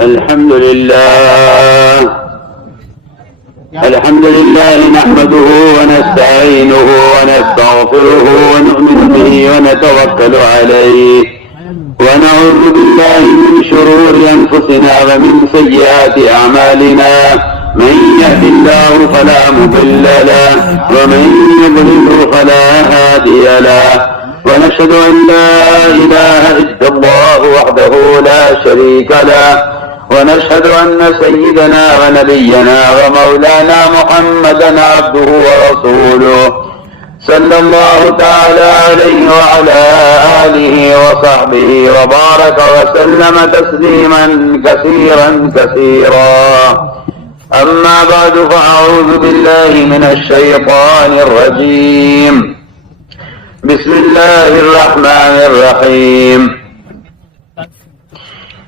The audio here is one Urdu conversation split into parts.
الحمد لله نحمده ونستعينه ونستغفره ونؤمن به ونتوكل عليه ونعوذ بالله من شرور أنفسنا ومن سيئات أعمالنا من يهد الله فلا مضل له ومن يضلل فلا هادي له ونشهد أن لا إله إلا الله وحده لا شريك له ونشهد أن سيدنا ونبينا ومولانا محمدا عبده ورسوله صلى الله تعالى عليه وعلى آله وصحبه وبارك وسلم تسليما كثيرا كثيرا. أما بعد فأعوذ بالله من الشيطان الرجيم. بسم الله الرحمن الرحيم.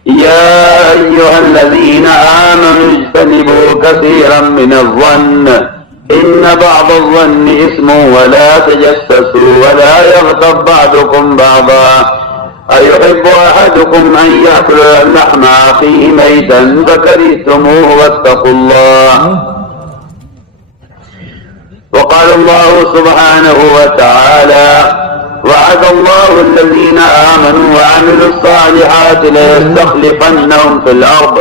يا أيها الذين آمنوا اجتنبوا كثيرا من الظن إن بعض الظن إثم ولا تجسسوا ولا يغتب بعضكم بعضا أيحب أحدكم أن يأكل لحم أخيه ميتا فكرهتموه واتقوا الله. وقال الله سبحانه وتعالى وعد الله الذين آمنوا وعملوا الصالحات ليستخلفنهم في الأرض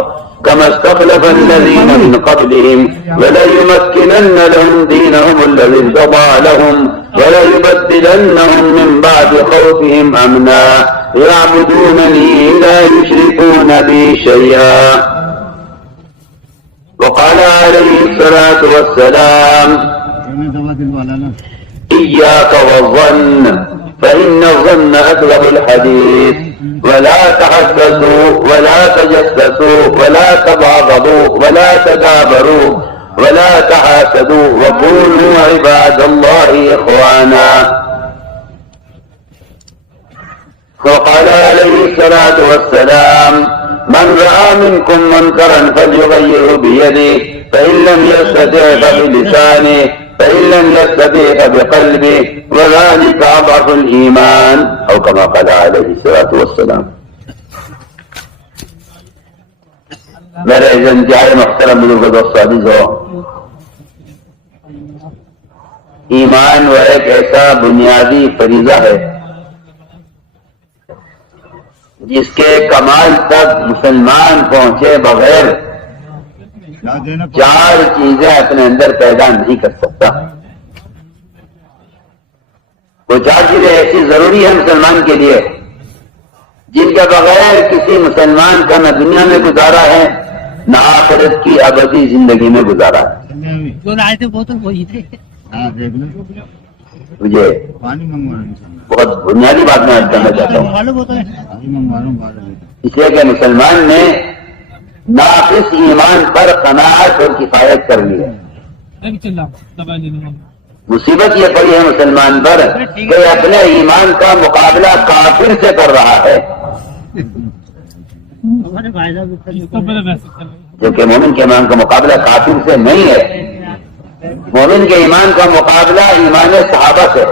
كما استخلف الذين من قبلهم وليمكنن لهم دينهم الذي ارتضى لهم وليبدلنهم من بعد خوفهم أمنا يعبدونني لا يشركون بي شيئا. وقال عليه الصلاة والسلام إياك والظن فإن الظن أكذب الحديث ولا تحسسوا ولا تجسسوا ولا تباغضوا ولا تدابروا ولا تحاسدوا وكونوا عباد الله إخوانا. وقال عليه الصلاة والسلام من رأى منكم منكرا فليغيره بيده فإن لم يستطع فبلسانه فإن لم يستطع بقلبه وذلك أضعف الإيمان أو كما قال عليه الصلاة والسلام. میرے انتہائی محترم بزرگ دوست عزیز ہو، ایمان وہ ایک ایسا بنیادی فریضہ ہے جس کے کمال تک مسلمان پہنچے بغیر چار چیزیں اپنے اندر پیدا نہیں کر سکتا. وہ چار چیزیں ایسی ضروری ہیں مسلمان کے لیے جن کے بغیر کسی مسلمان کا نہ دنیا میں گزارا ہے نہ آخرت کی ابدی زندگی میں گزارا ہے. مجھے بہت بنیادی بات میں کرنا چاہتا ہوں، اس لیے کہ مسلمان نے ناقص ایمان پر قناعت اور کفایت کر لی ہے. مصیبت یہ پڑی ہے مسلمان پر کہ اپنے ایمان کا مقابلہ کافر سے کر رہا ہے، جبکہ مومن کے ایمان کا مقابلہ کافر سے نہیں ہے. مومن کے ایمان کا مقابلہ ایمان صحابہ سے.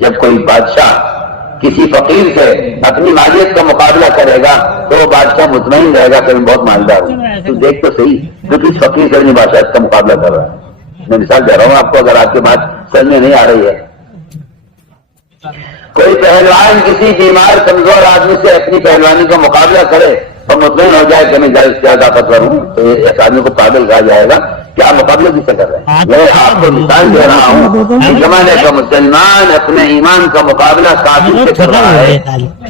جب کوئی بادشاہ کسی فقیر سے اپنی مالیت کا مقابلہ کرے گا تو وہ بادشاہ مطمئن رہے گا کہ میں بہت مالدار ہوں. تو دیکھ تو صحیح تو کس فقیر سے اپنی بادشاہت کا مقابلہ کر رہا ہے. میں مثال دے رہا ہوں آپ کو، اگر آپ کی بات سمجھ میں نہیں آ رہی ہے. کوئی پہلوان کسی بیمار کمزور آدمی سے اپنی پہلوانی کا مقابلہ کرے اور مطمئن ہو جائے کہ میں زیادہ طاقتور ہوں تو ایک آدمی کو پاگل کہا جائے گا کہ آپ مقابلہ کس سے کر رہے ہیں. میں آپ کو مثال دے رہا ہوں کہ زمانے کا مسلمان اپنے ایمان کا مقابلہ کافر سے کر رہا ہے.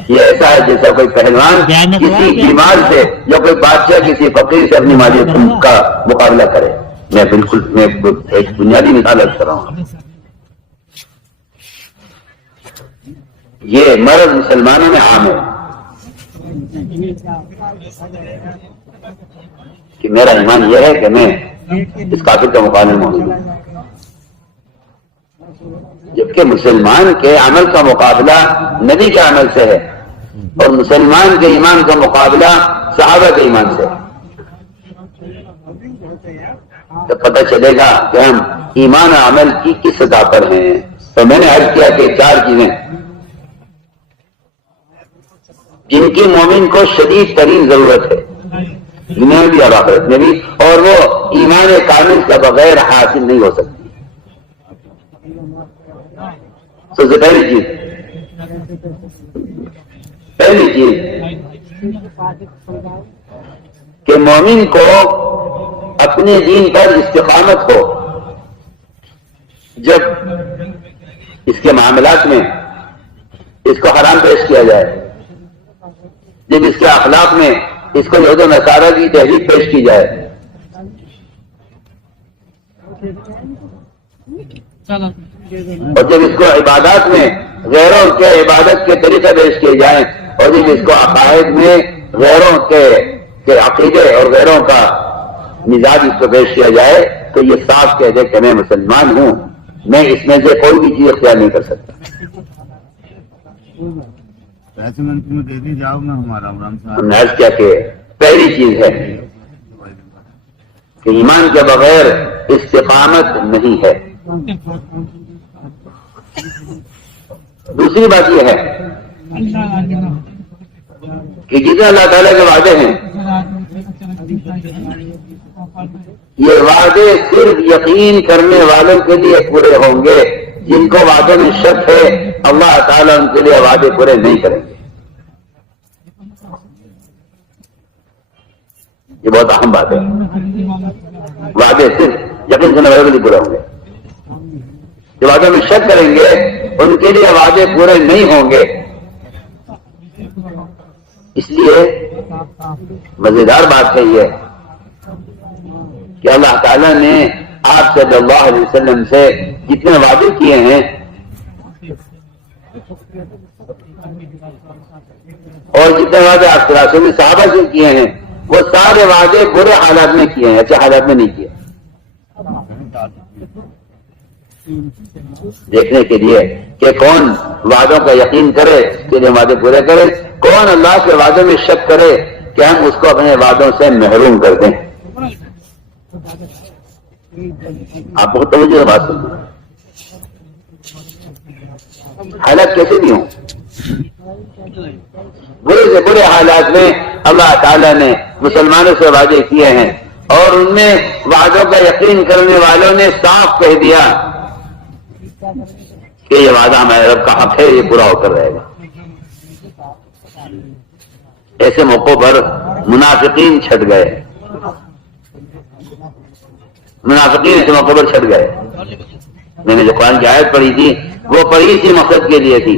یہ ایسا ہے جیسا کوئی پہلوان کسی بیمار سے یا کوئی بادشاہ کسی فقیر سے اپنی مالیت کا مقابلہ کرے. میں بالکل ایک بنیادی مثال کر رہا ہوں. یہ مرض مسلمانوں میں عام ہے کہ میرا ایمان یہ ہے کہ میں اس کافر کا مقابلہ موجود ہوں، جبکہ مسلمان کے عمل کا مقابلہ نبی کے عمل سے ہے اور مسلمان کے ایمان کا مقابلہ صحابہ کے ایمان سے. تو پتہ چلے گا کہ ہم ایمان و عمل کی کس سطح پر ہیں. تو میں نے عرض کیا کہ چار چیزیں جن کی مومن کو شدید ترین ضرورت ہے دنیا میں بھی اور آخرت میں بھی، اور وہ ایمان کامل کے بغیر حاصل نہیں ہو سکتی۔ سب سے پہلی چیز کہ مومن کو اپنے دین پر استقامت ہو، جب اس کے معاملات میں اس کو حرام پیش کیا جائے، جب اس کے اخلاق میں اس کو یہود و نصارہ کی تحریک پیش کی جائے، اور جب اس کو عبادات میں غیروں کے عبادت کے طریقے پیش کیے جائیں، اور جب اس کو عقائد میں غیروں کے عقیدے اور غیروں کا مزاج اس کو پیش کیا جائے، تو یہ صاف کہہ دے کہ میں مسلمان ہوں، میں اس میں سے کوئی بھی چیز اختیار نہیں کر سکتا۔ پیسے میں تمہیں دے دی جاؤ میں ہمارا ہم نے عرض کیا کہ پہلی چیز ہے کہ ایمان کے بغیر استقامت نہیں ہے۔ دوسری بات یہ ہے کہ جتنے اللہ تعالیٰ کے وعدے ہیں، یہ وعدے صرف یقین کرنے والوں کے لیے پورے ہوں گے۔ جن کو وعدوں میں شک ہے، اللہ تعالیٰ ان کے لیے وعدے پورے نہیں کریں گے۔ یہ بہت اہم بات ہے۔ وعدے صرف یقین کرنے والوں کے لیے پورے ہوں گے۔ جو وعدوں میں شک کریں گے ان کے لیے وعدے پورے نہیں ہوں گے۔ اس لیے مزیدار بات ہے یہ کہ اللہ تعالیٰ نے آپ صلی اللہ علیہ وسلم سے جتنے وعدے کیے ہیں، اور جتنے وعدے آپ صحابہ سے کیے ہیں، وہ سارے وعدے برے حالات میں کیے ہیں، اچھے حالات میں نہیں کیے۔ دیکھنے کے لیے کہ کون وعدوں کا یقین کرے کہ یہ وعدے پورے کرے، کون اللہ کے وعدوں میں شک کرے کہ ہم اس کو اپنے وعدوں سے محروم کر دیں۔ آپ کو توجہ بات سنیں، حالات کیسے بھی ہوں، برے سے برے حالات میں اللہ تعالیٰ نے مسلمانوں سے وعدے کیے ہیں، اور ان میں وعدوں کا یقین کرنے والوں نے صاف کہہ دیا کہ یہ وعدہ ہمارے رب کا حق ہے، یہ پورا ہو کر رہے گا۔ ایسے موقعوں پر منافقین چھٹ گئے، منافقین ایسے موقع پر چھٹ گئے۔ میں نے جو قرآن کی آیت پڑھی تھی وہ پڑھی اسی مقصد کے لیے تھی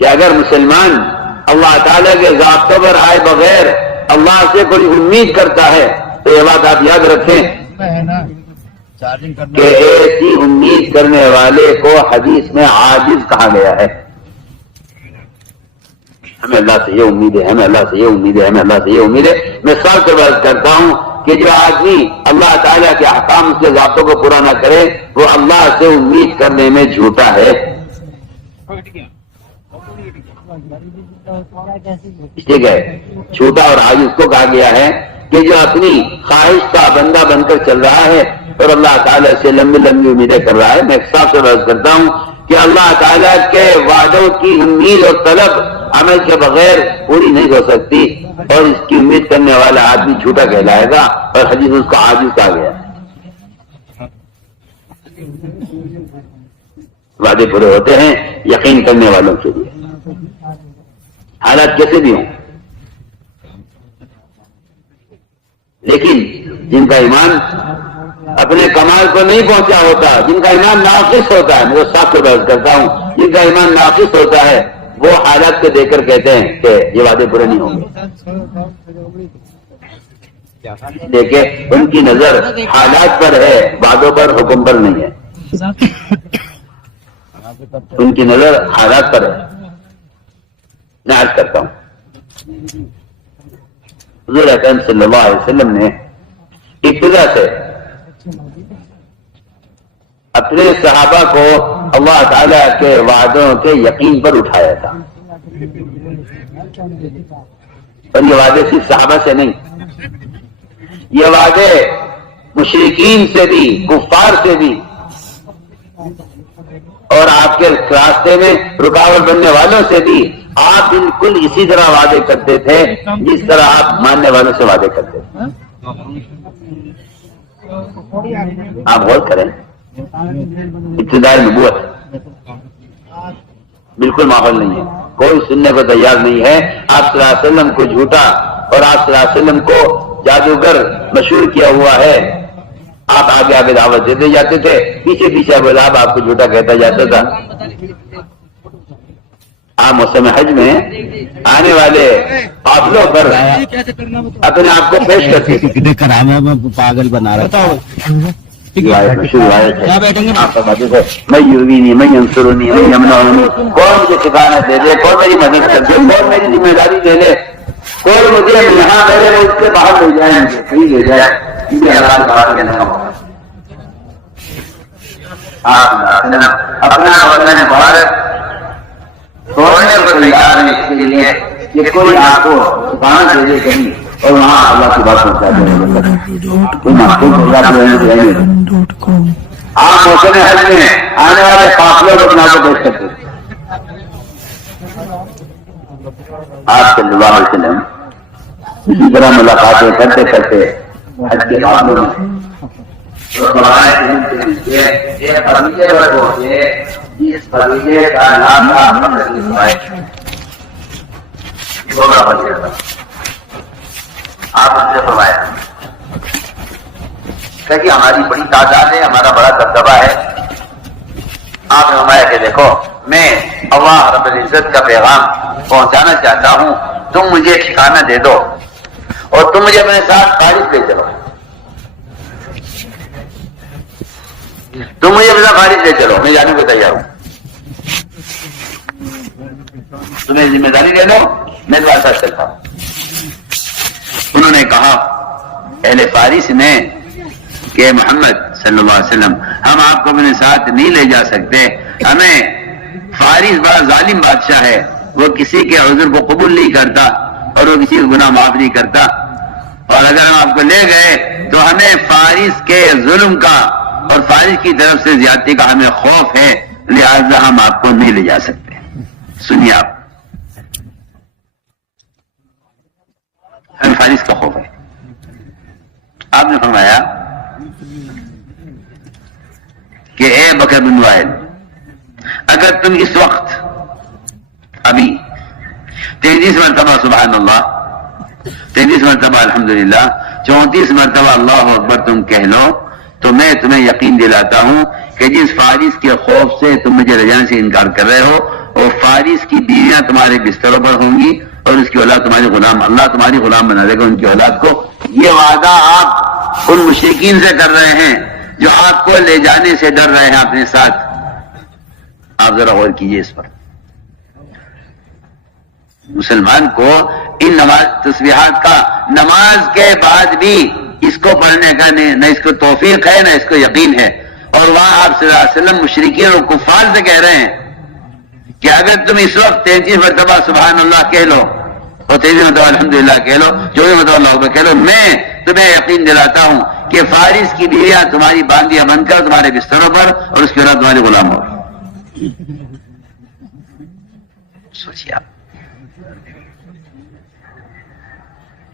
کہ اگر مسلمان اللہ تعالیٰ کے ضابطوں پر آئے بغیر اللہ سے کوئی امید کرتا ہے تو یہ بات آپ یاد رکھیں کہ ایسی امید کرنے والے کو حدیث میں عاجز کہا گیا ہے۔ ہمیں اللہ سے یہ امید ہے، ہمیں اللہ سے یہ امید ہے، ہمیں اللہ سے یہ امید ہے۔ میں صاف سے بات کرتا ہوں کہ جو آدمی اللہ تعالیٰ کے احکام اس کے ضابطوں کو پورا نہ کرے وہ اللہ سے امید کرنے میں جھوٹا ہے۔ ٹھیک ہے، جھوٹا اور عاجز کو کہا گیا ہے کہ جو اپنی خواہش کا بندہ بن کر چل رہا ہے اور اللہ تعالیٰ سے لمبی لمبی امیدیں کر رہا ہے۔ میں صاف سے بات کرتا ہوں کہ اللہ تعالیٰ کے وعدوں کی امید اور طلب عمل کے بغیر پوری نہیں ہو سکتی، اور اس کی امید کرنے والا آدمی جھوٹا کہلائے گا، اور حدیث اس کو عاجز کہا گیا۔ وعدے پورے ہوتے ہیں یقین کرنے والوں کے لیے، حالات کیسے بھی ہوں۔ لیکن جن کا ایمان اپنے کمال کو نہیں پہنچا ہوتا، جن کا ایمان ناقص ہوتا ہے، میں صاف سے بات کرتا ہوں، جن کا ایمان ناقص ہوتا ہے وہ حالات کو دیکھ کر کہتے ہیں کہ یہ وعدے پورے نہیں ہوں گے۔ دیکھیں ان کی نظر حالات پر ہے، وعدوں پر، حکم پر نہیں ہے۔ ان کی نظر حالات پر ہے۔ میں عرض کرتا ہوں حضور اکرم صلی اللہ علیہ وسلم نے ابتدا سے اپنے صحابہ کو اللہ تعالیٰ کے وعدوں کے یقین پر اٹھایا تھا، اور یہ وعدے صرف صحابہ سے نہیں، یہ وعدے مشرکین سے بھی، کفار سے بھی، اور آپ کے راستے میں رکاوٹ بننے والوں سے بھی آپ بالکل اسی طرح وعدے کرتے تھے جس طرح آپ ماننے والوں سے وعدے کرتے تھے. آپ غور کریں، ابتدائی نبوت بالکل ماحول نہیں ہے، کوئی سننے کو تیار نہیں ہے. آپ صلی اللہ علیہ وسلم کو جھوٹا اور آپ صلی اللہ علیہ وسلم کو جادوگر مشہور کیا ہوا ہے. آپ آگے آگے دعوت دیتے جاتے تھے، پیچھے پیچھے ابو لہب آپ کو جھوٹا کہتا جاتا تھا. آپ موسم حج میں آنے والے قافلوں پر اپنے آپ کو پیش کرتے تھے. کرانے میں پاگل بنا رہا تھا. میں یووی نہیں، میں انصرونی، میں یمنعونی، کون مجھے ٹھکانہ دے دے، کون میری مدد کر دے، کون میری ذمہ داری دے لے، کوئی مجھے یہاں میرے ملک سے باہر لے جائیں گے، کہیں لے جائے حلال باہر کے نام. اپنا وطن مبارک چھوڑنے کو تیار ہے اس کے لیے کہ کوئی آپ کو ٹھکانہ دے دے کہیں اور وہاں اللہ کی بات پہنچا دیں. آپ موسم حج میں آنے والے قافلوں کو اپنا کو پیش کرتے تھے. آپ صلی اللہ علیہ وسلم اسی طرح ملاقاتیں کرتے کرتے حج کے قافلوں میں اس قبیلے کا نام آپ ان سے فرمایا کہ ہماری بڑی تعداد ہے، ہمارا بڑا دبدبہ ہے. آپ نے فرمایا کہ دیکھو میں اللہ رب العزت کا پیغام پہنچانا چاہتا ہوں، تم مجھے ٹھکانہ دے دو اور تم مجھے اپنے ساتھ فارغ لے چلو. تم مجھے اپنا فارغ لے چلو، میں جانے کو تیار ہوں. تمہیں ذمہ داری دے دو، میں تمہارے ساتھ چلتا ہوں. انہوں نے کہا اہل فارس نے کہ محمد صلی اللہ علیہ وسلم ہم آپ کو اپنے ساتھ نہیں لے جا سکتے، ہمیں فارس بڑا ظالم بادشاہ ہے، وہ کسی کے عذر کو قبول نہیں کرتا اور وہ کسی کو گناہ معاف نہیں کرتا، اور اگر ہم آپ کو لے گئے تو ہمیں فارس کے ظلم کا اور فارس کی طرف سے زیادتی کا ہمیں خوف ہے، لہذا ہم آپ کو نہیں لے جا سکتے. سنیے آپ، ہمیں فارس کا خوف ہے. آپ نے فرمایا کہ اے بکر بن وائل، اگر تم اس وقت ابھی 33 مرتبہ سبحان اللہ، 33 مرتبہ الحمدللہ، 34 مرتبہ اللہ اکبر تم کہہ لو تو میں تمہیں یقین دلاتا ہوں کہ جس فارس کے خوف سے تم مجھے لے جانے سے انکار کر رہے ہو، اور فارس کی بیویاں تمہارے بستروں پر ہوں گی اور اس کی اولاد تمہاری غلام، اللہ تمہاری غلام بنا دے گا ان کی اولاد کو. یہ وعدہ آپ ان مشرکین سے کر رہے ہیں جو آپ کو لے جانے سے ڈر رہے ہیں اپنے ساتھ. آپ ذرا غور کیجئے اس پر. مسلمان کو ان نماز تسبیحات کا نماز کے بعد بھی اس کو پڑھنے کا نہ اس کو توفیق ہے نہ اس کو یقین ہے، اور وہاں آپ صلی اللہ علیہ وسلم مشرکین اور کفار سے کہہ رہے ہیں کہ اگر تم اس وقت 33 مرتبہ سبحان اللہ کہہ لو اور 33 مرتبہ الحمدللہ کہہ لو، 24 مرتبہ اللہ اکبر کہہ لو، میں تمہیں یقین دلاتا ہوں کہ فارس کی بیویاں تمہاری باندیاں بن کر تمہارے بستروں پر اور اس کے بعد تمہاری غلام ہو. سوچیے آپ،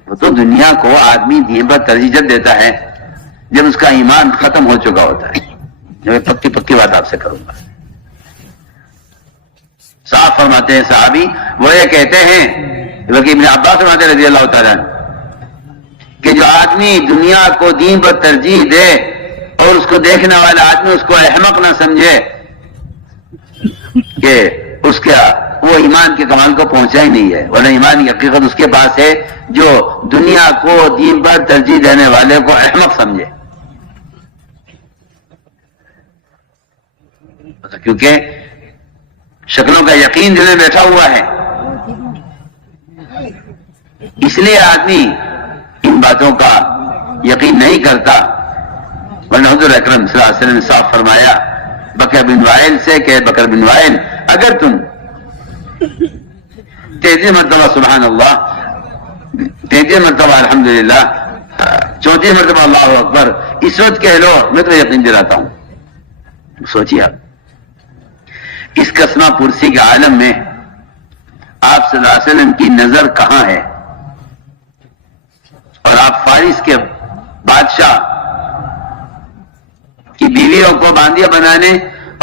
وہ تو دنیا کو آدمی دین پر ترجیح جب دیتا ہے جب اس کا ایمان ختم ہو چکا ہوتا ہے. میں پکی بات آپ سے کروں گا. صاف فرماتے ہیں صحابی، وہ یہ کہتے ہیں بلکہ ابن عباس فرماتے ہیں رضی اللہ تعالیٰ کہ جو آدمی دنیا کو دین پر ترجیح دے اور اس کو دیکھنے والا آدمی اس کو احمق نہ سمجھے کہ اس کا وہ ایمان کے کمال کو پہنچا ہی نہیں ہے، ورنہ ایمان کی حقیقت اس کے پاس ہے جو دنیا کو دین پر ترجیح دینے والے کو احمق سمجھے. کیونکہ شکلوں کا یقین دل میں بیٹھا ہوا ہے، اس لیے آدمی ان باتوں کا یقین نہیں کرتا. ورنہ حضور اکرم صلی اللہ علیہ وسلم نے صاف فرمایا بکر بن وائل سے کہ بکر بن وائل، اگر تم 33 مرتبہ سبحان اللہ، 33 مرتبہ الحمدللہ، 34 مرتبہ اللہ اکبر اس وقت کہہ لو، میں تمہیں یقین دلاتا ہوں. سوچیے آپ، اس قسمہ پرسی کے عالم میں آپ صلی اللہ علیہ وسلم کی نظر کہاں ہے؟ اور آپ فارس کے بادشاہ کی بیویوں کو باندیا بنانے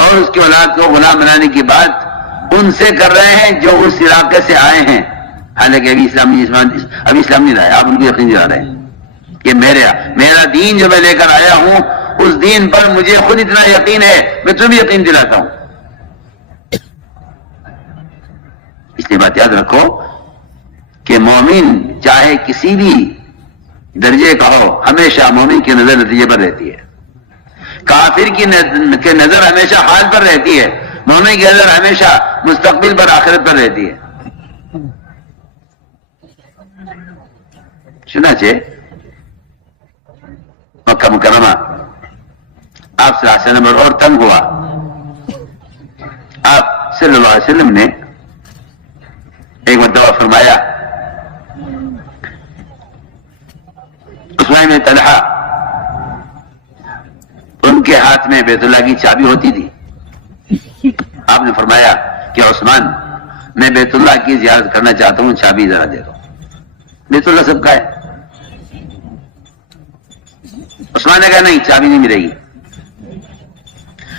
اور اس کی اولاد کو غلام بنانے کی بات ان سے کر رہے ہیں جو اس علاقے سے آئے ہیں، حالانکہ ابھی اسلام نہیں لایا. آپ ان کو یقین دلا رہے ہیں کہ میرا دین جو میں لے کر آیا ہوں اس دین پر مجھے خود اتنا یقین ہے، میں تمہیں یقین دلاتا ہوں. اس لیے بات یاد رکھو کہ مومن چاہے کسی بھی درجے کا ہو، ہمیشہ مومن کی نظر نتیجے پر رہتی ہے. کافر کی نظر ہمیشہ حال پر رہتی ہے، مومن کی نظر ہمیشہ مستقبل پر، آخرت پر رہتی ہے. چنانچہ مکہ مکرمہ آپ صلی اللہ علیہ وسلم اور تنگ ہوا. آپ صلی اللہ علیہ وسلم نے ایک مرتبہ فرمایا عثمان بن طلحہ ان کے ہاتھ میں بیت اللہ کی چابی ہوتی تھی. آپ نے فرمایا کہ عثمان میں بیت اللہ کی زیارت کرنا چاہتا ہوں، چابی ذرا دے دو. بیت اللہ سب کا ہے. عثمان نے کہا نہیں، چابی نہیں ملے گی.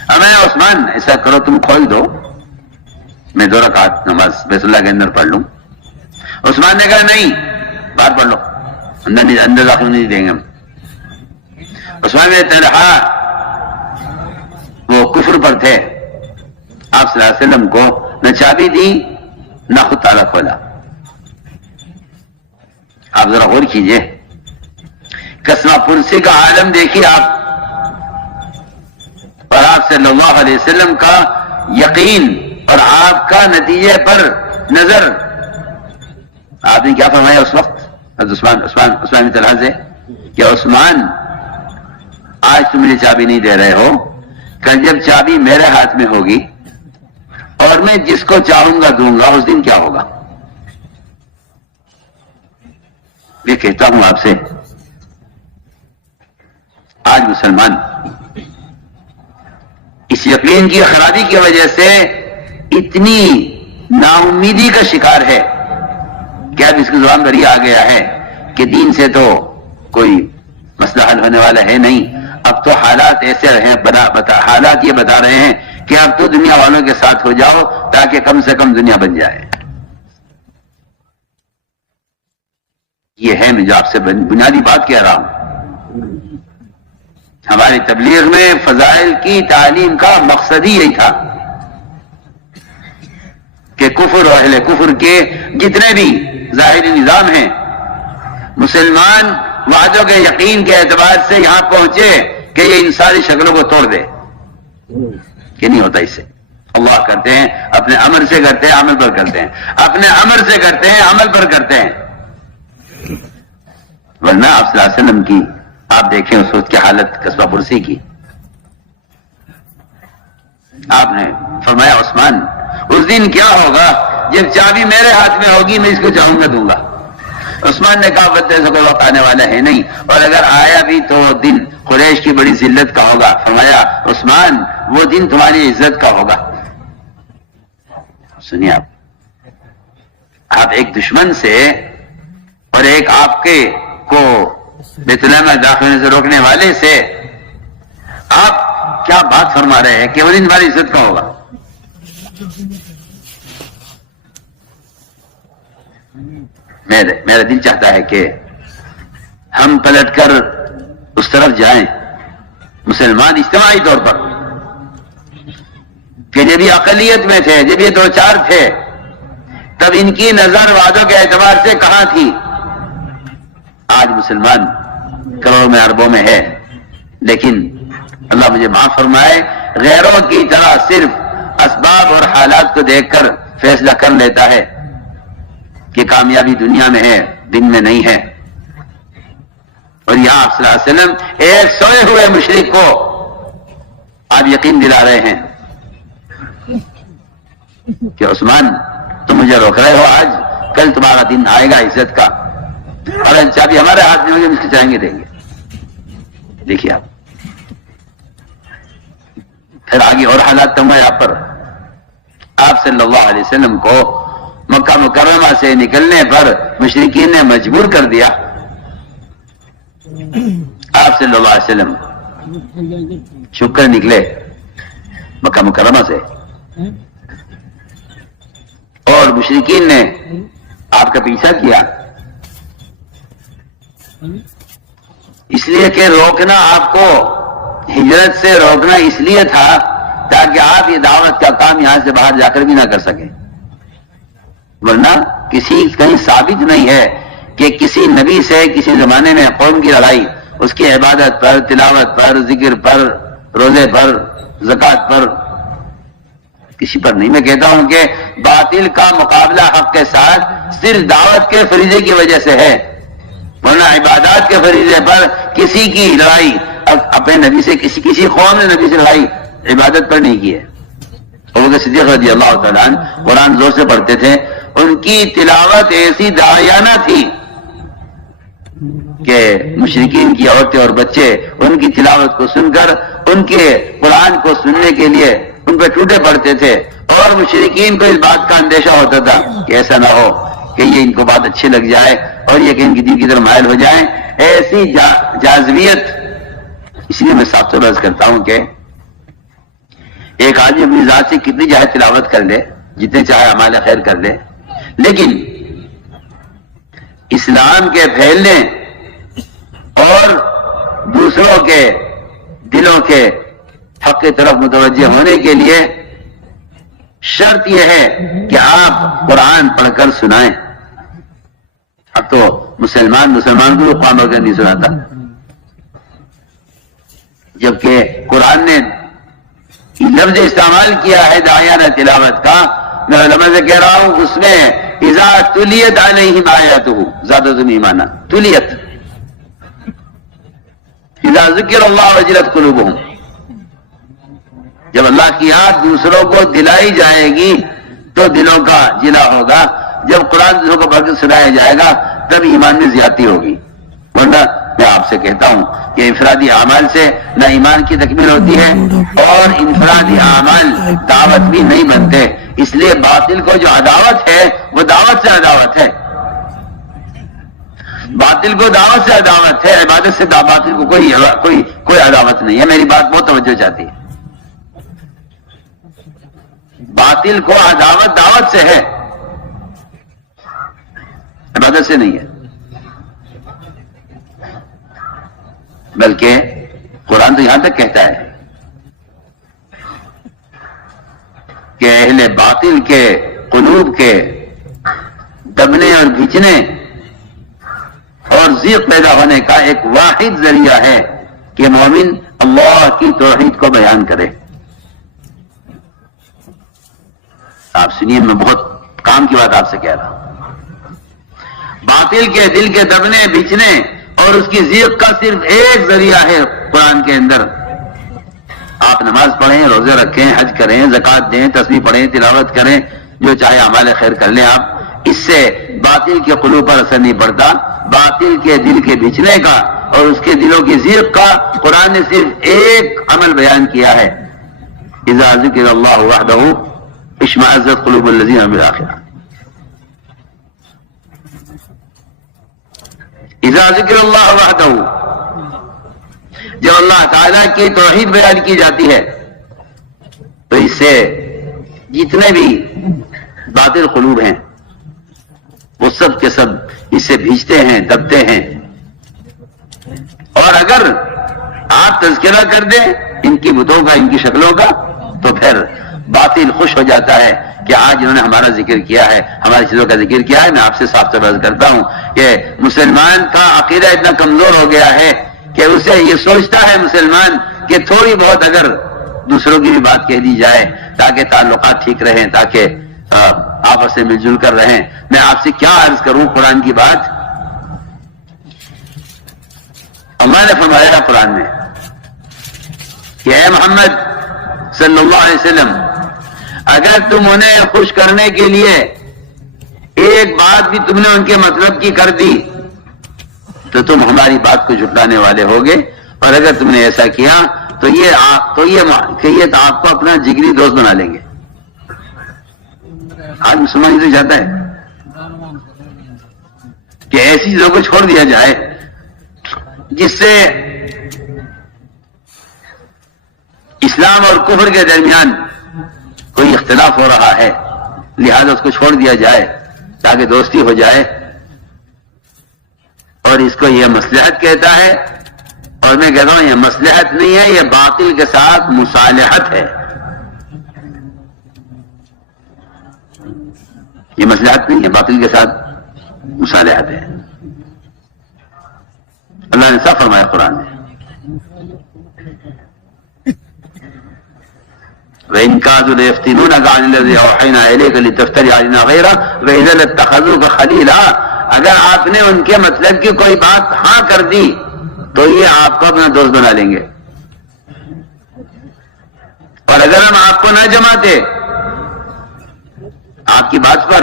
اب میں عثمان ایسا کرو تم کھول دو، میں 2 رکعت نماز بیت اللہ کے اندر پڑھ لوں. عثمان نے کہا نہیں، باہر پڑھ لو، اندر داخل نہیں دیں گے ہم. عثمان بن طلحہ وہ کفر پر تھے، آپ صلی اللہ علیہ وسلم کو نہ چابی دی نہ خود تالا کھولا. آپ ذرا غور کیجئے، قسمہ پرسی کا عالم دیکھیے آپ، اور آپ صلی اللہ علیہ وسلم کا یقین اور آپ کا نتیجے پر نظر. آپ نے کیا فرمایا اس وقت عثمان بن طلحہ سے کہ عثمان آج تم مجھے چابی نہیں دے رہے ہو، کل جب چابی میرے ہاتھ میں ہوگی اور میں جس کو چاہوں گا دوں گا، اس دن کیا ہوگا؟ یہ کہتا ہوں آپ سے، آج مسلمان اس یقین کی خرابی کی وجہ سے اتنی نا امیدی کا شکار ہے کہ اب اس کی زبان پر یہ آ گیا ہے کہ دین سے تو کوئی مسئلہ حل ہونے والا ہے نہیں. اب تو حالات ایسے رہے حالات یہ بتا رہے ہیں کہ اب تو دنیا والوں کے ساتھ ہو جاؤ تاکہ کم سے کم دنیا بن جائے. یہ ہے میں جو آپ سے بنیادی بات کہہ رہا ہوں. ہماری تبلیغ میں فضائل کی تعلیم کا مقصد ہی یہی تھا کہ کفر اور اہل کفر کے جتنے بھی ظاہری نظام ہیں، مسلمان وعدوں کے یقین کے اعتبار سے یہاں پہنچے کہ یہ ان ساری شکلوں کو توڑ دے. کہ نہیں ہوتا اس سے. اللہ کرتے ہیں اپنے امر سے کرتے ہیں، عمل پر کرتے ہیں، اپنے امر سے کرتے ہیں، عمل پر کرتے ہیں. ورنہ آپ صلی اللہ علیہ وسلم کی آپ دیکھیں اس وقت کی حالت قصبہ پرسی کی. آپ نے فرمایا عثمان اس دن کیا ہوگا جب چابی میرے ہاتھ میں ہوگی، میں اس کو چاہوں گا دوں گا. عثمان نے کہا بس ایسا کوئی وقت آنے والا ہے نہیں، اور اگر آیا بھی تو دن قریش کی بڑی ذلت کا ہوگا. فرمایا عثمان وہ دن تمہاری عزت کا ہوگا. سنیے آپ ایک دشمن سے اور ایک آپ کے کو بیت اللہ میں داخل ہونے سے روکنے والے سے آپ کیا بات فرما رہے ہیں کہ وہ دن تمہاری عزت کا ہوگا. میرا دل چاہتا ہے کہ ہم پلٹ کر اس طرف جائیں مسلمان اجتماعی طور پر، کہ جب یہ اقلیت میں تھے، جب یہ 2-4 تھے، تب ان کی نظر وعدوں کے اعتبار سے کہاں تھی. آج مسلمان کروڑوں میں اربوں میں ہے، لیکن اللہ مجھے معاف فرمائے غیروں کی طرح صرف اسباب اور حالات کو دیکھ کر فیصلہ کر لیتا ہے کہ کامیابی دنیا میں ہے، دن میں نہیں ہے. اور یہاں صلی اللہ علیہ وسلم ایک سوئے ہوئے مشرک کو آپ یقین دلا رہے ہیں کہ عثمان تم مجھے روک رہے ہو، آج کل تمہارا دن آئے گا عزت کا، اور چابی ہمارے ہاتھ میں ہوگی، ہم اس کو چاہیں گے دیں گے. دیکھیے آپ، پھر آگے اور حالات تم ہے یہاں پر صلی اللہ علیہ وسلم کو مکہ مکرمہ سے نکلنے پر مشرکین نے مجبور کر دیا. آپ صلی اللہ علیہ وسلم چھپ کر نکلے مکہ مکرمہ سے اور مشرکین نے آپ کا پیچھا کیا، اس لیے کہ روکنا آپ کو ہجرت سے روکنا اس لیے تھا تاکہ آپ یہ دعوت کا کام یہاں سے باہر جا کر بھی نہ کر سکیں. ورنہ کہیں ثابت نہیں ہے کہ کسی نبی سے کسی زمانے میں قوم کی لڑائی اس کی عبادت پر، تلاوت پر، ذکر پر، روزے پر، زکوٰۃ پر، کسی پر نہیں. میں کہتا ہوں کہ باطل کا مقابلہ حق کے ساتھ صرف دعوت کے فریضے کی وجہ سے ہے، ورنہ عبادات کے فریضے پر کسی کی لڑائی اپنے نبی سے کسی قوم نے نبی سے لڑائی عبادت پر نہیں کی ہے. ابوبکر صدیق رضی اللہ تعالیٰ عنہ قرآن زور سے پڑھتے تھے، ان کی تلاوت ایسی داعیانہ تھی کہ مشرکین کی عورتیں اور بچے ان کی تلاوت کو سن کر ان کے قرآن کو سننے کے لیے ان پہ ٹوٹے پڑتے تھے، اور مشرکین کو اس بات کا اندیشہ ہوتا تھا کہ ایسا نہ ہو کہ یہ ان کو بات اچھی لگ جائے اور یہ کہ ان کی دین کی طرف مائل ہو جائیں. ایسی جاذبیت. اس لیے میں صاف طور عرض کرتا ہوں کہ ایک آدمی اپنی ذات سے کتنی چاہے تلاوت کر لے، جتنے چاہے اعمال خیر کر لے، لیکن اسلام کے پھیلنے اور دوسروں کے دلوں کے حق کی طرف متوجہ ہونے کے لیے شرط یہ ہے کہ آپ قرآن پڑھ کر سنائیں. اب تو مسلمان کو قرآن پڑھ کر نہیں سناتا، جبکہ قرآن نے لفظ استعمال کیا ہے داعیانہ تلاوت کا. میں علماء سے کہہ رہا ہوں اس میں اذا تلیت علیہم آیاتہ زیادہ تو نہیں مانا تلیت، اذا ذکر اللہ وجلت قلوبہم. جب اللہ کی یاد دوسروں کو دلائی جائے گی تو دلوں کا جلا ہوگا. جب قرآن دوسروں کو پڑھ کے سنایا جائے گا تب ایمان میں زیادتی ہوگی. ورنہ میں آپ سے کہتا ہوں کہ انفرادی اعمال سے نہ ایمان کی تکمیل ہوتی ہے اور انفرادی اعمال دعوت بھی نہیں بنتے. اس لیے باطل کو جو عداوت ہے وہ دعوت سے عداوت ہے. باطل کو دعوت سے عداوت ہے، عبادت سے باطل کو کوئی عداوت نہیں ہے. میری بات بہت توجہ چاہتی ہے. باطل کو عداوت دعوت سے ہے، عبادت سے نہیں ہے. بلکہ قرآن تو یہاں تک کہتا ہے کہ اہل باطل کے قلوب کے دبنے اور بھیجنے اور ضیق پیدا ہونے کا ایک واحد ذریعہ ہے کہ مومن اللہ کی توحید کو بیان کرے. آپ سنیے، میں بہت کام کی بات آپ سے کہہ رہا ہوں. باطل کے دل کے دبنے بھیجنے اور اس کی ضیق کا صرف ایک ذریعہ ہے قرآن کے اندر. آپ نماز پڑھیں، روزے رکھیں، حج کریں، زکوٰۃ دیں، تسبیح پڑھیں، تلاوت کریں، جو چاہے اعمال خیر کر لیں آپ. اس سے باطل کے قلوب پر اثر نہیں پڑتا. باطل کے دل کے بھیجنے کا اور اس کے دلوں کی ضیق کا قرآن نے صرف ایک عمل بیان کیا ہے، اذا ذکر اللہ وحدہ اشمئزت قلوب الذین هم بالآخرہ. اذا ذکر اللہ وحدہ، جب اللہ تعالیٰ کی توحید بیان کی جاتی ہے تو اس سے جتنے بھی باطل قلوب ہیں وہ سب کے سب اس سے بھیجتے ہیں، دبتے ہیں. اور اگر آپ تذکرہ کر دیں ان کی بتوں کا، ان کی شکلوں کا، تو پھر باطل خوش ہو جاتا ہے کہ آج انہوں نے ہمارا ذکر کیا ہے، ہماری چیزوں کا ذکر کیا ہے. میں آپ سے صاف طور عرض کرتا ہوں کہ مسلمان کا عقیدہ اتنا کمزور ہو گیا ہے کہ اسے یہ سوچتا ہے مسلمان کہ تھوڑی بہت اگر دوسروں کی بھی بات کہہ دی جائے تاکہ تعلقات ٹھیک رہیں، تاکہ آپس میں مل جل کر رہیں. میں آپ سے کیا عرض کروں قرآن کی بات. اللہ نے فرمایا قرآن میں کہ اے محمد صلی اللہ علیہ وسلم، اگر تم انہیں خوش کرنے کے لیے ایک بات بھی تم نے ان کے مطلب کی کر دی تو تم ہماری بات کو جھٹلانے والے ہوگے. اور اگر تم نے ایسا کیا تو یہ آپ کو اپنا جگری دوست بنا لیں گے. آج مسلمان یہ چاہتا ہے کہ ایسی چیزوں کو چھوڑ دیا جائے جس سے اسلام اور کفر کے درمیان کوئی اختلاف ہو رہا ہے، لہذا اس کو چھوڑ دیا جائے تاکہ دوستی ہو جائے، اور اس کو یہ مصلحت کہتا ہے، اور میں کہتا ہوں یہ مصلحت نہیں ہے، یہ باطل کے ساتھ مصالحت ہے، یہ مصلحت نہیں ہے، باطل کے ساتھ مصالحت ہے۔ اللہ نے صاف فرمایا قرآن میں، وَإِن كَادُوا لَيَفْتِنُونَكَ عَنِ الَّذِي أَوْحَيْنَا إِلَيْكَ لِتَفْتَرِيَ عَلَيْنَا غَيْرَهُ وَإِذًا لَاتَّخَذُوكَ خَلِيلًا، اگر آپ نے ان کے مطلب کی کوئی بات ہاں کر دی تو یہ آپ کو اپنا دوست بنا لیں گے، اور اگر ہم آپ کو نہ جماتے آپ کی بات پر،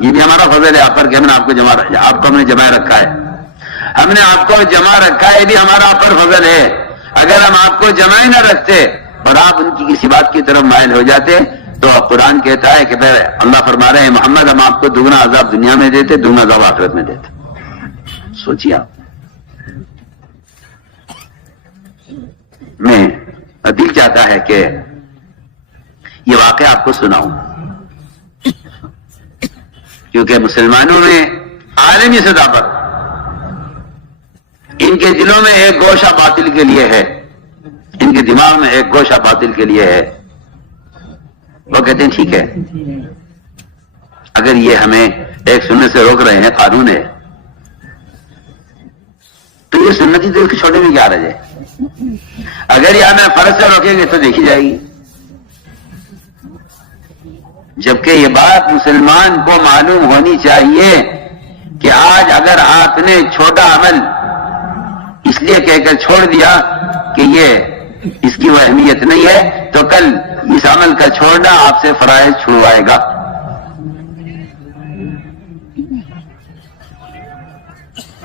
یہ بھی ہمارا فضل ہے آپ پر کہ ہم نے آپ کو ہم نے جمائے رکھا ہے، ہم نے آپ کو جمع رکھا ہے، یہ بھی ہمارا آپ پر فضل ہے۔ اگر ہم آپ کو جمائے نہ رکھتے اور آپ ان کی کسی بات کی طرف مائل ہو جاتے تو قرآن کہتا ہے کہ پھر اللہ فرما رہے ہیں محمد ہم آپ کو دگنا عذاب دنیا میں دیتے، دگنا عذاب آخرت میں دیتے۔ سوچیے آپ، میں دل چاہتا ہے کہ یہ واقعہ آپ کو سناؤں، کیونکہ مسلمانوں میں عالمی سطح پر ان کے دلوں میں ایک گوشہ باطل کے لیے ہے، ان کے دماغ میں ایک گوشہ باطل کے لیے ہے، وہ کہتے ہیں ٹھیک ہے اگر یہ ہمیں ایک سننے سے روک رہے ہیں، قانون ہے، تو یہ سنتی دل کے چھوڑنے میں کیا حرج ہے؟ اگر یہ ہمیں فرض سے روکیں گے تو دیکھی جائے گی، جبکہ یہ بات مسلمان کو معلوم ہونی چاہیے کہ آج اگر آپ نے چھوٹا عمل اس لیے کہہ کر چھوڑ دیا کہ یہ اس کی وہ اہمیت نہیں ہے، تو کل اس عمل کا چھوڑنا آپ سے فرائض چھڑوائے گا۔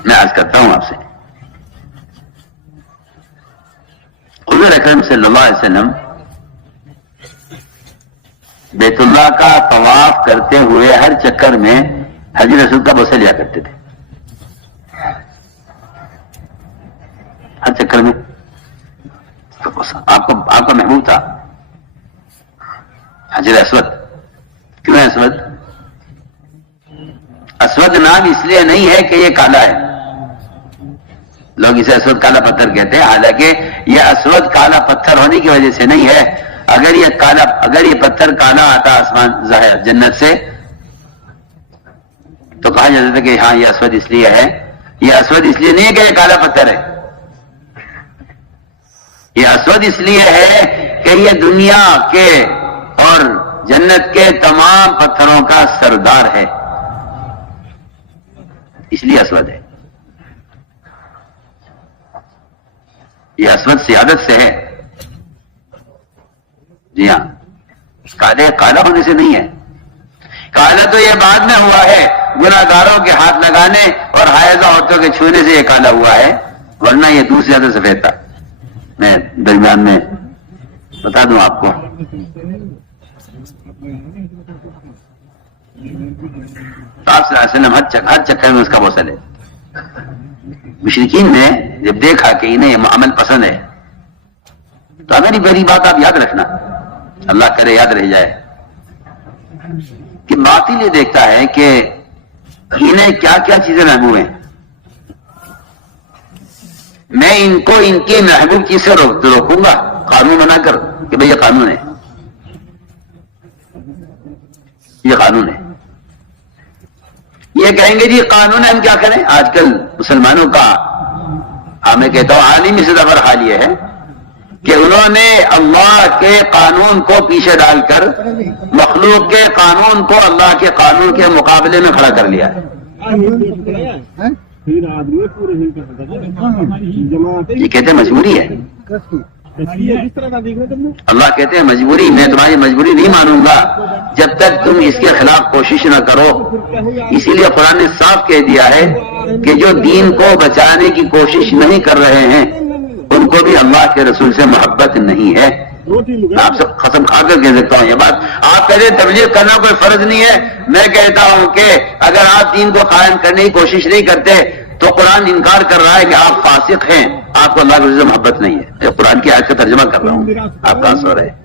میں عرض کرتا ہوں آپ سے، حضور اکرم صلی اللہ علیہ وسلم بیت اللہ کا طواف کرتے ہوئے ہر چکر میں حجر اسود کا بوسہ لیا کرتے تھے، ہر چکر میں آپ کا محبوب تھا حجر اسود۔ کیوں ہے اسود؟ اسود نام اس لیے نہیں ہے کہ یہ کالا ہے، لوگ اسے اسود کالا پتھر کہتے ہیں، حالانکہ یہ اسود کالا پتھر ہونے کی وجہ سے نہیں ہے۔ اگر یہ پتھر کالا آتا آسمان ظاہر جنت سے تو کہا جاتا تھا کہ ہاں یہ اسود اس لیے ہے، یہ اسود اس لیے نہیں ہے کہ یہ کالا پتھر ہے، یہ اسود اس لیے ہے کہ یہ دنیا کے اور جنت کے تمام پتھروں کا سردار ہے، اس لیے اسود ہے۔ یہ اسود سیادت سے ہے، جی ہاں، کالا ہونے سے نہیں ہے، کالا تو یہ بعد میں ہوا ہے، گناہگاروں کے ہاتھ لگانے اور حائضہ عورتوں کے چھونے سے یہ کالا ہوا ہے، ورنہ یہ دور سے زیادہ سفید تھا۔ میں درمیان میں بتا دوں آپ کو، آپ صلی اللہ علیہ وسلم ہر چکر میں اس کا بوسہ لے۔ مشرکین نے جب دیکھا کہ انہیں یہ عمل پسند ہے تو میری پہلی بات آپ یاد رکھنا، اللہ کرے یاد رہ جائے، کہ باطل یہ دیکھتا ہے کہ انہیں کیا کیا چیزیں محبوب ہیں، میں ان کو ان کی محبوب چیز سے روکوں گا قانون بنا کر کہ بھئی یہ قانون ہے، یہ قانون ہے، یہ کہیں گے جی قانون ہے ہم کیا کریں۔ آج کل مسلمانوں کا میں کہتا ہوں عالمی سطح پر حال یہ ہے کہ انہوں نے اللہ کے قانون کو پیچھے ڈال کر مخلوق کے قانون کو اللہ کے قانون کے مقابلے میں کھڑا کر لیا ہے۔ یہ کہتے ہیں مجبوری ہے، اللہ کہتے ہیں مجبوری، میں تمہاری مجبوری نہیں مانوں گا جب تک تم اس کے خلاف کوشش نہ کرو۔ اسی لیے قرآن نے صاف کہہ دیا ہے کہ جو دین کو بچانے کی کوشش نہیں کر رہے ہیں ان کو بھی اللہ کے رسول سے محبت نہیں ہے، میں آپ سے قسم کھا کر کہہ سکتا ہوں یہ بات. آپ کہتے ہیں تبلیغ کرنا کوئی فرض نہیں ہے. میں کہتا ہوں کہ اگر آپ دین کو قائم کرنے کی کوشش نہیں کرتے تو قرآن انکار کر رہا ہے کہ آپ فاسق ہیں, آپ کو اللہ سے محبت نہیں ہے. یہ قرآن کی آیت کا ترجمہ کر رہا ہوں, آپ کہاں سو رہے ہیں؟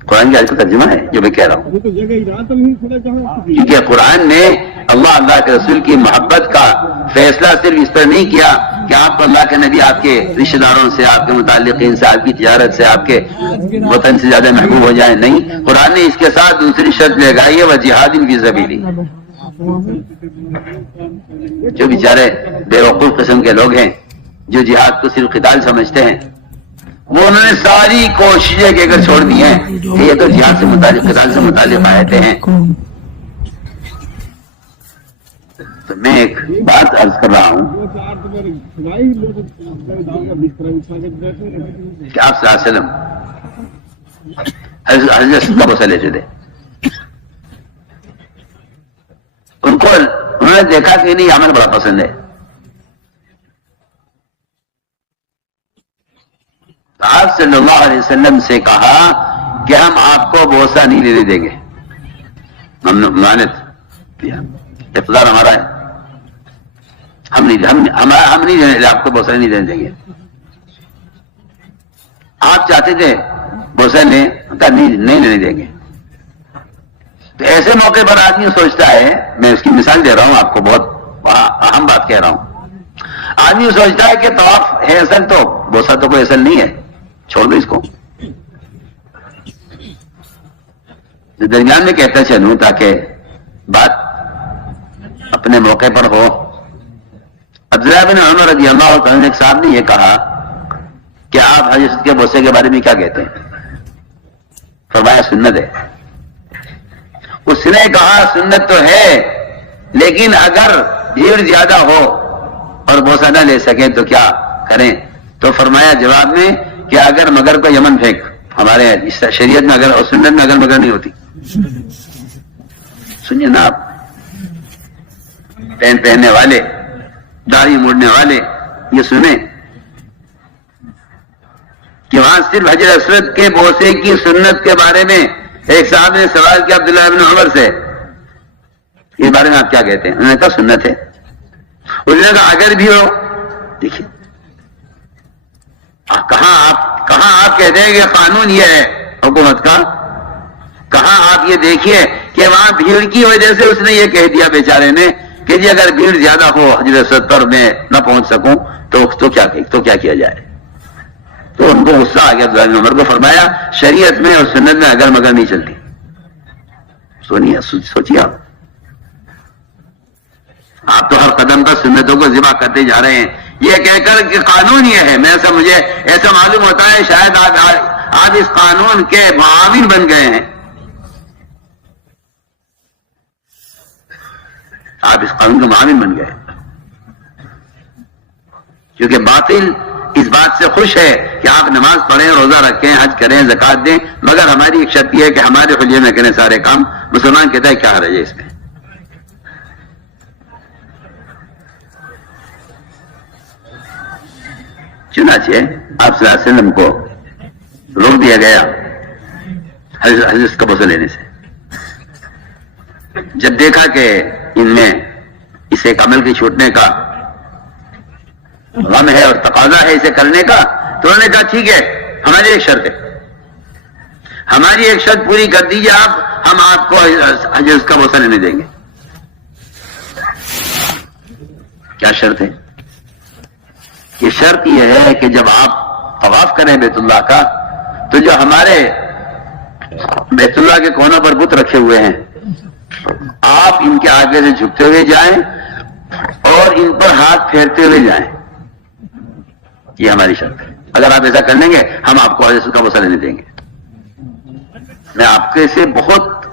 قرآن کی آیت کا ترجمہ ہے جو میں کہہ رہا ہوں, کیونکہ قرآن نے اللہ کے رسول کی محبت کا فیصلہ صرف اس پر نہیں کیا کہ آپ کو اللہ کے نبی آپ کے رشتہ داروں سے, آپ کے متعلقین سے, آپ کی تجارت سے, آپ کے وطن سے زیادہ محبوب ہو جائیں. نہیں, قرآن نے اس کے ساتھ دوسری شرط لگائی ہے, وہ جہاد فی سبیلی. جو بیچارے بے وقوف قسم کے لوگ ہیں جو جہاد کو صرف قتال سمجھتے ہیں, وہ انہوں نے ساری کوششیں کہ اگر چھوڑ دی ہیں کہ یہ تو جہاد سے متعلق, قتال سے متعلق آیتیں ہیں. تو میں ایک بات عرض کر رہا ہوں کہ آپ صلی اللہ علیہ وسلم حضرت کا بوسہ لیتے تھے. ان کو انہوں نے دیکھا کہ نہیں عمل بڑا پسند ہے, تو آپ صلی اللہ علیہ وسلم سے کہا کہ ہم آپ کو بوسہ نہیں لینے دیں گے. ہم نے مانت کیا, اقتدار ہمارا ہے, ہم نہیں آپ کو بوسہ نہیں دینے دیں گے. آپ چاہتے تھے بوسہ لیں, نہیں لینے دیں گے. تو ایسے موقع پر آدمی سوچتا ہے, میں اس کی مثال دے رہا ہوں آپ کو, بہت اہم بات کہہ رہا ہوں. آدمی سوچتا ہے کہ طواف ہے اصل, تو بوسہ تو کوئی اصل نہیں ہے, چھوڑ دو اس کو. درمیان میں کہتا چلوں تاکہ بات اپنے موقع پر ہو. عبداللہ بن عمر رضی اللہ عنہ ایک صاحب نے یہ کہا کہ آپ حضرت کے بوسے کے بارے میں کیا کہتے ہیں؟ فرمایا سنت ہے. اس نے کہا سنت تو ہے, لیکن اگر بھیڑ زیادہ ہو اور بوسہ نہ لے سکیں تو کیا کریں؟ تو فرمایا جواب میں کہ اگر مگر کو یمن پھینک. ہمارے شریعت میں اگر اور سنت میں اگر مگر نہیں ہوتی. سنیے نا آپ, پین پہننے والے, داڑھی موڑنے والے, یہ سنیں کہ وہاں صرف حجر اسود کے بوسے کی سنت کے بارے میں ایک صاحب نے سوال کیا عبداللہ بن عمر سے, اس بارے میں آپ کیا کہتے ہیں؟ انہوں نے کہا سنت ہے. اس نے کہا اگر بھی ہو, دیکھیے کہاں آپ کہتے ہیں کہ قانون یہ ہے حکومت کا, کہاں آپ یہ دیکھیے کہ وہاں بھیڑ کی وجہ سے اس نے یہ کہہ دیا بیچارے نے کہ جی اگر بھیڑ زیادہ ہو حجر اسود پر میں نہ پہنچ سکوں تو کیا کیا جائے. تو ان کو غصہ آ گیا عبداللہ بن عمر کو. فرمایا شریعت میں اور سنت میں اگر مگر نہیں چلتی. سوچیے آپ تو ہر قدم پر سنتوں کو ذبح کرتے جا رہے ہیں, یہ کہہ کر کہ قانون یہ ہے. مجھے ایسا معلوم ہوتا ہے شاید آپ اس قانون کے معاون بن گئے ہیں. آپ اس قانون کے معاون بن گئے, کیونکہ باطل اس بات سے خوش ہے کہ آپ نماز پڑھیں, روزہ رکھیں, حج کریں, زکات دیں, مگر ہماری ایک شرط یہ ہے کہ ہمارے حلیے میں کریں سارے کام. مسلمان کہتا ہے کیا حرج ہے اس میں؟ چنانچہ آپ صلی اللہ علیہ وسلم کو روک دیا گیا حضرت کا بوسہ لینے سے. جب دیکھا کہ ان میں اس ایک عمل کے چھوٹنے کا غم ہے اور تقاضا ہے اسے کرنے کا, تو انہوں نے کہا ٹھیک ہے, ہماری ایک شرط ہے, ہماری ایک شرط پوری کر دیجیے آپ, ہم آپ کو حضرت کا بوسہ لینے دیں گے. کیا شرط ہے؟ یہ شرط یہ ہے کہ جب آپ طواف کریں بیت اللہ کا, تو جو ہمارے بیت اللہ کے کونوں پر بت رکھے ہوئے ہیں, آپ ان کے آگے سے جھکتے ہوئے جائیں اور ان پر ہاتھ پھیرتے ہوئے جائیں. یہ ہماری شرط ہے. اگر آپ ایسا کر لیں گے ہم آپ کو حضرت کا بوسہ لینے دیں گے. میں آپ کے سے بہت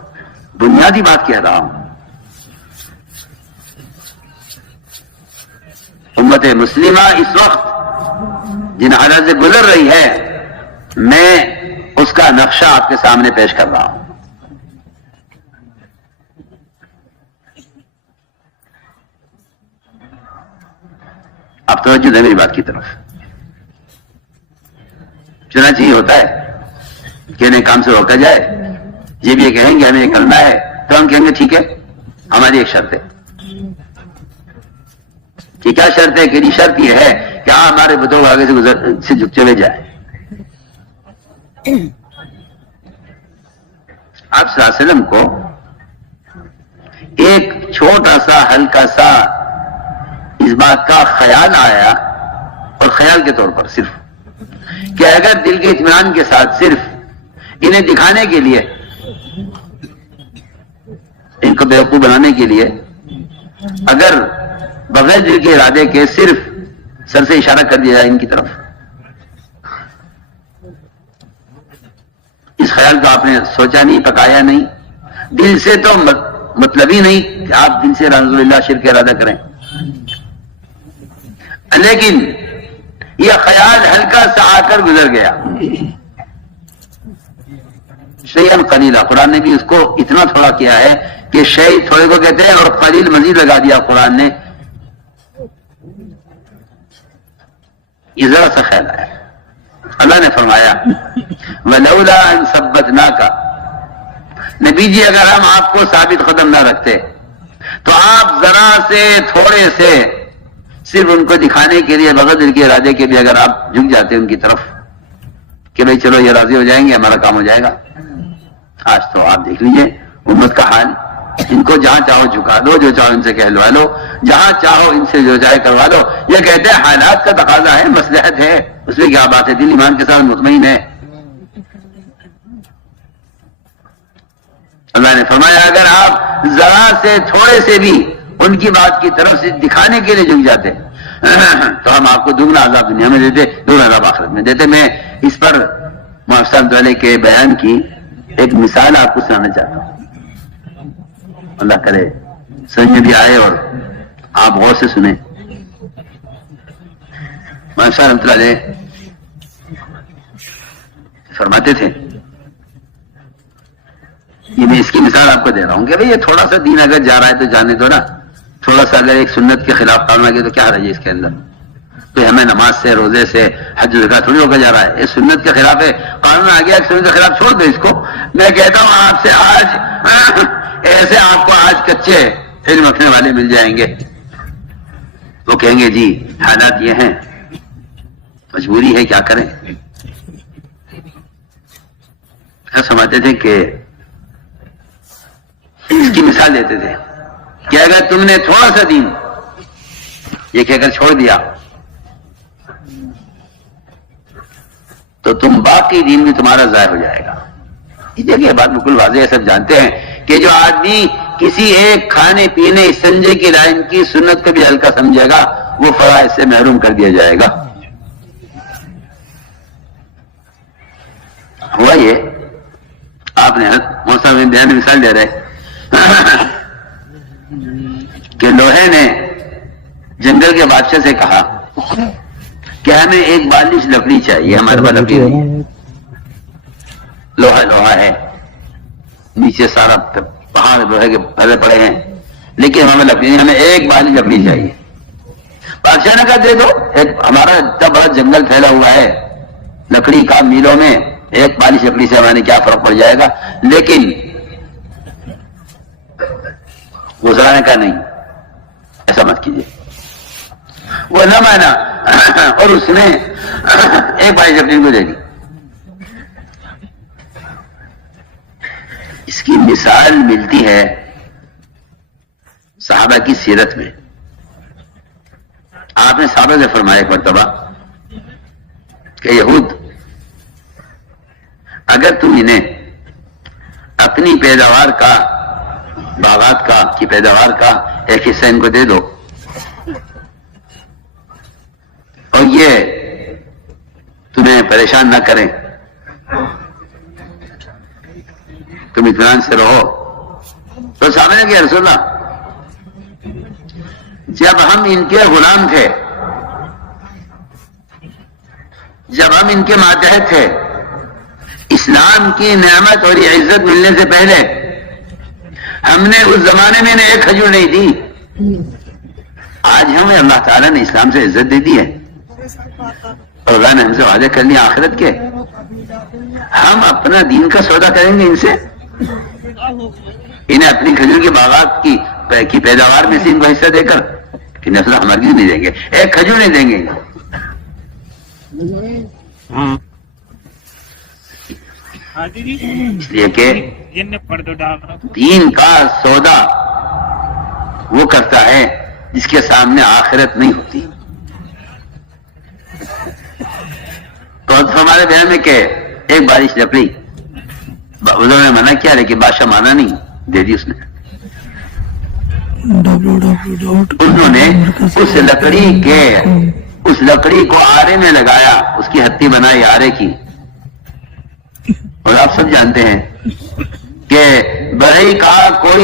بنیادی بات کہہ رہا ہوں. امت مسلمہ اس وقت جن حالات سے گزر رہی ہے, میں اس کا نقشہ آپ کے سامنے پیش کر رہا ہوں. اب توجہ دیں میری بات کی طرف. چنانچہ یہ ہوتا ہے کہ انہیں کام سے روکا جائے، یہ بھی یہ کہیں گے ہمیں یہ کرنا ہے تو ہم کہیں گے ٹھیک ہے، ہماری ایک شرط ہے. کہ کیا شرط ہے؟ کہ شرط یہ ہے کہ ہمارے بتوں آگے سے جھکتے ہوئے جائیں. آپ صلی اللہ علیہ وسلم کو ایک چھوٹا سا ہلکا سا اس بات کا خیال آیا، اور خیال کے طور پر صرف کہ اگر دل کے اطمینان کے ساتھ صرف انہیں دکھانے کے لیے، ان کو بیوقوف بنانے کے لیے، اگر بغیر دل کے ارادے کے صرف سر سے اشارہ کر دیا جائے ان کی طرف، اس خیال کو آپ نے سوچا نہیں، پکایا نہیں، دل سے تو مطلب ہی نہیں کہ آپ دل سے رضی اللہ شرک کا ارادہ کریں، لیکن یہ خیال ہلکا سا آ کر گزر گیا. شیئن قلیلا، قرآن نے بھی اس کو اتنا تھوڑا کیا ہے کہ شیء تھوڑے کو کہتے ہیں، اور قلیل مزید لگا دیا قرآن نے. یہ ذرا سا خیال آیا، اللہ نے فرمایا وَلَوْلَا أَن ثَبَّتْنَاكَ، نبی جی اگر ہم آپ کو ثابت قدم نہ رکھتے تو آپ ذرا سے تھوڑے سے صرف ان کو دکھانے کے لیے بغیر دل کے ارادے کے بھی اگر آپ جھک جاتے ان کی طرف کہ بھئی چلو یہ راضی ہو جائیں گے، ہمارا کام ہو جائے گا. آج تو آپ دیکھ لیجئے امت کا حال، ان کو جہاں چاہو جھکا دو، جو چاہو ان سے کہلوا لو، جہاں چاہو ان سے جو چاہے کروا لو. یہ کہتے ہیں حالات کا تقاضا ہے، مصلحت ہے، اس میں کیا بات ہے، دل ایمان کے ساتھ مطمئن ہے. اللہ نے فرمایا اگر آپ ذرا سے تھوڑے سے بھی ان کی بات کی طرف سے دکھانے کے لیے جھک جاتے تو ہم آپ کو دگنا عذاب دنیا میں دیتے، دگنا عذاب آخرت میں دیتے. میں اس پر محسن والے کے بیان کی ایک مثال آپ کو سنانا چاہتا ہوں، اللہ کرے سمجھ میں بھی آئے اور آپ غور سے سنیں. محسن رحمۃ اللہ علیہ فرماتے تھے، یہ میں اس کی مثال آپ کو دے رہا ہوں کہ بھئی یہ تھوڑا سا دین اگر جا رہا ہے تو جانے دو نا، تھوڑا سا اگر ایک سنت کے خلاف کام لگے تو کیا رہی ہے اس کے اندر؟ تو ہمیں نماز سے، روزے سے، حج و زکات تھوڑی ہو کے جا رہا ہے، یہ سنت کے خلاف ہے، قانون آ گیا سنت کے خلاف، چھوڑ دو اس کو. میں کہتا ہوں آپ سے آج ایسے آپ کو آج کچے علم رکھنے والے مل جائیں گے، وہ کہیں گے جی حالات یہ ہیں، مجبوری ہے، کیا کریں. سمجھتے تھے کہ اس کی مثال دیتے تھے کہ اگر تم نے تھوڑا سا دین یہ کہہ کر چھوڑ دیا تو تم باقی دین بھی تمہارا ضائع ہو جائے گا. یہ دیکھیے بات بالکل واضح ہے، سب جانتے ہیں کہ جو آدمی کسی ایک کھانے پینے استنجے کی لائن کی سنت کو بھی ہلکا سمجھے گا وہ فرائض سے محروم کر دیا جائے گا. ہوا یہ آپ نے موسم بیان مثال دے رہے کہ لوہے نے جنگل کے بادشاہ سے کہا کہ ہمیں ایک بالش لکڑی چاہیے، ہمارے پاس لکڑی نہیں ہے، لوہا ہے، نیچے سارا پہاڑ لوہے کے بھرے پڑے ہیں، لیکن ہمیں لکڑی نہیں، ہمیں ایک بالش لکڑی چاہیے. بادشاہ نے کہا دے دو، ہمارا اتنا بڑا جنگل پھیلا ہوا ہے لکڑی کا میلوں میں، ایک بالش لکڑی سے ہمیں کیا فرق پڑ جائے گا. لیکن گزرانے کا نہیں، ایسا مت کیجیے. وہ نہ مانا اور اس نے ایک بالش لکڑی کو دے دی. اس کی مثال ملتی ہے صحابہ کی سیرت میں. آپ نے صحابہ سے فرمایا ایک مرتبہ کہ یہود اگر تم انہیں اپنی پیداوار کا، باغات کا کی پیداوار کا ایک حصہ ان کو دے دو اور یہ تمہیں پریشان نہ کریں، تم اطمینان سے رہو. تو سامنے کیا رسول اللہ جب ہم ان کے غلام تھے، جب ہم ان کے ماتحت تھے، اسلام کی نعمت اور یہ عزت ملنے سے پہلے ہم نے اس زمانے میں ایک کھجور نہیں دی. آج ہمیں اللہ تعالیٰ نے اسلام سے عزت دے دی ہے اور اللہ نے ہم سے وعدے کر لیا آخرت کے ہم اپنا دین کا سودا کریں گے ان سے؟ انہیں اپنی کھجور کے باغات کی پیداوار میں سے ان کو حصہ دے کر کہ نسل ہماری نہیں دیں گے، ایک کھجور نہیں دیں گے. اس لیے کہ دین کا سودا وہ کرتا ہے جس کے سامنے آخرت نہیں ہوتی. تو ہمارے بیان میں کہ ایک بارش لکڑی انہوں نے منع کیا لیکن بادشاہ مانا نہیں، دے دی اس نے. انہوں نے اس لکڑی کو آرے میں لگایا، اس کی ہتھی بنائی آرے کی. اور آپ سب جانتے ہیں کہ بڑھئی کا کوئی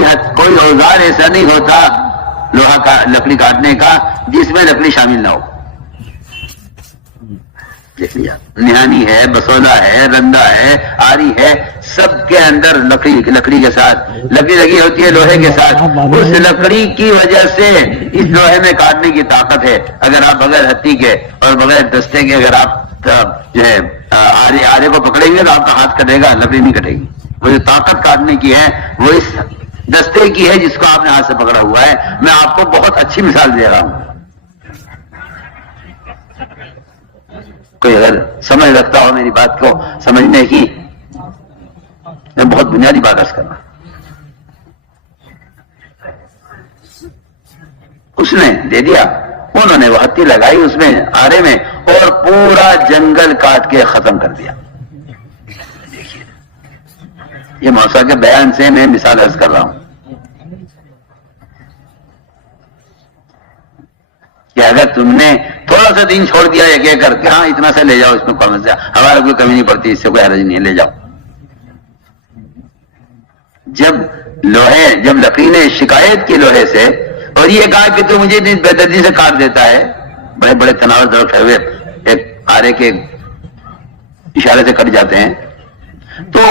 اوزار ایسا نہیں ہوتا لوہا کا لکڑی کاٹنے کا جس میں لکڑی شامل نہ ہو. دیکھ لیا، نہانی ہے، بسولا ہے، رندا ہے، آری ہے، سب کے اندر لکڑی کے ساتھ لکڑی لگی ہوتی ہے لوہے کے ساتھ. اس لکڑی کی وجہ سے اس لوہے میں کاٹنے کی طاقت ہے. اگر آپ بغیر ہتھی کے اور بغیر دستے کے اگر آپ جو ہے آرے کو پکڑیں گے تو آپ کا ہاتھ کٹے گا، لکڑی نہیں کٹے گی. وہ جو طاقت کاٹنے کی ہے وہ اس دستے کی ہے جس کو آپ نے ہاتھ سے پکڑا ہوا ہے. میں آپ کو بہت اچھی مثال دے رہا ہوں. کوئی اگر سمجھ رکھتا ہو میری بات کو سمجھنے کی، میں بہت بنیادی بات عرض کرنا. اس نے دے دیا، انہوں نے وہ ہتھی لگائی اس میں آرے میں اور پورا جنگل کاٹ کے ختم کر دیا. دیکھیے یہ موسیٰ کے بیان سے میں مثال عرض کر رہا ہوں کہ اگر تم نے تھوڑا سا دین چھوڑ دیا یہ کہہ کر کہ ہاں اتنا سا لے جاؤ، اس میں کون سا ہمارا کوئی کمی نہیں پڑتی، اس سے کوئی حرج نہیں ہے، لے جاؤ. جب لکڑی نے شکایت کی لوہے سے اور یہ کہا کہ تو مجھے اتنی بے دردی سے کاٹ دیتا ہے، بڑے بڑے تناور درخت ہوئے ایک آرے کے اشارے سے کٹ جاتے ہیں، تو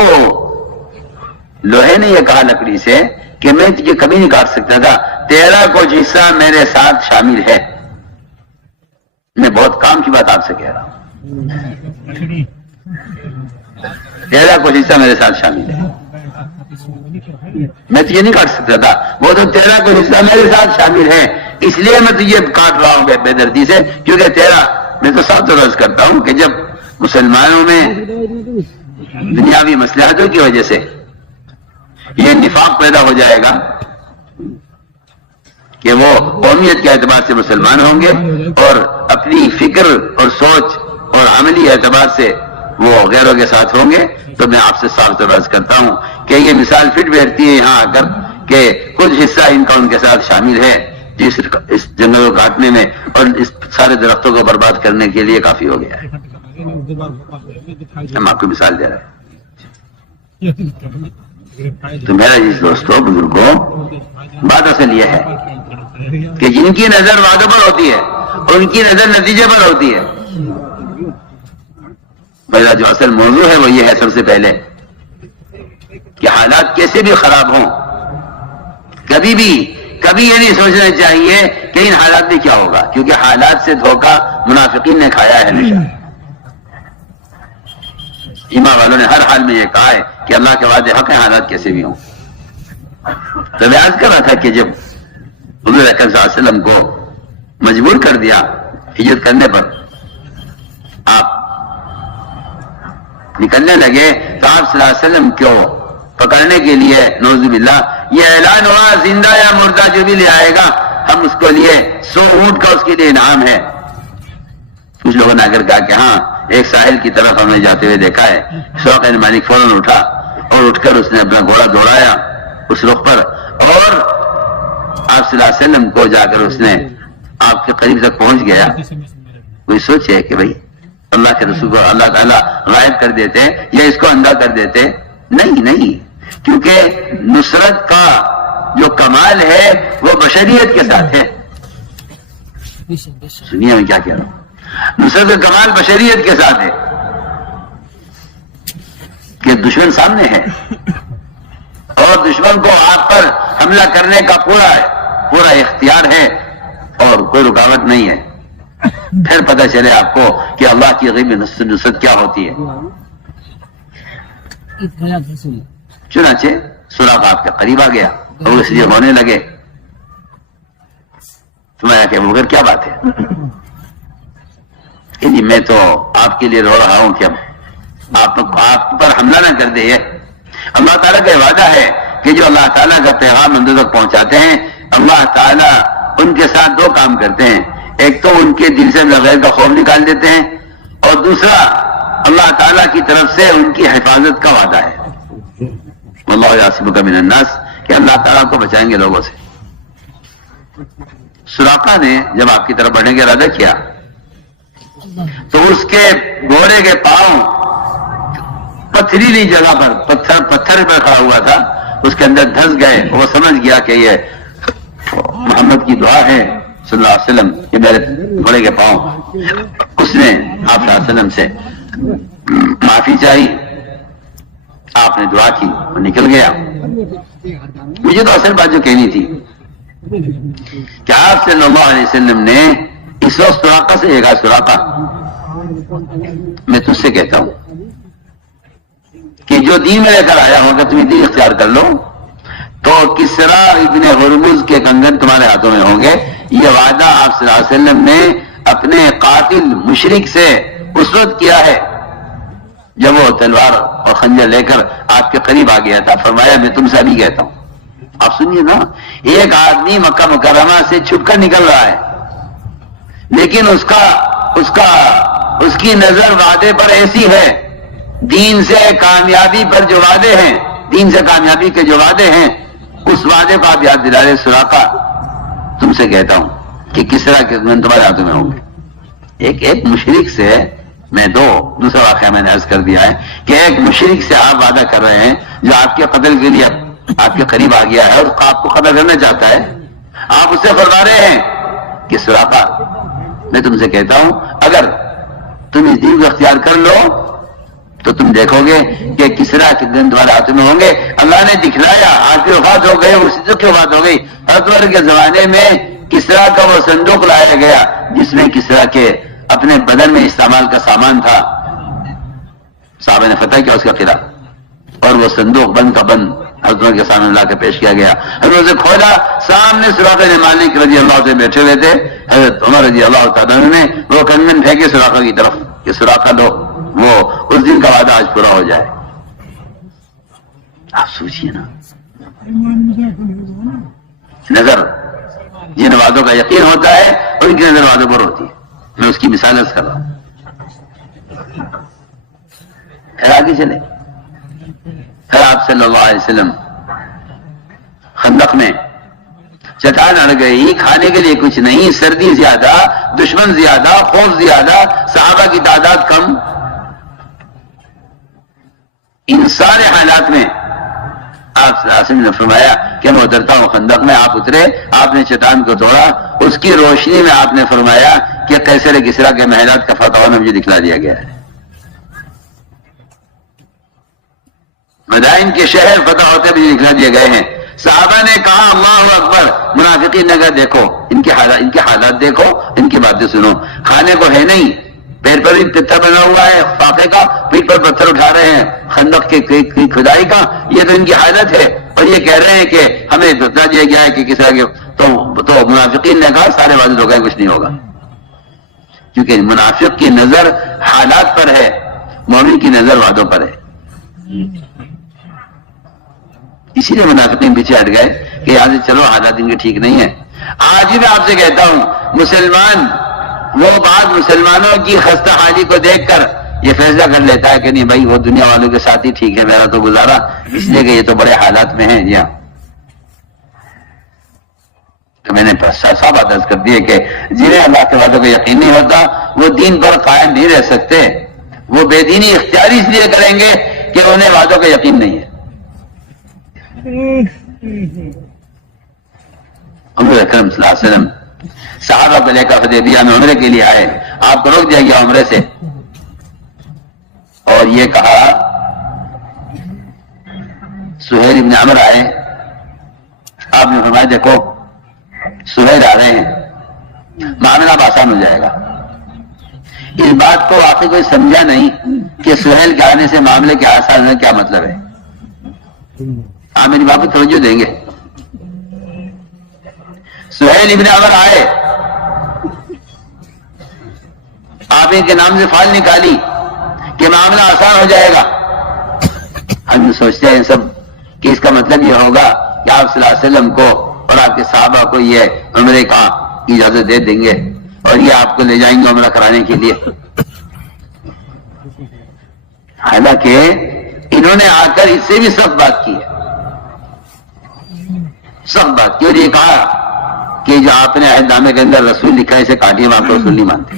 لوہے نے یہ کہا لکڑی سے کہ میں تجھے کبھی نہیں کاٹ سکتا تھا، تیرا کچھ حصہ میرے ساتھ شامل ہے. میں بہت کام کی بات آپ سے کہہ رہا ہوں، تیرا کچھ حصہ میرے ساتھ شامل ہے، میں تجھے نہیں کاٹ سکتا تھا، وہ تو تیرا کوئی حصہ میرے ساتھ شامل ہے، اس لیے میں تجھے کاٹ رہا ہوں بے دردی سے. کیونکہ میں تو صاف عرض کرتا ہوں کہ جب مسلمانوں میں دنیاوی مصلحتوں کی وجہ سے یہ نفاق پیدا ہو جائے گا کہ وہ قومیت کے اعتبار سے مسلمان ہوں گے اور اپنی فکر اور سوچ اور عملی اعتبار سے وہ غیروں کے ساتھ ہوں گے، تو میں آپ سے صاف عرض کرتا ہوں کہ یہ مثال فٹ بیٹھتی ہے یہاں اگر کہ کچھ حصہ ان کا ان کے ساتھ شامل ہے جس اس جنگل کو کاٹنے میں اور اس سارے درختوں کو برباد کرنے کے لیے کافی ہو گیا ہے. ہم آپ کو مثال دے رہے ہیں. تو میرا اس دوستوں بزرگوں بات اصل یہ ہے کہ جن کی نظر وعدوں پر ہوتی ہے ان کی نظر نتیجے پر ہوتی ہے. میرا جو اصل موضوع ہے وہ یہ ہے سب سے پہلے کہ حالات کیسے بھی خراب ہوں کبھی یہ نہیں سوچنا چاہیے کہ ان حالات میں کیا ہوگا، کیونکہ حالات سے دھوکہ منافقین نے کھایا ہے ہمیشہ. ایمان والوں نے ہر حال میں یہ کہا ہے کہ اللہ کے وعدے حق ہیں حالات کیسے بھی ہوں. تو میں عرض کر رہا تھا کہ جب حضور اکرم صلی اللہ علیہ وسلم کو مجبور کر دیا ہجرت کرنے پر، آپ نکلنے لگے تو آپ صلی اللہ علیہ وسلم کو پکڑنے کے لیے نعوذ باللہ یہ اعلان ہوا زندہ یا مردہ جو بھی لے آئے گا ہم اس کو لیے 100 اونٹ کا اس کے لیے انعام ہے. کچھ لوگوں نے اگر کہا کہ ہاں ایک ساحل کی طرف ہم نے جاتے ہوئے دیکھا ہے. شوق مالک فوراً اٹھا اور اٹھ کر اس نے اپنا گھوڑا دوڑایا اس رخ پر اور آپ صلی اللہ علیہ وسلم کو جا کر اس نے آپ کے قریب تک پہنچ گیا. کوئی سوچے کہ بھائی اللہ کے رسول کو اللہ تعالیٰ غائب کر دیتے یا اس کو اندھا کر دیتے؟ نہیں، کیونکہ نصرت کا جو کمال ہے وہ بشریت کے ساتھ ہے. سنیے میں کیا کہہ رہا ہوں، نصرت کا کمال بشریت کے ساتھ ہے کہ دشمن سامنے ہے اور دشمن کو آپ پر حملہ کرنے کا پورا اختیار ہے اور کوئی رکاوٹ نہیں ہے. پھر پتہ چلے آپ کو کہ اللہ کی غیبی نصرت کیا ہوتی ہے. چنانچہ سراقہ آپ کے قریب آ گیا اور اس لیے ہونے لگے. تمہارا کہ مگر کیا بات ہے کہ جی میں تو آپ کے لیے رو رہا ہوں کہ آپ پر حملہ نہ کر دے. اللہ تعالیٰ کا وعدہ ہے کہ جو اللہ تعالیٰ کا پیغام اندر تک پہنچاتے ہیں اللہ تعالیٰ ان کے ساتھ دو کام کرتے ہیں. ایک تو ان کے دل سے غیر کا خوف نکال دیتے ہیں اور دوسرا اللہ تعالیٰ کی طرف سے ان کی حفاظت کا وعدہ ہے. اللہ یعصمک من الناس کہ اللہ تعالیٰ کو بچائیں گے لوگوں سے. سراقہ نے جب آپ کی طرف بڑھنے کا ارادہ کیا تو اس کے گھوڑے کے پاؤں پتھریلی جگہ پر پتھر پر کھڑا ہوا تھا, اس کے اندر دھس گئے. وہ سمجھ گیا کہ یہ محمد کی دعا ہے صلی اللہ علیہ وسلم, یہ میرے گھوڑے کے پاؤں. اس نے آپ صلی اللہ علیہ وسلم سے معافی چاہی, آپ نے دعا کی, وہ نکل گیا. مجھے تو اصل بات جو کہنی تھی کہ آپ صلی اللہ علیہ وسلم نے اس وقت سراقہ سے یہ کہا, سراقہ میں تجھ سے کہتا ہوں کہ جو دین میں لے کر آیا ہوگا تمہیں دین اختیار کر لو تو کسرا ابن ہرمز کے کنگن تمہارے ہاتھوں میں ہوں گے. یہ وعدہ آپ صلی اللہ علیہ وسلم نے اپنے قاتل مشرک سے اس وقت کیا ہے جب وہ تلوار اور خنجر لے کر آپ کے قریب آ گیا تھا. فرمایا میں تم سے ابھی کہتا ہوں. آپ سنیے نا, ایک آدمی مکہ مکرمہ سے چھپ کر نکل رہا ہے لیکن اس کی نظر وعدے پر ایسی ہے, دین سے کامیابی پر جو وعدے ہیں, دین سے کامیابی کے جو وعدے ہیں اس وعدے کو آپ یاد دلا رہے. سراقہ تم سے کہتا ہوں کہ کس طرح کے تمہارے ہاتھوں میں ہوں گے. ایک مشرک سے میں دوسرا واقعہ میں نے عرض کر دیا ہے کہ ایک مشرک سے آپ وعدہ کر رہے ہیں جو آپ کے قتل کے لیے آپ کے قریب آ گیا ہے اور آپ کو قتل کرنا چاہتا ہے. آپ اسے فرما رہے ہیں کہ سراقہ میں تم سے کہتا ہوں اگر تم اس دین کو اختیار کر لو تو تم دیکھو گے کہ کسرا کے دن تمہارے ہاتھوں میں ہوں گے. اللہ نے دکھلایا, آج کی وفات ہو گئی, اس کی وفات ہو گئی. حضرت عمر کے زمانے میں کسرا کا وہ صندوق لایا گیا جس میں کسرا کے اپنے بدن میں استعمال کا سامان تھا. صحابہ نے فتح کیا اس کا قلعہ اور وہ صندوق بند کا بند حضرت عمر کے سامنے لا کے پیش کیا گیا. حضرت اسے کھولا, سامنے سراقہ نے مالک رضی اللہ سے بیٹھے ہوئے تھے. حضرت عمر رضی اللہ تعالیٰ نے وہ کنگن پھینکے سراقہ کی طرف کہ سراقہ لو, وہ اس دن کا وعدہ آج پورا ہو جائے. آپ سوچئے نا, نظر جن وعدوں کا یقین ہوتا ہے اور ان کی نظر وعدوں پر ہوتی ہے. میں اس کی مثال عرض کر رہا ہوں. پھر آگے چلے, پھر آپ صلی اللہ علیہ وسلم خندق میں چٹان اڑ گئی, کھانے کے لیے کچھ نہیں, سردی زیادہ, دشمن زیادہ, خوف زیادہ, صحابہ کی تعداد کم. ان سارے حالات میں آپ صلی اللہ علیہ وسلم نے فرمایا کہ میں اترتا ہوں خندق میں. آپ اترے, آپ نے چٹان کو توڑا, اس کی روشنی میں آپ نے فرمایا کہ قیصر کسریٰ کے محلات کا فتح میں مجھے دکھلا دیا گیا ہے. مدائن کے شہر فتح ہوتے مجھے دکھلا دیے گئے ہیں. صحابہ نے کہا اللہ اکبر. منافقین نے کہا دیکھو ان کے حالات دیکھو, ان کی باتیں سنو. کھانے کو ہے نہیں, پیر پر بھی پتھر بنا ہوا ہے فاقے کا, پیٹ پر پتھر اٹھا رہے ہیں خندق کی کھدائی کا. یہ تو ان کی حالت ہے اور یہ کہہ رہے ہیں کہ ہمیں بتا دیا گیا ہے کہ کس طرح کے. تو منافقین نے کہا سارے وعدے تو کہیں کچھ نہیں ہوگا, کیونکہ منافق کی نظر حالات پر ہے, مومن کی نظر وعدوں پر ہے. اسی لیے منافقین پیچھے ہٹ گئے کہ یہاں سے چلو حالات ان کے ٹھیک نہیں ہے. آج ہی میں آپ سے کہتا ہوں, مسلمان وہ بات مسلمانوں کی خستہ حالی کو دیکھ کر یہ فیصلہ کر لیتا ہے کہ نہیں بھائی وہ دنیا والوں کے ساتھ ہی ٹھیک ہے, میرا تو گزارا, اس لیے کہ یہ تو بڑے حالات میں ہیں. جی ہاں, تو میں نے صاف بات عرض کر دی ہے کہ جنہیں اللہ کے وعدوں کو یقین نہیں ہوتا وہ دین پر قائم نہیں رہ سکتے. وہ بے دینی اختیاری اس لیے کریں گے کہ انہیں وعدوں کا یقین نہیں ہے. حضور اکرم صلی اللہ علیہ وسلم صحابہ کو لے کر حدیبیہ میں عمرے کے لیے آئے. آپ کو روک دیا گیا عمرے سے اور یہ کہا, سہیل ابن عمر آئے, آپ نے فرمایا دیکھو سہیل آ رہے ہیں, معاملہ آسان ہو جائے گا. اس بات کو واقعی کوئی سمجھا نہیں کہ سہیل کے آنے سے معاملے کے آسان ہے، کیا مطلب ہے؟ آپ میری بات کو توجہ دیں گے؟ سہیل ابن عمر آئے، آپ ان کے نام سے فال نکالی کہ معاملہ آسان ہو جائے گا۔ ہم سوچتے ہیں سب کہ اس کا مطلب یہ ہوگا کہ آپ صلی اللہ علیہ وسلم کو اور آپ کے صحابہ کو یہ عمرے کا اجازت دے دیں گے اور یہ آپ کو لے جائیں گے عمرہ کرانے کے لیے۔ حالانکہ انہوں نے آ کر اس سے بھی سخت بات کی ہے، سخت بات کی، اور یہ کہا کہ جو آپ نے عہد نامے کے اندر رسول لکھا ہے اسے کاٹیے، ہم آپ کو رسول نہیں مانتے۔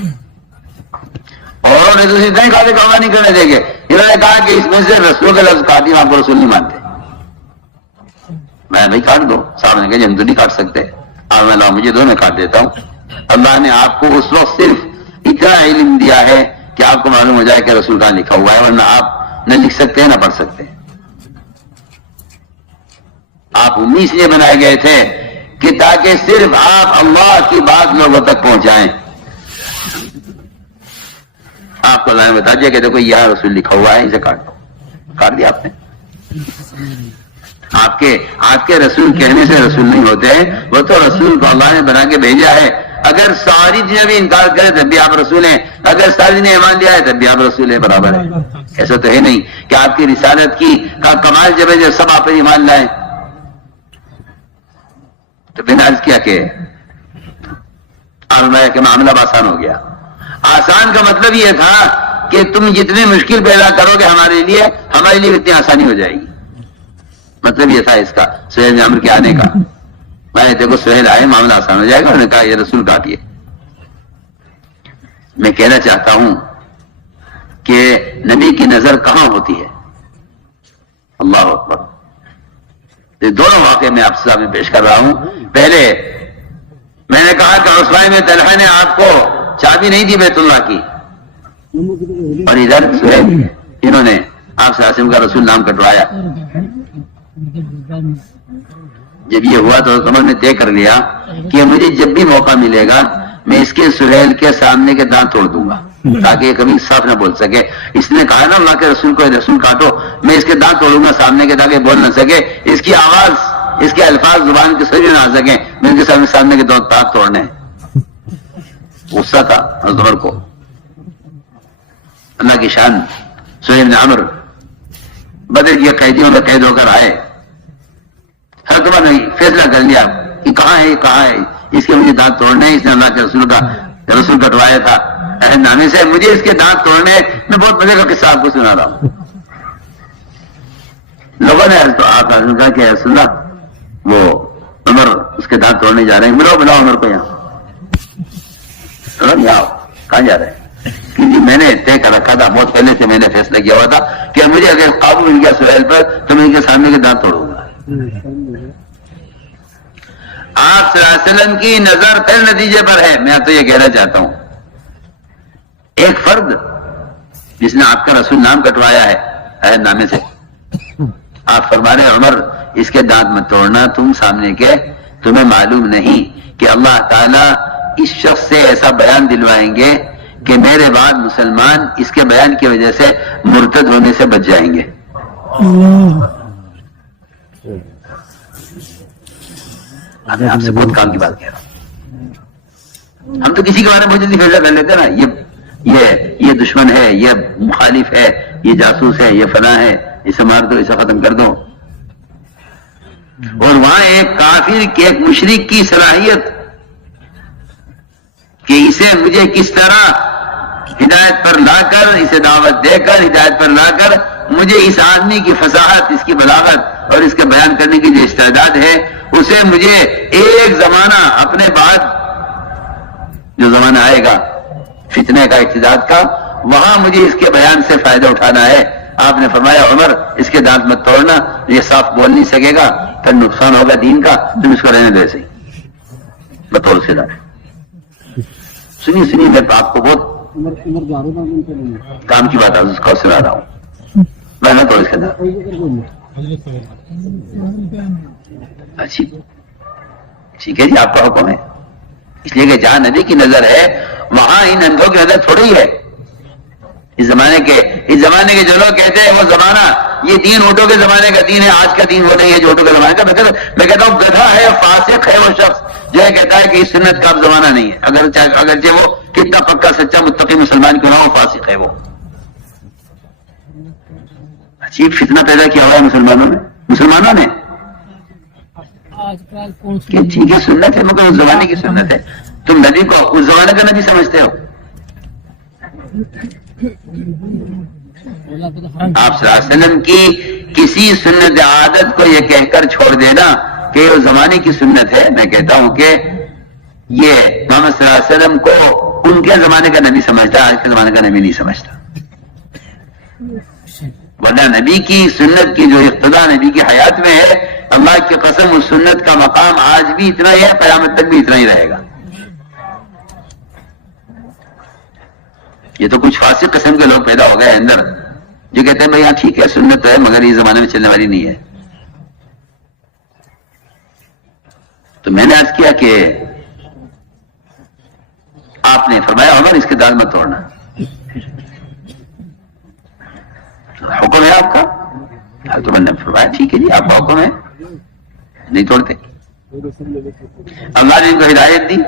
اوروں نے تو سیدھا ہی کہا کہ عمرہ نہیں کرنے دیں گے، انہوں نے کہا کہ اس میں سے رسول کا لفظ کاٹیے، ہم آپ کو رسول نہیں مانتے۔ میں بھائی کاٹ دو، صاحب نے کہا ہم تو نہیں کاٹ سکتے، آپ میں لاؤ مجھے دو، میں کاٹ دیتا ہوں۔ اللہ نے آپ کو اس وقت صرف اتنا علم دیا ہے کہ آپ کو معلوم ہو جائے کہ رسول کہاں لکھا ہوا ہے، ورنہ آپ نہ لکھ سکتے ہیں نہ پڑھ سکتے ہیں۔ آپ امی اس لیے بنائے گئے تھے کہ تاکہ صرف آپ اللہ کی بات لوگوں تک پہنچائیں۔ آپ کو اللہ نے بتا دیا کہ دیکھو یہاں رسول لکھا ہوا ہے، اسے کاٹ دو، کاٹ دیا آپ نے۔ آپ کے رسول کہنے سے رسول نہیں ہوتے ہیں، وہ تو رسول کو اللہ نے بنا کے بھیجا ہے۔ اگر ساری دنیا بھی انکار کرے تب بھی آپ رسول ہیں، اگر ساری دنیا ایمان لیا ہے تب بھی آپ رسول ہیں، برابر ہے۔ ایسا تو ہے نہیں کہ آپ کی رسالت کی کا کمال جب ہے جب سب آپ پر ایمان لائیں، تو بنا عرض کیا کہ کہ معاملہ آسان ہو گیا۔ آسان کا مطلب یہ تھا کہ تم جتنے مشکل پیدا کرو گے ہمارے لیے اتنی آسانی ہو جائے گی۔ مطلب یہ تھا اس کا سہیل بن عمرو کے آنے کا۔ میں نے دیکھو سہیل آئے، معاملہ آسان ہو جائے گا، انہوں نے کہا یہ رسول کاٹیے۔ میں کہنا چاہتا ہوں کہ نبی کی نظر کہاں ہوتی ہے؟ اللہ اکبر۔ یہ دونوں واقعے میں آپ سے سامنے پیش کر رہا ہوں۔ پہلے میں نے کہا کہ عثمان بن طلحہ نے آپ کو چابی نہیں دی بیت اللہ کی، اور ادھر سہیل انہوں نے آپ سے عاصم کا رسول نام کٹوایا۔ جب یہ ہوا تو عمر نے طے کر لیا کہ مجھے جب بھی موقع ملے گا میں اس کے سہیل کے سامنے کے دانت توڑ دوں گا تاکہ یہ کبھی صاف نہ بول سکے۔ اس نے کہا نا اللہ کے رسول کو رسول کاٹو، میں اس کے دانت توڑوں گا سامنے کے تاکہ بول نہ سکے، اس کی آواز اس کے الفاظ زبان کے سمجھ نہ آ سکیں، میں ان کے سامنے کے دانت توڑنے۔ غصہ تھا حضرت عمر کو۔ اللہ کی شان، سہیل بن عمرو بدر کے قیدیوں میں قید ہو کر آئے۔ حضرت عمر نے فیصلہ کر لیا کہ کہاں ہے اس کے مجھے دانت توڑنے، اس نے اللہ کے رسول کٹوایا تھا عہد نامے سے، مجھے اس کے دانت توڑنے۔ میں بہت مزے کا قصہ آپ کو سنا رہا ہوں۔ لوگوں نے کہا کہ رسول اللہ وہ عمر اس کے دانت توڑنے جا رہے ہیں، بلاؤ عمر کو یہاں۔ آؤ، کہاں جا رہے ہیں؟ کیونکہ میں نے طے کر رکھا تھا، بہت پہلے سے میں نے فیصلہ کیا ہوا تھا کہ مجھے اگر قابو مل گیا سہیل پر تو میں ان کے سامنے کے دانت توڑوں گا۔ آپ صلی اللہ علیہ وسلم کی نظر پھر نتیجے پر ہے۔ میں تو یہ کہنا چاہتا ہوں، ایک فرد جس نے آپ کا رسول نام کٹوایا ہے عہد نامے سے، آپ فرما رہے عمر اس کے دانت مت توڑنا، تم سامنے کے، تمہیں معلوم نہیں کہ اللہ تعالیٰ اس شخص سے ایسا بیان دلوائیں گے کہ میرے بعد مسلمان اس کے بیان کی وجہ سے مرتد ہونے سے بچ جائیں گے۔ میں آپ سے بہت کام کی بات کہہ رہا ہوں۔ ہم تو کسی کے بارے میں بہت جلدی فیصلہ کر لیتے نا، یہ دشمن ہے، یہ مخالف ہے، یہ جاسوس ہے، یہ فلاں ہے، اسے مار دو، اسے ختم کر دو۔ اور وہاں ایک کافر کی، ایک مشرک کی صلاحیت کہ اسے مجھے کس طرح ہدایت پر لا کر، اسے دعوت دے کر ہدایت پر لا کر، مجھے اس آدمی کی فصاحت، اس کی بلاغت اور اس کے بیان کرنے کی جو استعداد ہے، اسے مجھے ایک زمانہ اپنے بعد جو زمانہ آئے گا فتنے کا، اقتدار کا، وہاں مجھے اس کے بیان سے فائدہ اٹھانا ہے۔ آپ نے فرمایا عمر اس کے دانت مت توڑنا، یہ صاف بول نہیں سکے گا، پھر نقصان ہوگا دین کا، تم اس کو رہنے دے صحیح بطور سے دار۔ سنیے میں آپ کو بہت کام کی بات اس کو سنا رہا ہوں، میں نہ تو اس کے اندر اچھی ٹھیک ہے جی، آپ کا حکم ہے، اس لیے کہ جہاں نبی کی نظر ہے وہاں ان اندھوں کی نظر تھوڑی ہے۔ اس زمانے کے جو لوگ کہتے ہیں وہ زمانہ یہ دین اونٹوں کے زمانے کا دین ہے، آج کا دین وہ نہیں ہے جو اونٹوں کے زمانے کا، میں کہتا ہوں گدھا ہے، فاسق ہے وہ شخص جو کہتا ہے کہ اس سنت کا اب زمانہ نہیں ہے، اگرچہ وہ کتنا پکا سچا متقی مسلمان کیوں نہ ہو، فاسق ہے وہ. عجیب فتنہ پیدا کیا ہوا ہے مسلمانوں نے کہ ٹھیک ہے سنت ہے مگر اس زمانے کی سنت ہے. تم نبی کو اس زمانے کا نبی سمجھتے ہو؟ آپ صلی اللہ علیہ وسلم کی کسی سنت عادت کو یہ کہہ کر چھوڑ دینا کہ یہ زمانے کی سنت ہے، میں کہتا ہوں کہ یہ محمد صلی اللہ علیہ وسلم کو ان کے زمانے کا نبی سمجھتا، آج کے زمانے کا نبی نہیں سمجھتا. ورنہ نبی کی سنت کی جو اقتدا نبی کی حیات میں ہے، اللہ کی قسم اس سنت کا مقام آج بھی اتنا ہی ہے، قیامت تک بھی اتنا ہی رہے گا. یہ تو کچھ فاسق قسم کے لوگ پیدا ہو گئے اندر جو کہتے ہیں بھائی ہاں ٹھیک ہے سنت تو ہے مگر یہ زمانے میں چلنے والی نہیں ہے. تو میں نے عرض کیا کہ آپ نے فرمایا عمر اس کے دال مت توڑنا. حکم ہے آپ کا؟ تو میں نے فرمایا ٹھیک ہے جی آپ کا حکم ہے، نہیں توڑتے. اللہ نے ان کو ہدایت دی.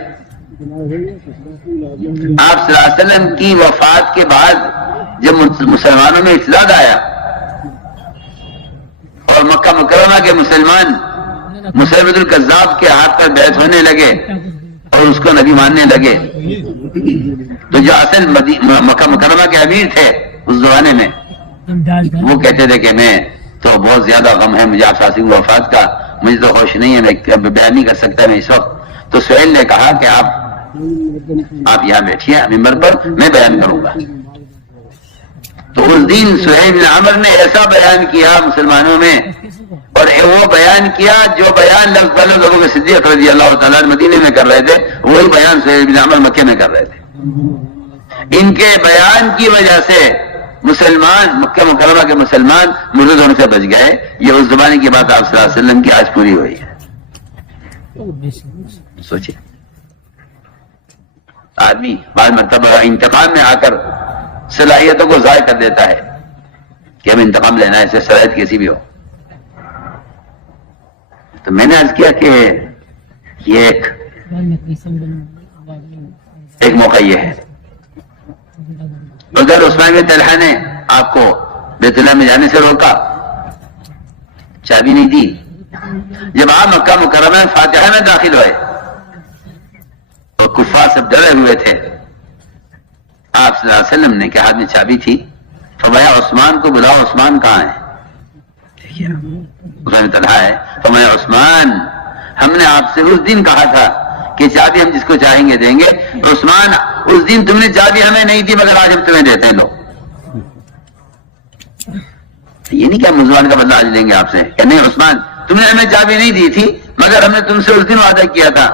آپ صلی اللہ علیہ وسلم کی وفات کے بعد جب مسلمانوں میں اطلاع آیا اور مکہ مکرمہ کے مسلمان مسلمۃ الکذاب کے ہاتھ پر بیعت ہونے لگے اور اس کو نبی ماننے لگے، تو جو اصل مکہ مکرمہ کے امیر تھے اس زمانے میں وہ کہتے تھے کہ میں تو بہت زیادہ غم ہے مجھے آپ صلی اللہ علیہ وسلم کی وفات کا، مجھے تو ہوش نہیں ہے، میں بیان نہیں کر سکتا میں اس وقت. تو سہیل نے کہا کہ آپ یہاں بیٹھیے ممبر پر، میں بیان کروں گا. تو اس دن سہیل بن عمر نے ایسا بیان کیا مسلمانوں میں، اور وہ بیان کیا جو بیان لفظ لفظ ابو بکر صدیق رضی اللہ تعالیٰ مدینے میں کر رہے تھے، وہی بیان سہیل بن عمر مکے میں کر رہے تھے. ان کے بیان کی وجہ سے مسلمان مکہ مکرمہ کے مسلمان مرتد ہونے سے بچ گئے. یہ اس زمانے کی بات آپ صلی اللہ علیہ وسلم کی آج پوری ہوئی ہے. سوچیں آدمی بعض مرتبہ انتقام میں آ کر صلاحیتوں کو ضائع کر دیتا ہے کہ ہمیں انتقام لینا ہے، اسے صلاحیت کیسی بھی ہو. تو میں نے عرض کیا کہ یہ ایک موقع یہ ہے. ادھر عثمان بن طلحہ نے آپ کو بیت اللہ میں جانے سے روکا، چابی نہیں دی. جب آپ مکہ مکرمہ فاتحہ میں داخل ہوئے اور کفار سب ڈرے ہوئے تھے، آپ صلی اللہ علیہ وسلم نے کہ ہاتھ میں چابی تھی، فرمایا عثمان کو بلاؤ، عثمان کہاں ہے؟ دیکھیے عثمان طلحہ ہے. فرمایا عثمان ہم نے آپ سے اس دن کہا تھا کہ چابی ہم جس کو چاہیں گے دیں گے. عثمان اس دن تم نے چابی ہمیں نہیں دی مگر آج ہم تمہیں دیتے ہیں. لو یہ نہیں کہ ہم مسلمان کا بدلہ آج لیں گے آپ سے، کہ نہیں عثمان تم نے ہمیں چابی نہیں دی تھی مگر ہم نے تم سے اس دن وعدہ کیا تھا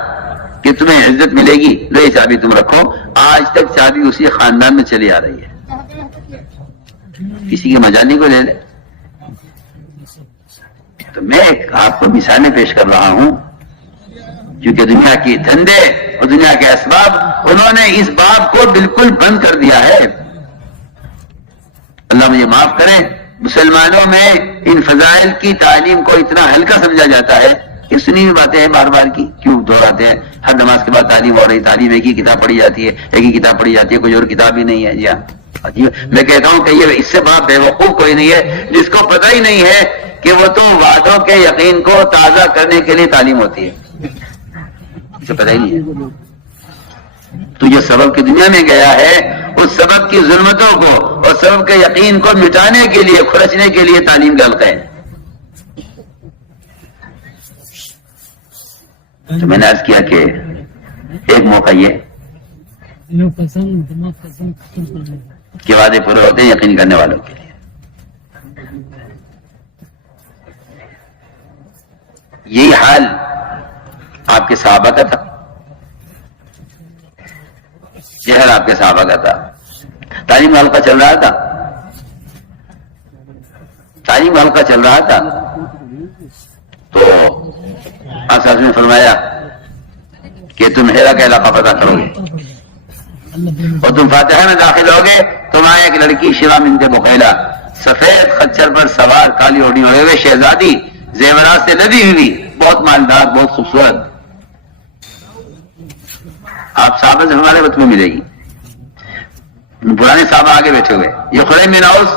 کہ تمہیں عزت ملے گی، لو یہ چابی تم رکھو. آج تک چابی اسی خاندان میں چلی آ رہی ہے، کسی کے مجانی کو لے لے. تو میں آپ کو مثالیں پیش کر رہا ہوں کیونکہ دنیا کی دھندے اور دنیا کے اسباب انہوں نے اس باب کو بالکل بند کر دیا ہے. اللہ مجھے معاف کرے، مسلمانوں میں ان فضائل کی تعلیم کو اتنا ہلکا سمجھا جاتا ہے کہ سنی ہوئی باتیں ہیں بار بار کی کیوں دہراتے ہیں. ہر نماز کے بعد تعلیم ہو رہی، تعلیم ایک ہی کتاب پڑھی جاتی ہے، ایک ہی کتاب پڑھی جاتی ہے، کوئی اور کتاب ہی نہیں ہے. جی ہاں میں کہتا ہوں کہ یہ اس سے بڑا بے وقوف کوئی نہیں ہے جس کو پتہ ہی نہیں ہے کہ وہ تو وعدوں کے یقین کو تازہ کرنے کے لیے تعلیم ہوتی ہے، اسے پتہ ہی نہیں ہے. تو یہ سبب کی دنیا میں گیا ہے، اس سبب کی ظلمتوں کو اور سبب کے یقین کو مٹانے کے لیے، کھرچنے کے لیے تعلیم کا حلقہ ہے. تو میں نے عرض کیا کہ ایک موقع یہ کہ وعدے پورے ہوتے ہیں یقین کرنے والوں کے لیے. یہی حال آپ کے صحابہ کا تھا، شہر آپ کے صحابہ کا تھا. تعلیم حلقہ چل رہا تھا، تعلیم حلقہ چل رہا تھا. تو آپ نے فرمایا کہ تم ہیرا کا علاقہ پتہ کرو گے اور تم فاتحہ میں داخل ہوگے تو فرمایا کہ لڑکی شیوا بنت بقیلہ سفید خچر پر سوار کالی اوڑی ہوئے ہوئے شہزادی زیورات سے لدی ہوئی بہت مالدار بہت خوبصورت آپ صحابہ سے ہمارے وقت میں ملے گی. پرانے صحابہ آگے بیٹھے ہوئے یہ خریم بن اوس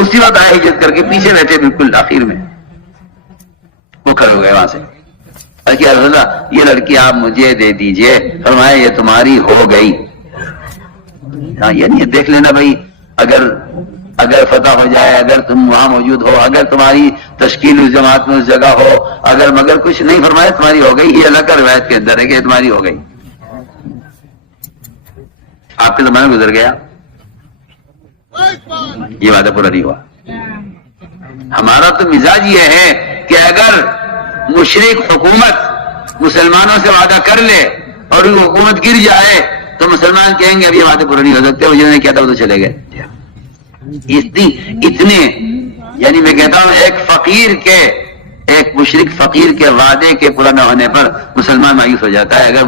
اسی وقت آئے ہجرت کر کے پیچھے بیٹھے بالکل آخر میں وہ کھڑے ہو گئے وہاں سے رسول اللہ یہ لڑکی آپ مجھے دے دیجئے. فرمایا یہ تمہاری ہو گئی. ہاں یعنی دیکھ لینا بھائی اگر فتح ہو جائے اگر تم وہاں موجود ہو اگر تمہاری تشکیل اس جماعت میں اس جگہ ہو اگر مگر کچھ نہیں فرمایا تمہاری ہو گئی. یہ اللہ کا روایت کے اندر ہے کہ تمہاری ہو گئی. آپ کے زمانے گزر گیا یہ وعدہ پورا نہیں ہوا. ہمارا تو مزاج یہ ہے کہ اگر مشرک حکومت مسلمانوں سے وعدہ کر لے اور وہ حکومت گر جائے تو مسلمان کہیں گے اب یہ وعدے پورے نہیں ہو سکتے جنہوں نے کیا تھا وہ تو چلے گئے. اتنے یعنی میں کہتا ہوں ایک مشرک فقیر کے وعدے کے پورا نہ ہونے پر مسلمان مایوس ہو جاتا ہے. اگر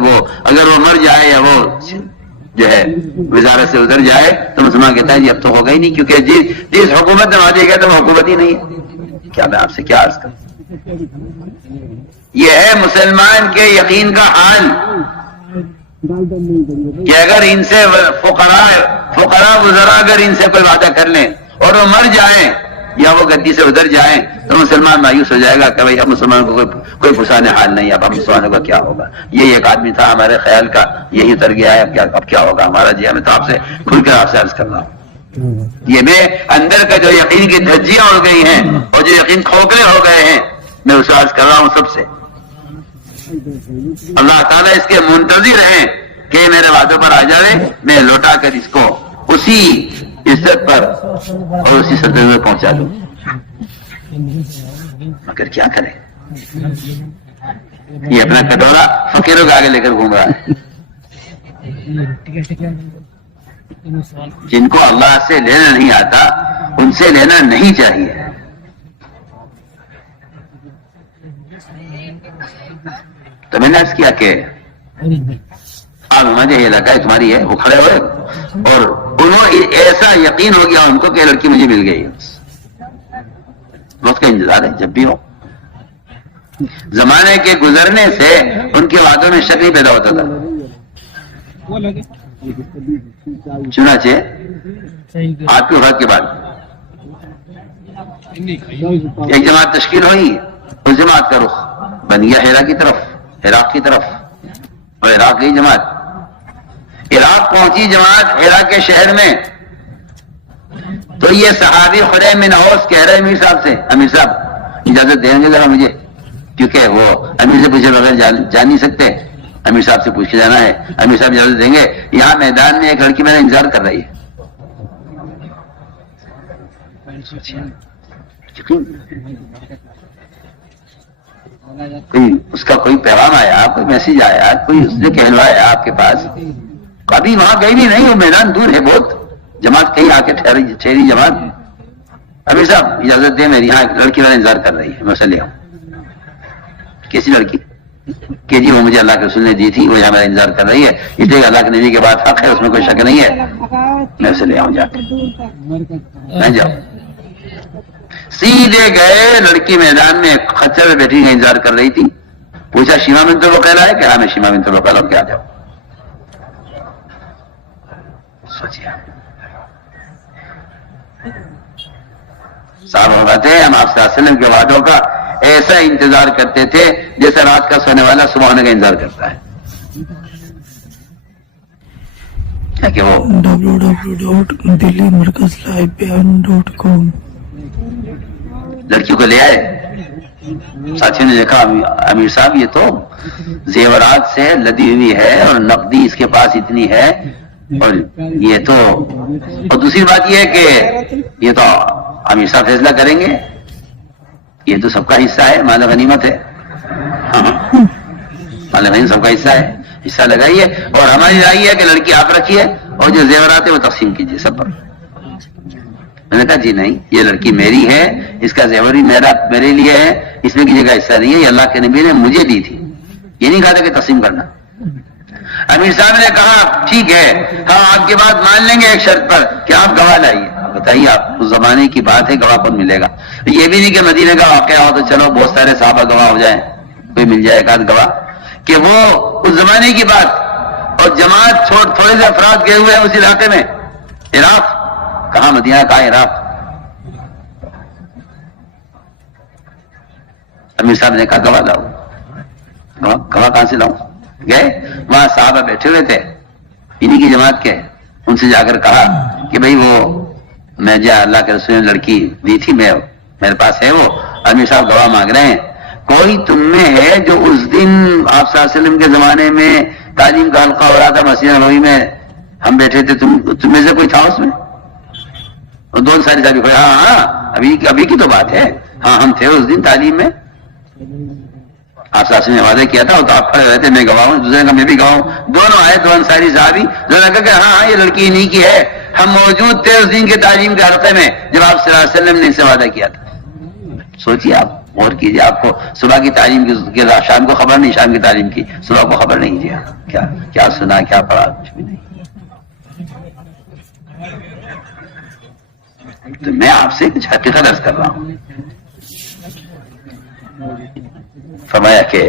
وہ مر جائے یا وہ جو ہے وزارت سے ادھر جائے تو مسلمان کہتا ہے جی اب تو ہوگا ہی نہیں کیونکہ جس حکومت نے وعدے کیا تو وہ حکومت ہی نہیں ہے. کیا میں آپ سے کیا عرض کروں. یہ ہے مسلمان کے یقین کا حال کہ اگر ان سے فقراء وزراء اگر ان سے کوئی وعدہ کر لیں اور وہ مر جائیں یا وہ گدی سے ادھر جائیں تو مسلمان مایوس ہو جائے گا کہ بھائی اب مسلمانوں کو کوئی پرسان حال نہیں. اب ہم مسلمانوں کا کیا ہوگا. یہ ایک آدمی تھا ہمارے خیال کا یہی اتر گیا ہے اب کیا ہوگا ہمارا. جی ہمیں تو آپ سے کھل کر آپ سے عرض کر رہا ہوں یہ میں اندر کا جو یقین کی دھجیاں اڑ گئی ہیں اور جو یقین کھوکھلے ہو گئے ہیں میں اسے عرض کر رہا ہوں سب سے. اللہ تعالیٰ اس کے منتظر ہیں کہ میرے وعدوں پر آ جائے میں لوٹا کر اس کو اسی عزت پر اور اسی سطح میں پہنچا دوں. مگر کیا کریں یہ اپنا کٹورا فقیروں کے آگے لے کر گھوم رہا ہے. جن کو اللہ سے لینا نہیں آتا ان سے لینا نہیں چاہیے. تو میں نے عرض کیا کہ اب مجھے یہ لگا تمہاری ہے. وہ کھڑے ہوئے اور انہوں ایسا یقین ہو گیا ان کو کہ لڑکی مجھے مل گئی. وقت کا انتظار ہے جب بھی ہو. زمانے کے گزرنے سے ان کے وعدوں میں شک نہیں پیدا ہوتا تھا. چنانچہ آپ کی وفات کے بعد ایک جماعت تشکیل ہوئی. اس جماعت کا رخ بن گیا ہیرا کی طرف عراق کی طرف اور عراق کی جماعت عراق پہنچی. جماعت ہیرا کے شہر میں تو یہ صحابی خریم بن اوس کہہ رہے امیر صاحب سے امیر صاحب اجازت دیں گے ذرا مجھے کیونکہ وہ امیر سے پوچھے بغیر جان نہیں سکتے. امیر صاحب سے پوچھ کے جانا ہے. امیر صاحب اجازت دیں گے. یہاں میدان میں ایک لڑکی میرا انتظار کر رہی ہے. اس کا کوئی پیغام آیا کوئی میسج آیا کوئی اس نے کہلوایا آپ کے پاس. کبھی وہاں گئی بھی نہیں. وہ میدان دور ہے بہت. جماعت کہیں آ کے ٹھہری جماعت. امیر صاحب اجازت دیں میری یہاں ایک لڑکی میرا انتظار کر رہی ہے. میں اسے لے آؤں. کیسی لڑکی کہ جی وہ مجھے اللہ کے رسول نے دی تھی وہ یہاں میرا انتظار کر رہی ہے. اس لیے اللہ کے نبی کے بعد حق ہے اس میں کوئی شک نہیں ہے. میں اسے لے آؤں جا کے جاؤ. سیدھے گئے. لڑکی میدان میں خچر میں بیٹھی انتظار کر رہی تھی. پوچھا شیما بنت وقیلہ ہے کہ ہاں میں شیما بنت وقیلہ ہوں. کیا جاؤ. سوچیے صاحب بات ہے ہم آپ سے وسلم کے وعدوں کا ایسا انتظار کرتے تھے جیسے رات کا سونے والا صبح ہونے کا انتظار کرتا ہے. کہ وہ www.delhimarkazlivebeyan.com لڑکیوں کو لے آئے. ساتھیوں نے دیکھا امیر صاحب یہ تو زیورات سے لدی ہوئی ہے اور نقدی اس کے پاس اتنی ہے اور یہ تو اور دوسری بات یہ ہے کہ یہ تو امیر صاحب فیصلہ کریں گے. یہ تو سب کا حصہ ہے. مال غنیمت ہے. مال غنیمت سب کا حصہ ہے. حصہ لگائیے اور ہماری رائے ہے کہ لڑکی آپ رکھیے اور جو زیورات ہے وہ تقسیم کیجیے سب پر. میں نے کہا جی نہیں یہ لڑکی میری ہے. اس کا زیور بھی میرے لیے ہے. اس میں کسی کا حصہ نہیں ہے. یہ اللہ کے نبی نے مجھے دی تھی. یہ نہیں کہا تھا کہ تقسیم کرنا. امیر صاحب نے کہا ٹھیک ہے ہم آپ کی بات مان لیں گے ایک شرط پر کہ آپ گواہ لائیے. بتائیے آپ اس زمانے کی بات ہے, گواہ کون ملے گا؟ یہ بھی نہیں کہ مدینے کا واقعہ ہو تو چلو بہت سارے صحابہ گواہ ہو جائیں, کوئی مل جائے گا گواہ, کہ وہ اس زمانے کی بات اور جماعت چھوڑ تھوڑے سے افراد گئے ہوئے ہیں اس علاقے میں. عراق کہاں, مدینہ کہاں, عراق. امیر صاحب نے کہا گواہ لاؤ. گواہ کہاں سے لاؤں؟ گئے وہاں صحابہ بیٹھے ہوئے تھے انہی کی جماعت کے, ان سے جا کر کہا کہ بھئی وہ میں جو اللہ کے رسول نے لڑکی دی تھی میرے پاس ہے وہ, امیر صاحب گواہ مانگ رہے ہیں. کوئی تم میں ہے جو اس دن آپ صلی اللہ علیہ وسلم کے زمانے میں تعلیم کا حلقہ ہو رہا تھا مسجد نبوی میں ہم بیٹھے تھے, تم میں سے کوئی تھا اس میں؟ اور دو ساری صاحب ہاں ابھی کی تو بات ہے, ہاں ہم تھے اس دن تعلیم میں, آپ صلی اللہ علیہ وسلم نے وعدہ کیا تھا, تو آپ کھڑے رہتے میں گواہ ہوں, دوسرے کا میں بھی گواہ ہوں. دونوں آئے, دو انصاری صحابی, دونوں نے کہا کہ ہاں یہ لڑکی انہی کی ہے, ہم موجود تھے اس دن کے تعلیم کے حلقے میں جب آپ صلی اللہ علیہ وسلم نے اس سے وعدہ کیا تھا. سوچیے آپ, غور کیجیے, آپ کو صبح کی تعلیم کی شام کو خبر نہیں, شام کی تعلیم کی صبح کو خبر نہیں, جی کیا سنا کیا پڑھا کچھ بھی نہیں. تو میں آپ سے کچھ حقیقت عرض کر رہا ہوں. فرمایا کہ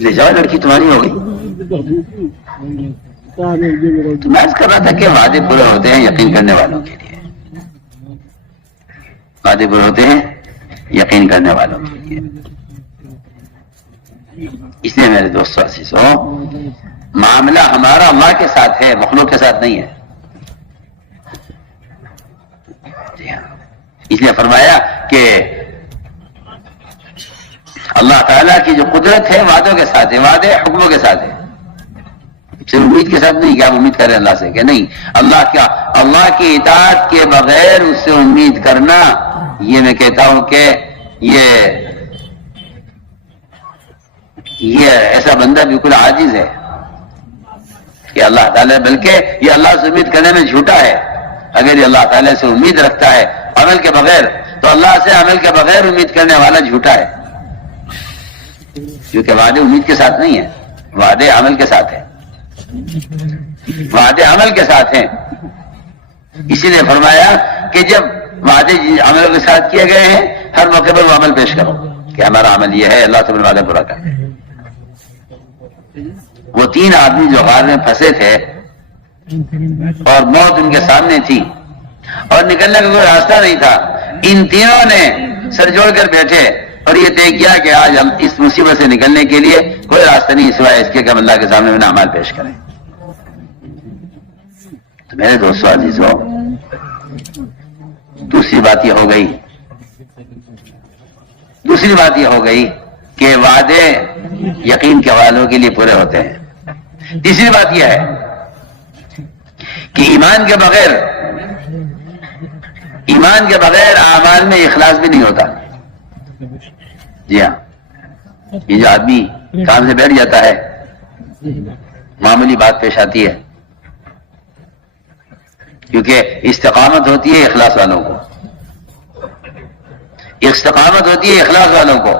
لے جاؤ لڑکی تمہاری ہو گئی. تو میں عرض کر رہا تھا کہ وعدے پورے ہوتے ہیں یقین کرنے والوں کے لیے, وعدے پورے ہوتے ہیں یقین کرنے والوں کے لیے. اس لیے میرے دوستوں عزیزوں, معاملہ ہمارا اللہ کے ساتھ ہے, مخلوق کے ساتھ نہیں ہے. جی ہاں, اس لیے فرمایا کہ اللہ تعالیٰ کی جو قدرت ہے وعدوں کے ساتھ ہے, وعدے حکموں کے ساتھ ہے, صرف امید کے ساتھ نہیں کہ آپ امید کریں اللہ سے, کہ نہیں, اللہ کی اطاعت کے بغیر اس سے امید کرنا, یہ میں کہتا ہوں کہ یہ ایسا بندہ بالکل عاجز ہے کہ اللہ تعالیٰ, بلکہ یہ اللہ سے امید کرنے میں جھوٹا ہے. اگر یہ اللہ تعالیٰ سے امید رکھتا ہے عمل کے بغیر, تو اللہ سے عمل کے بغیر امید کرنے والا جھوٹا ہے, کیونکہ وعدے امید کے ساتھ نہیں ہیں, وعدے عمل کے ساتھ ہیں, وعدے عمل کے ساتھ ہیں. اسی نے فرمایا کہ جب وعدے عمل کے ساتھ کیے گئے ہیں, ہر موقع پر وہ عمل پیش کرو کہ ہمارا عمل یہ ہے, اللہ سے وعدہ پورا کر. وہ 3 آدمی جو غار میں پھنسے تھے اور موت ان کے سامنے تھی اور نکلنے کا کوئی راستہ نہیں تھا, ان تینوں نے سر جوڑ کر بیٹھے اور یہ طے کیا کہ آج ہم اس مصیبت سے نکلنے کے لیے کوئی راستہ نہیں سوائے اس کے کہ ہم اللہ کے سامنے میں اعمال پیش کریں. تو میرے دوستو عزیزوں, دوسری بات یہ ہو گئی کہ وعدے یقین کے والوں کے لیے پورے ہوتے ہیں. تیسری بات یہ ہے کہ ایمان کے بغیر اعمال میں اخلاص بھی نہیں ہوتا. جی ہاں, یہ جو آدمی کام سے بیٹھ جاتا ہے, معمولی بات پیش آتی ہے, کیونکہ استقامت ہوتی ہے اخلاص والوں کو, استقامت ہوتی ہے اخلاص والوں کو.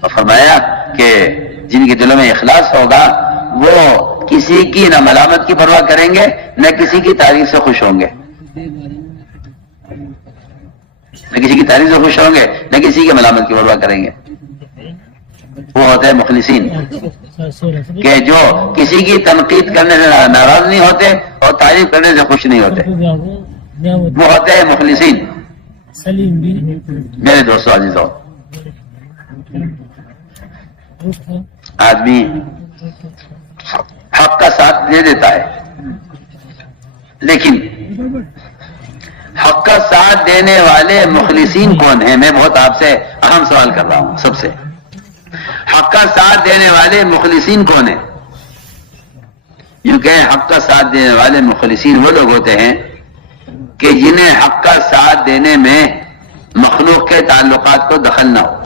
اور فرمایا کہ جن کے دلوں میں اخلاص ہوگا وہ کسی کی نہ ملامت کی پرواہ کریں گے, نہ کسی کی تعریف سے خوش ہوں گے, نہ کسی کی تعریف سے خوش ہوں گے, نہ کسی کی ملامت کی پرواہ کریں گے. وہ ہوتے ہیں مخلصین, کہ جو کسی کی تنقید کرنے سے ناراض نہیں ہوتے اور تعریف کرنے سے خوش نہیں ہوتے, وہ ہوتے ہیں مخلصین. میرے دوستو عزیزوں, آدمی حق کا ساتھ دے دیتا ہے, لیکن حق کا ساتھ دینے والے مخلصین کون ہیں؟ میں بہت آپ سے اہم سوال کر رہا ہوں. سب سے حق کا ساتھ دینے والے مخلصین کون ہیں؟ کیونکہ حق کا ساتھ دینے والے مخلصین وہ لوگ ہوتے ہیں کہ جنہیں حق کا ساتھ دینے میں مخلوق کے تعلقات کو دخل نہ ہو.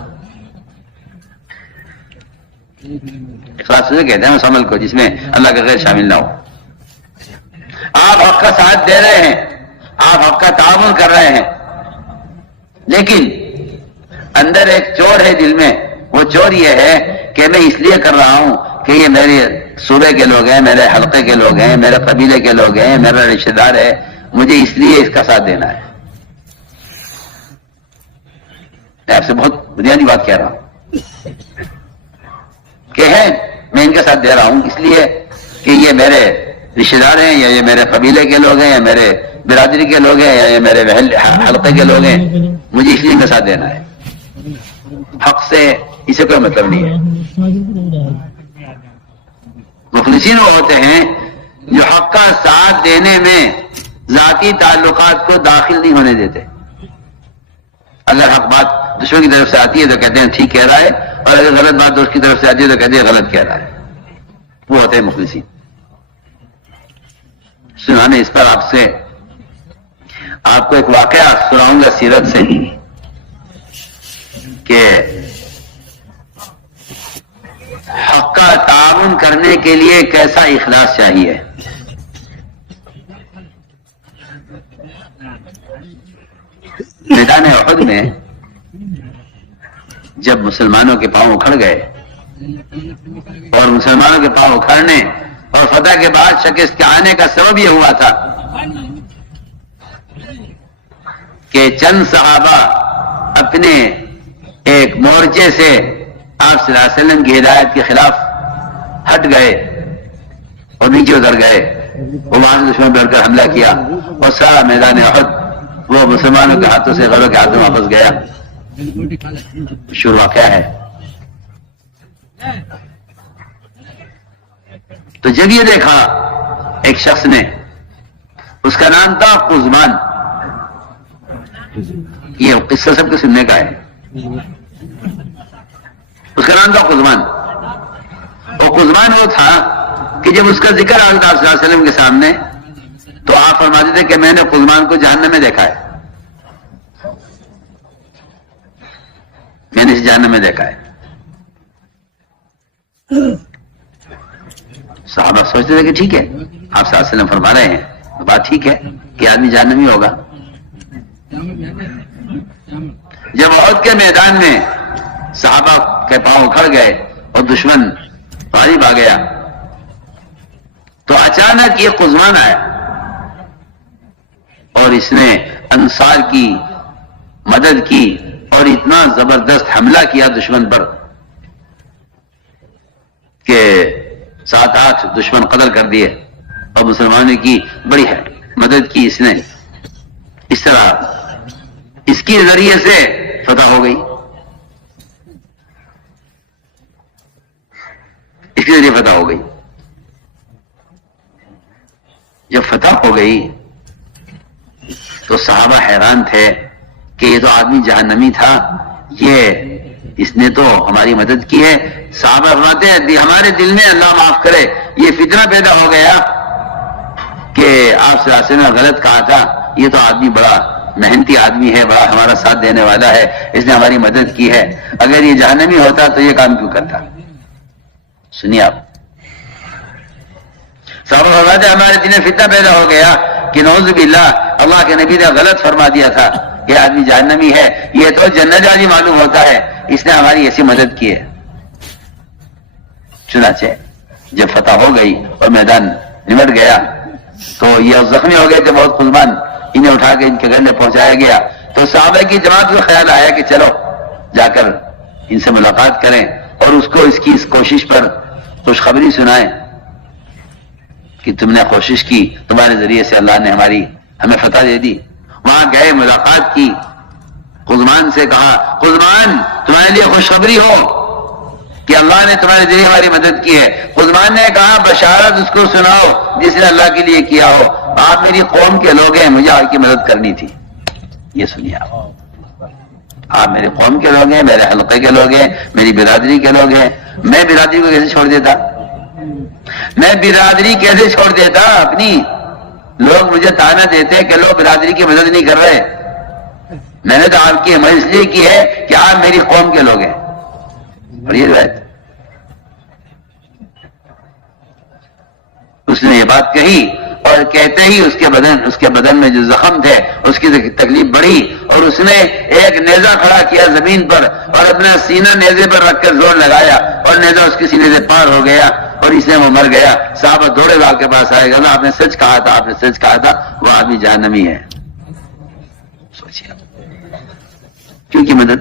اخلاص سے کہتے ہیں اس عمل کو جس میں اللہ کا غیر شامل نہ ہو. آپ حق کا ساتھ دے رہے ہیں, آپ حق کا تعاون کر رہے ہیں, لیکن اندر ایک چور ہے دل میں, وہ چور یہ ہے کہ میں اس لیے کر رہا ہوں کہ یہ میرے صوبے کے لوگ ہیں، میرے حلقے کے لوگ ہیں، میرے قبیلے کے لوگ ہیں، میرا رشتہ دار ہے، مجھے اس لیے اس کا ساتھ دینا ہے. میں آپ سے بہت بنیادی بات کہہ رہا ہوں کہ ہے میں ان کا ساتھ دے رہا ہوں اس لیے کہ یہ میرے رشتہ دار ہیں، یا یہ میرے قبیلے کے لوگ ہیں، یا میرے برادری کے لوگ ہیں، یا یہ میرے حلقے کے لوگ ہیں، مجھے اس لیے ان کا ساتھ دینا ہے. حق سے اسے کوئی مطلب نہیں ہے. مخلصین وہ ہوتے ہیں جو حق کا ساتھ دینے میں ذاتی تعلقات کو داخل نہیں ہونے دیتے. اگر حق بات دشمن کی طرف سے آتی ہے تو کہتے ہیں ٹھیک کہہ رہا ہے، اور اگر غلط بات دوست کی طرف سے آتی ہے تو کہتے ہیں غلط کہہ رہا ہے. وہ ہوتے ہیں مخلصین. میں اس پر آپ کو ایک واقعہ سناؤں گا سیرت سے کہ حق کا تعاون کرنے کے لیے کیسا اخلاص چاہیے. میدان احد میں جب مسلمانوں کے پاؤں اکھڑ گئے، اور مسلمانوں کے پاؤں اکھڑنے اور فتح کے بعد شکست کے آنے کا سبب یہ ہوا تھا کہ چند صحابہ اپنے ایک مورچے سے آپ صلی اللہ علیہ وسلم کی ہدایت کے خلاف ہٹ گئے اور نیچے اتر گئے. وہ وہاں سے دشمن ڈر کر حملہ کیا اور سارا میدان احد وہ مسلمانوں کے ہاتھوں سے غیروں کے ہاتھوں میں واپس گیا. شروع کیا ہے؟ تو جب یہ دیکھا ایک شخص نے، اس کا نام تھا قزمان. یہ قصہ سب کے سننے کا ہے. اس کا نام تھا قزمان. اور قزمان وہ تھا کہ جب اس کا ذکر آتا صلی اللہ علیہ وسلم کے سامنے تو آپ فرماتے تھے کہ میں نے قزمان کو جہنم میں دیکھا ہے، میں نے اس جہنم میں دیکھا ہے. صحابہ سوچتے تھے کہ ٹھیک ہے، آپ صلی اللہ علیہ وسلم فرما رہے ہیں، بات ٹھیک ہے کہ آدمی جہنمی ہوگا. جب احد کے میدان میں صحابہ کے پاؤں اکھڑ گئے اور دشمن غالب آ گیا تو اچانک یہ قزمان آیا اور اس نے انصار کی مدد کی اور اتنا زبردست حملہ کیا دشمن پر کہ 7-8 دشمن قتل کر دیے اور مسلمانوں کی بڑی مدد کی اس نے. اس طرح اس کے ذریعے سے فتح ہو گئی. اس کے ذریعے فتح ہو گئی. جب فتح ہو گئی تو صحابہ حیران تھے کہ یہ تو آدمی جہنمی تھا، اس نے تو ہماری مدد کی ہے. صحابہ فرماتے ہیں ہمارے دل میں اللہ معاف کرے یہ فتنہ پیدا ہو گیا کہ آپ صلی اللہ علیہ وسلم نے غلط کہا تھا، یہ تو آدمی بڑا محنتی آدمی ہے، بڑا ہمارا ساتھ دینے والا ہے، اس نے ہماری مدد کی ہے. اگر یہ جہنمی ہوتا تو یہ کام کیوں کرتا؟ سنیے آپ. صحابہ فرماتے ہیں ہمارے دل میں فتنہ پیدا ہو گیا کہ نعوذ باللہ اللہ کے نبی نے غلط فرما دیا تھا، یہ آدمی جہنمی ہے، یہ تو جنت والی معلوم ہوتا ہے، اس نے ہماری ایسی مدد کی ہے. چنانچہ جب فتح ہو گئی اور میدان نمٹ گیا تو یہ زخمی ہو گئے تھے بہت قزمان، انہیں اٹھا کے ان کے گھر میں پہنچایا گیا. تو صحابہ کی جماعت کو خیال آیا کہ چلو جا کر ان سے ملاقات کریں اور اس کو اس کی اس کوشش پر خوشخبری سنائیں کہ تم نے کوشش کی، تمہارے ذریعے سے اللہ نے ہمیں فتح دے دی. وہاں گئے، ملاقات کی، قزمان سے کہا قزمان تمہارے لیے خوشخبری ہو کہ اللہ نے تمہارے ذریعے ہماری مدد کی ہے. قزمان نے کہا بشارت اس کو سناؤ جس نے اللہ کے لیے کیا ہو. آپ میری قوم کے لوگ ہیں، مجھے آپ کی مدد کرنی تھی. یہ سنیے آپ میرے قوم کے لوگ ہیں، میرے حلقے کے لوگ ہیں، میری برادری کے لوگ ہیں. میں برادری کو کیسے چھوڑ دیتا؟ میں برادری کیسے چھوڑ دیتا اپنی؟ لوگ مجھے تانا دیتے کہ لوگ برادری کی مدد نہیں کر رہے. میں نے تو آپ کی حمایت اس لیے کی ہے کہ آپ میری قوم کے لوگ ہیں. اور یہ روایت اس نے یہ بات کہی اور اور کہتے ہی اس کے بدن میں جو زخم تھے اس کی تکلیف بڑھی، اور اس نے ایک نیزہ کھڑا کیا زمین پر اور اپنا سینہ نیزے پر رکھ کر زور لگایا اور نیزہ اس کے سینے سے پار ہو گیا اور اس میں وہ مر گیا۔ صحابہ دوڑے آپ کے پاس آئے گا، آپ نے سچ کہا تھا، آپ نے سچ کہا تھا، وہ آدمی جہنمی ہے۔ سوچیے کیوں کی مدد؟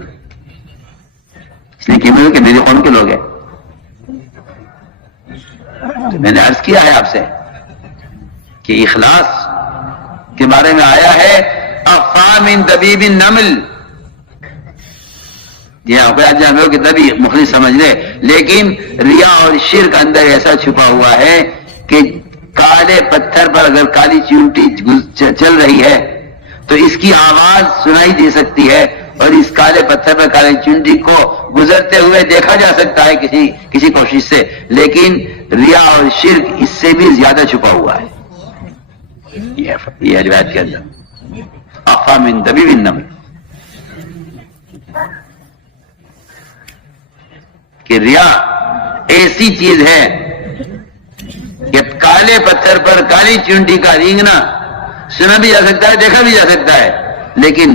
اس نے کی مدد کہ میرے قوم کے لوگ ہیں۔ تو میں نے عرض کیا ہے آپ سے کہ اخلاص کے بارے میں آیا ہے اخفی من دبیب النمل، جی ہاں جانو کہ نبی مخلص سمجھ لے، لیکن ریا اور شرک اندر ایسا چھپا ہوا ہے کہ کالے پتھر پر اگر کالی چیونٹی چل رہی ہے تو اس کی آواز سنائی دے سکتی ہے، اور اس کالے پتھر پر کالی چیونٹی کو گزرتے ہوئے دیکھا جا سکتا ہے کسی کوشش سے، لیکن ریا اور شرک اس سے بھی زیادہ چھپا ہوا ہے۔ یہ روایت کے اندر اخفی من دبیب النمل کہ ریا ایسی چیز ہے کہ کالے پتھر پر کالی چونٹی کا رینگنا سنا بھی جا سکتا ہے، دیکھا بھی جا سکتا ہے، لیکن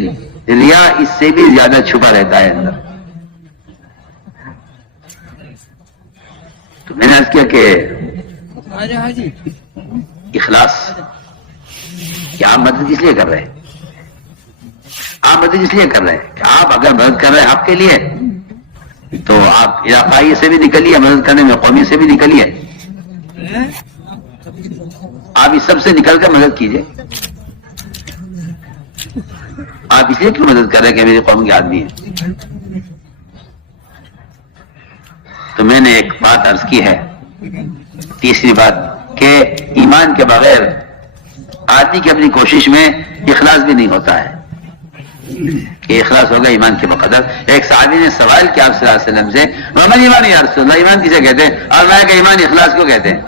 ریا اس سے بھی زیادہ چھپا رہتا ہے اندر۔ تو میں نے عرض کیا کہ اخلاص کہ آپ مدد اس لیے کر رہے ہیں، آپ مدد اس لیے کر رہے ہیں کہ آپ اگر مدد کر رہے ہیں آپ کے لیے تو آپ علاقائی سے بھی نکلیے، مدد کرنے میں قومی سے بھی نکلیے، آپ اس سب سے نکل کر مدد کیجئے۔ آپ اس لیے کیوں مدد کر رہے ہیں کہ میری قوم کے آدمی ہیں؟ تو میں نے ایک بات عرض کی ہے، تیسری بات کہ ایمان کے بغیر آدمی کی اپنی کوشش میں اخلاص بھی نہیں ہوتا ہے کہ اخلاص ہوگا ایمان کے مقدر۔ ایک صحابی نے سوال کیا آپ صلی اللہ علیہ وسلم سے، محمد ایمان یا رسول اللہ، ایمان کسے کہتے ہیں؟ اور میں کہ ایمان اخلاص کو کہتے ہیں۔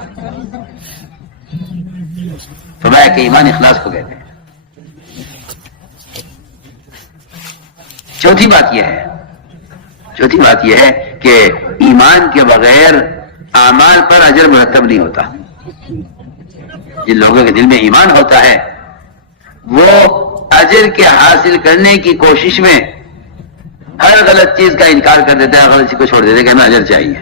تو میں کہ ایمان اخلاص کو کہتے ہیں۔ چوتھی بات یہ ہے کہ ایمان کے بغیر اعمال پر اجر مرتب نہیں ہوتا۔ جن لوگوں کے دل میں ایمان ہوتا ہے وہ اجر کے حاصل کرنے کی کوشش میں ہر غلط چیز کا انکار کر دیتا ہے، غلط چیز کو چھوڑ دیتا ہے کہ ہمیں اجر چاہیے۔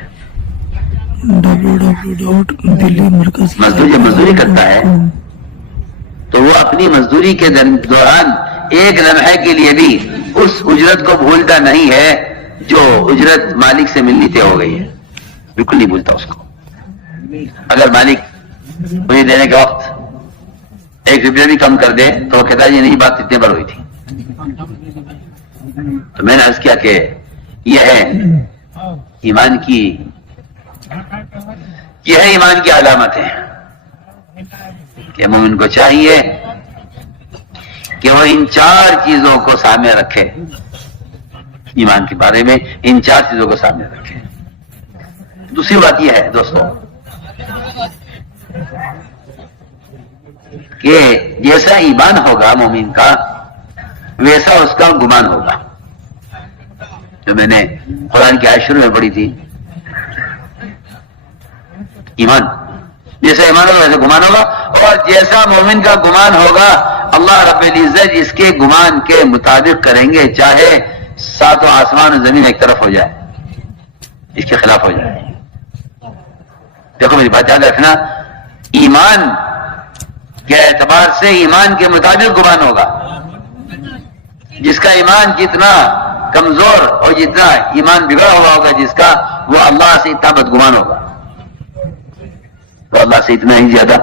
مزدور جب مزدوری کرتا ہے تو وہ اپنی مزدوری کے دوران ایک لمحے کے لیے بھی اس اجرت کو بھولتا نہیں ہے جو اجرت مالک سے ملنی طے ہو گئی ہے، بالکل نہیں بھولتا اس کو۔ اگر مالک مجھے دینے کے وقت 1 روپیہ بھی کم کر دے تو وہ کہتا ہے یہ نہیں، بات اتنے بار ہوئی تھی۔ تو میں نے عرض کیا کہ یہ ہے ایمان کی علامتیں کہ مومن کو چاہیے کہ وہ ان 4 چیزوں کو سامنے رکھے، ایمان کے بارے میں ان 4 چیزوں کو سامنے رکھے۔ دوسری بات یہ ہے دوستوں کہ جیسا ایمان ہوگا مومن کا ویسا اس کا گمان ہوگا۔ جو میں نے قرآن کی آیت شروع میں پڑھی تھی، ایمان جیسا ایمان ہوگا ویسا گمان ہوگا، اور جیسا مومن کا گمان ہوگا اللہ رب العزت اس کے گمان کے مطابق کریں گے، چاہے 7 آسمان اور زمین ایک طرف ہو جائے، اس کے خلاف ہو جائے۔ دیکھو میری بات یاد رکھنا، ایمان کے اعتبار سے ایمان کے مطابق گمان ہوگا۔ جس کا ایمان جتنا کمزور اور جتنا ایمان بگڑا ہوا ہوگا جس کا، وہ اللہ سے اتنا بدگمان ہوگا، وہ اللہ سے اتنا ہی زیادہ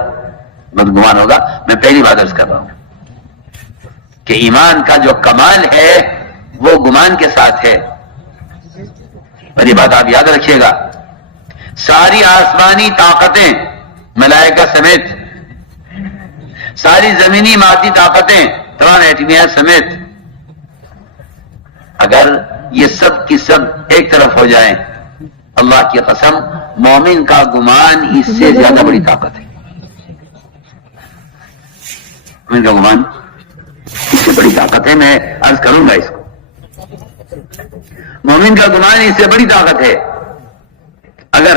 بدگمان ہوگا۔ میں پہلی بات عرض کر رہا ہوں کہ ایمان کا جو کمال ہے وہ گمان کے ساتھ ہے۔ میری بات آپ یاد رکھیے گا، ساری آسمانی طاقتیں ملائکہ سمیت، ساری زمینی مادی طاقتیں تمام ایٹمیات سمیت، اگر یہ سب کی سب ایک طرف ہو جائیں، اللہ کی قسم مومن کا گمان اس سے زیادہ بڑی طاقت ہے۔ مومن کا گمان اس سے بڑی طاقت ہے، میں عرض کروں گا اس کو۔ مومن کا گمان اس سے بڑی طاقت ہے۔ اگر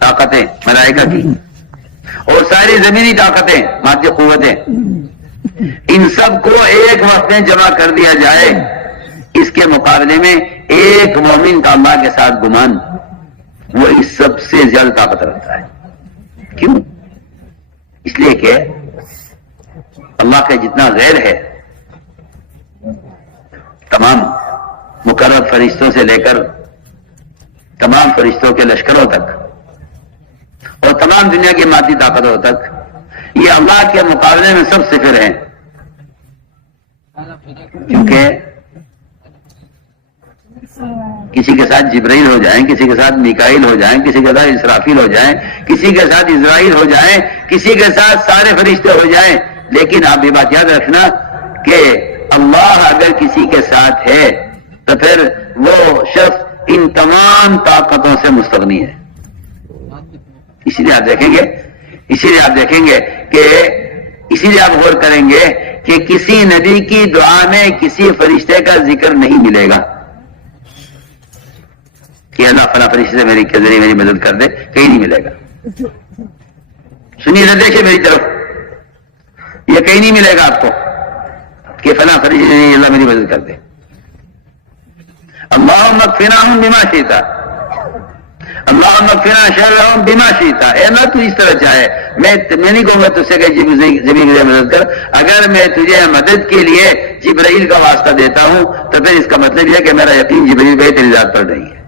طاقتیں ملائکہ کی اور ساری زمینی طاقتیں مادی قوتیں، ان سب کو ایک وقت میں جمع کر دیا جائے، اس کے مقابلے میں ایک مومن کا اللہ کے ساتھ گمان وہ اس سب سے زیادہ طاقت رکھتا ہے. کیوں؟ اس لیے کہ اللہ کا جتنا غیر ہے، تمام مقرر فرشتوں سے لے کر تمام فرشتوں کے لشکروں تک اور تمام دنیا کی مادی طاقتوں تک، یہ اللہ کے مقابلے میں سب صفر ہیں. کیونکہ کسی کے ساتھ جبرائیل ہو جائیں، کسی کے ساتھ میکائیل ہو جائیں، کسی کے ساتھ اسرافیل ہو جائیں، کسی کے ساتھ اسرائیل ہو جائیں، کسی کے ساتھ سارے فرشتے ہو جائیں، لیکن آپ یہ بات یاد رکھنا کہ اللہ اگر کسی کے ساتھ ہے تو پھر وہ شخص ان تمام طاقتوں سے مستغنی ہے. اسی لیے آپ دیکھیں گے کہ اسی لیے آپ غور کریں گے کہ کسی نبی کی دعا میں کسی فرشتے کا ذکر نہیں ملے گا کہ اللہ فلاں فرشتے سے میری کے ذریعے میری مدد کر دے، کہیں نہیں ملے گا. سنیے ذرا، دیکھیے میری طرف، یہ کہیں نہیں ملے گا آپ کو کہ فلاں فرشتے سے اللہ میری مدد کر دے. اللہم اکفناہم بما شئت، اللہم اکفنا شرہم بما شئت. اے اللہ تو اس طرح چاہے، میں نہیں کہوں گا تجھ سے کہ جبرائیل کی مدد کر. اگر میں تجھے مدد کے لیے جبرائیل کا واسطہ دیتا ہوں تو پھر اس کا مطلب یہ کہ میرا یقین جبرائیل پہ تیری ذات پر نہیں ہے.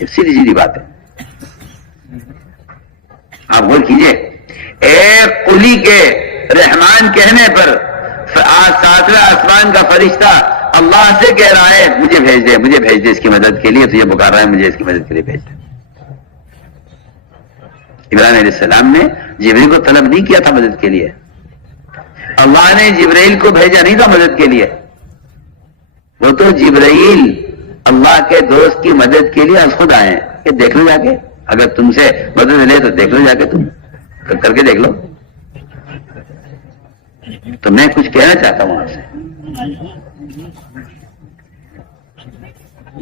یہ سیدھی سیدھی بات ہے. آپ غور کیجئے، ایک قلی کے رحمان کہنے پر ساتویں آسمان کا فرشتہ اللہ سے کہہ رہا ہے مجھے بھیج دے اس کی مدد کے لیے، تجھے پکار رہا ہے مجھے اس کی مدد کے لیے بھیج دے. ابراہیم علیہ السلام نے جبرائیل کو طلب نہیں کیا تھا مدد کے لیے، اللہ نے جبرائیل کو بھیجا نہیں تھا مدد کے لیے. وہ تو جبرائیل اللہ کے دوست کی مدد کے لیے خود آئے ہیں کہ دیکھ لو جا کے، اگر تم سے مدد لے تو دیکھ لو جا کے، تم کر کے دیکھ لو. تو میں کچھ کہنا چاہتا ہوں آپ سے،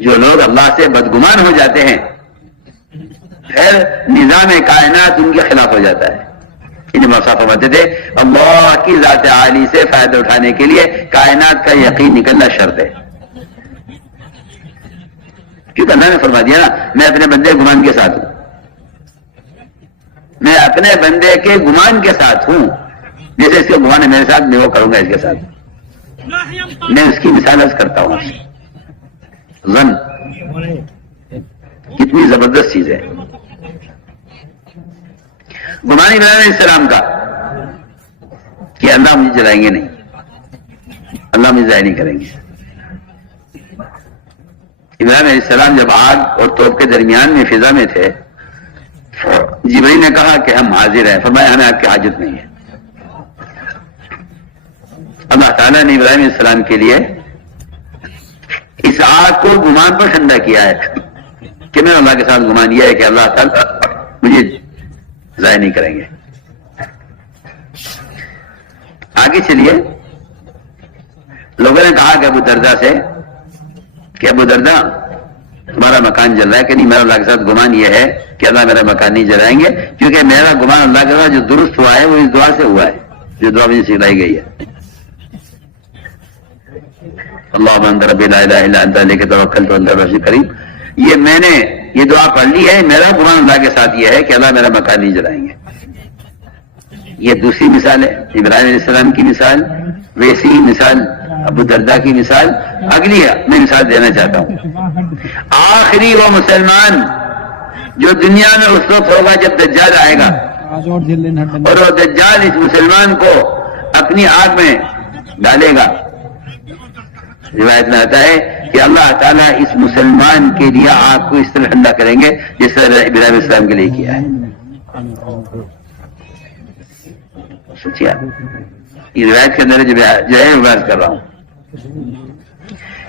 جو لوگ اللہ سے بدگمان ہو جاتے ہیں پھر نظام کائنات ان کے خلاف ہو جاتا ہے. انہیں موصوف فرماتے تھے اللہ کی ذات عالی سے فائدہ اٹھانے کے لیے کائنات کا یقین نکلنا شرط ہے. کیونکہ اللہ نے فرما دیا نا، میں اپنے بندے گمان کے ساتھ ہوں، میں اپنے بندے کے گمان کے ساتھ ہوں. جیسے اس کے گمان ہے میرے ساتھ، میں وہ کروں گا اس کے ساتھ. میں اس کی مثال عرض کرتا ہوں. ظن کتنی زبردست چیز ہے. گمان ابراہیم علیہ السلام کا کہ اللہ مجھے جلائیں گے نہیں، اللہ مجھے ضائع نہیں کریں گے. ابراہیم علیہ السلام جب آگ اور توپ کے درمیان میں فضا میں تھے، جبرائیل نے کہا کہ ہم حاضر ہیں. فرمایا ہمیں آپ کی حاجت نہیں ہے. اللہ تعالیٰ نے ابراہیم علیہ السلام کے لیے اس آگ کو گمان پر ٹھنڈا کیا ہے کہ میں اللہ کے ساتھ گمان یہ ہے کہ اللہ تعالیٰ مجھے ضائع نہیں کریں گے. آگے چلیے، لوگوں نے کہا کہ ابو دردہ سے کہ ابو دردہ تمہارا مکان جل رہا ہے کہ نہیں. میرا اللہ کے ساتھ گمان یہ ہے کہ اللہ میرا مکان نہیں جلائیں گے، کیونکہ میرا گمان اللہ کے ساتھ جو درست ہوا ہے وہ اس دعا سے ہوا ہے جو دعا مجھے سکھلائی گئی ہے. اللہم انت ربی لا الہ الا انت علیک توکلت وانت رب العرش الکریم. یہ میں نے یہ دعا پڑھ لی ہے، میرا گمان اللہ کے ساتھ یہ ہے کہ اللہ میرا مکان نہیں جلائیں گے. یہ دوسری مثال ہے ابراہیم علیہ السلام کی مثال. ویسی ہی مثال ابو دردہ کی مثال. اگلی میں مثال دینا چاہتا ہوں. آخری وہ مسلمان جو دنیا میں اس وقت ہوگا جب دجال آئے گا، اور وہ دجال اس مسلمان کو اپنی آگ میں ڈالے گا. روایت میں آتا ہے کہ اللہ تعالیٰ اس مسلمان کے لیے آگ کو اس طرح ٹھنڈا کریں گے جس طرح ابراہیم علیہ السلام کے لیے کیا ہے. سوچیے یہ روایت کے اندر جو ہے روایت کر رہا ہوں.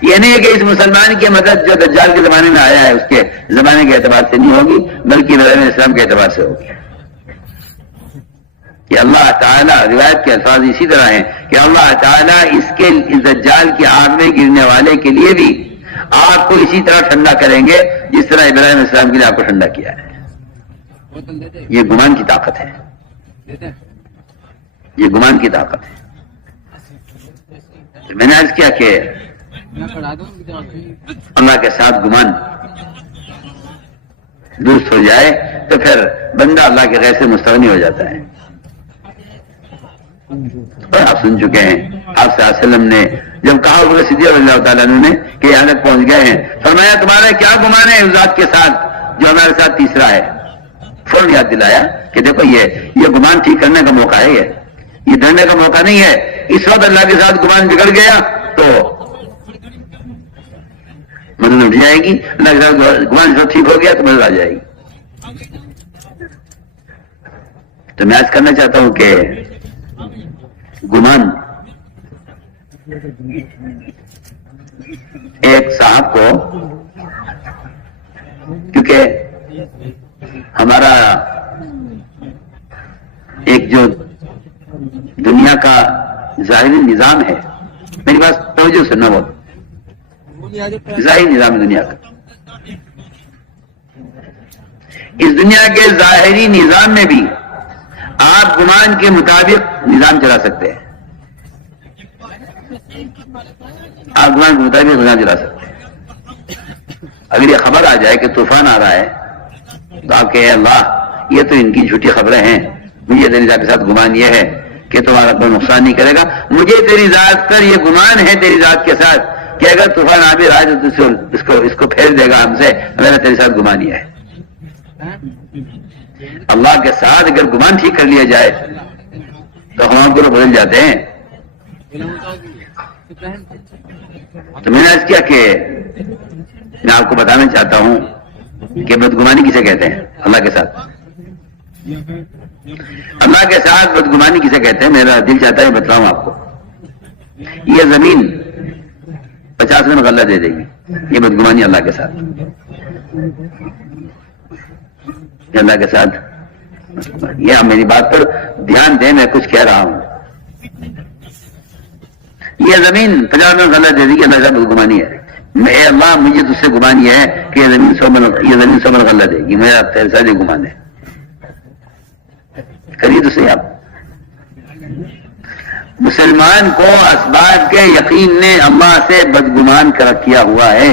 یہ نہیں ہے کہ اس مسلمان کی مدد جو دجال کے زمانے میں آیا ہے اس کے زمانے کے اعتبار سے نہیں ہوگی، بلکہ ابراہیم علیہ السلام کے اعتبار سے ہوگی. کہ اللہ تعالیٰ، روایت کے الفاظ اسی طرح ہیں کہ اللہ تعالیٰ اس دجال کی آگ میں گرنے والے کے لیے بھی آپ کو اسی طرح ٹھنڈا کریں گے جس طرح ابراہیم علیہ السلام کے لیے آپ کو ٹھنڈا کیا ہے. یہ گمان کی طاقت ہے, یہ گمان کی طاقت ہے. میں نے عرض کیا کہ اللہ کے ساتھ گمان درست ہو جائے تو پھر بندہ اللہ کے غیر سے مستغنی ہو جاتا ہے. آپ سن چکے ہیں آپ صلی اللہ علیہ وسلم نے جب کہا ابو بکر صدیق رضی اللہ تعالیٰ عنہ نے کہ یہاں تک پہنچ گئے ہیں, فرمایا تمہارا کیا گمان ہے اس ذات کے ساتھ جو ہمارے ساتھ تیسرا ہے. فوراً یاد دلایا کہ دیکھو یہ گمان ٹھیک کرنے کا موقع ہے, یہ ڈرنے کا موقع نہیں ہے. اس وقت اللہ کے ساتھ گمان بگڑ گیا تو مدد اٹھ جائے گی, اللہ کے ساتھ گمان جو ٹھیک ہو گیا تو مدد آ جائے گی. تو میں عرض کرنا چاہتا ہوں کہ گمان ایک صاحب کو, کیونکہ ہمارا ایک جو دنیا کا ظاہری نظام ہے, میری بات توجہ سننا, وہ ظاہری نظام دنیا کا, اس دنیا کے ظاہری نظام میں بھی آپ گمان کے مطابق نظام چلا سکتے ہیں. آپ گمان کے مطابق نظام چلا سکتے ہیں. اگر یہ خبر آ جائے کہ طوفان آ رہا ہے تو آپ کہیں اللہ یہ تو ان کی جھوٹی خبریں ہیں, مجھے تیری ذات کے ساتھ گمان یہ ہے کہ تمہارا کوئی نقصان نہیں کرے گا. مجھے تیری ذات پر یہ گمان ہے تیری ذات کے ساتھ کہ اگر طوفان آ بھی رہا ہے تو اس کو پھیر دے گا ہم سے, میرا تیرے ساتھ گمان یہ ہے. اللہ کے ساتھ اگر گمان ٹھیک کر لیا جائے تو ہم کو بدل جاتے ہیں. تو میں نے عرض کیا کہ میں آپ کو بتانا چاہتا ہوں کہ بدگمانی کسے کہتے ہیں اللہ کے ساتھ. اللہ کے ساتھ بدگمانی کسے کہتے ہیں, میرا دل چاہتا ہے بتلاؤں آپ کو. یہ زمین 50 من غلہ دے دے گی, یہ بدگمانی اللہ کے ساتھ. اللہ کے ساتھ یہ آپ میری بات پر دھیان دیں, میں کچھ کہہ رہا ہوں. یہ زمین 50 من غلہ دے دے گی, اللہ کا بدگمانی ہے. اے اللہ مجھے تجھ سے گمان یہ ہے کہ یہ زمین 100 من غلہ دے گی, میرا تیرے ساتھ یہ گمان ہے. کریے تو صحیح. آپ مسلمان کو اسباب کے یقین نے اللہ سے بدگمان کیا ہوا ہے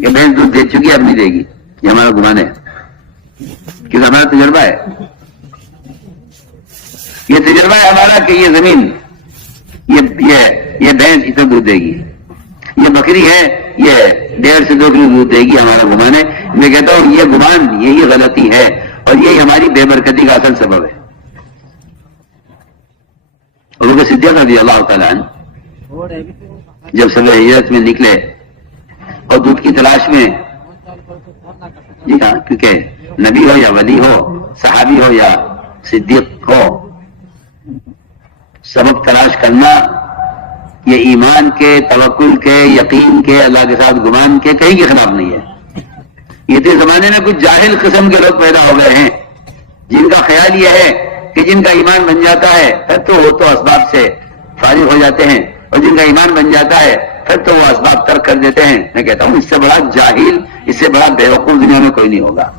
کہ بھینس دودھ دے چکی اب نہیں دے گی, یہ ہمارا گمان ہے کیونکہ ہمارا تجربہ ہے. یہ تجربہ ہے ہمارا کہ یہ زمین یہ بھینس اتنا دودھ دے گی, یہ بکری ہے یہ 1.5 سے 2 کلو دودھ دے گی, ہمارا گمان ہے. میں کہتا ہوں یہ گمان یہی غلطی ہے اور یہی ہماری بے برکتی کا اصل سبب ہے. ابو بکر صدیق رضی اللہ تعالیٰ عنہ جب صلح ہجرت میں نکلے اور دودھ کی تلاش میں, جی ہاں, کیونکہ نبی ہو یا ولی ہو, صحابی ہو یا صدیق ہو, سبب تلاش کرنا یہ ایمان کے, توکل کے, یقین کے, اللہ کے ساتھ گمان کے کہیں کے خلاف نہیں ہے. یہ تو زمانے میں کچھ جاہل قسم کے لوگ پیدا ہو گئے ہیں جن کا خیال یہ ہے کہ جن کا ایمان بن جاتا ہے پھر تو وہ تو اسباب سے فارغ ہو جاتے ہیں, اور جن کا ایمان بن جاتا ہے پھر تو وہ اسباب ترک کر دیتے ہیں. میں کہتا ہوں اس سے بڑا جاہل, اس سے بڑا بیوقوف دنیا میں کوئی نہیں ہوگا.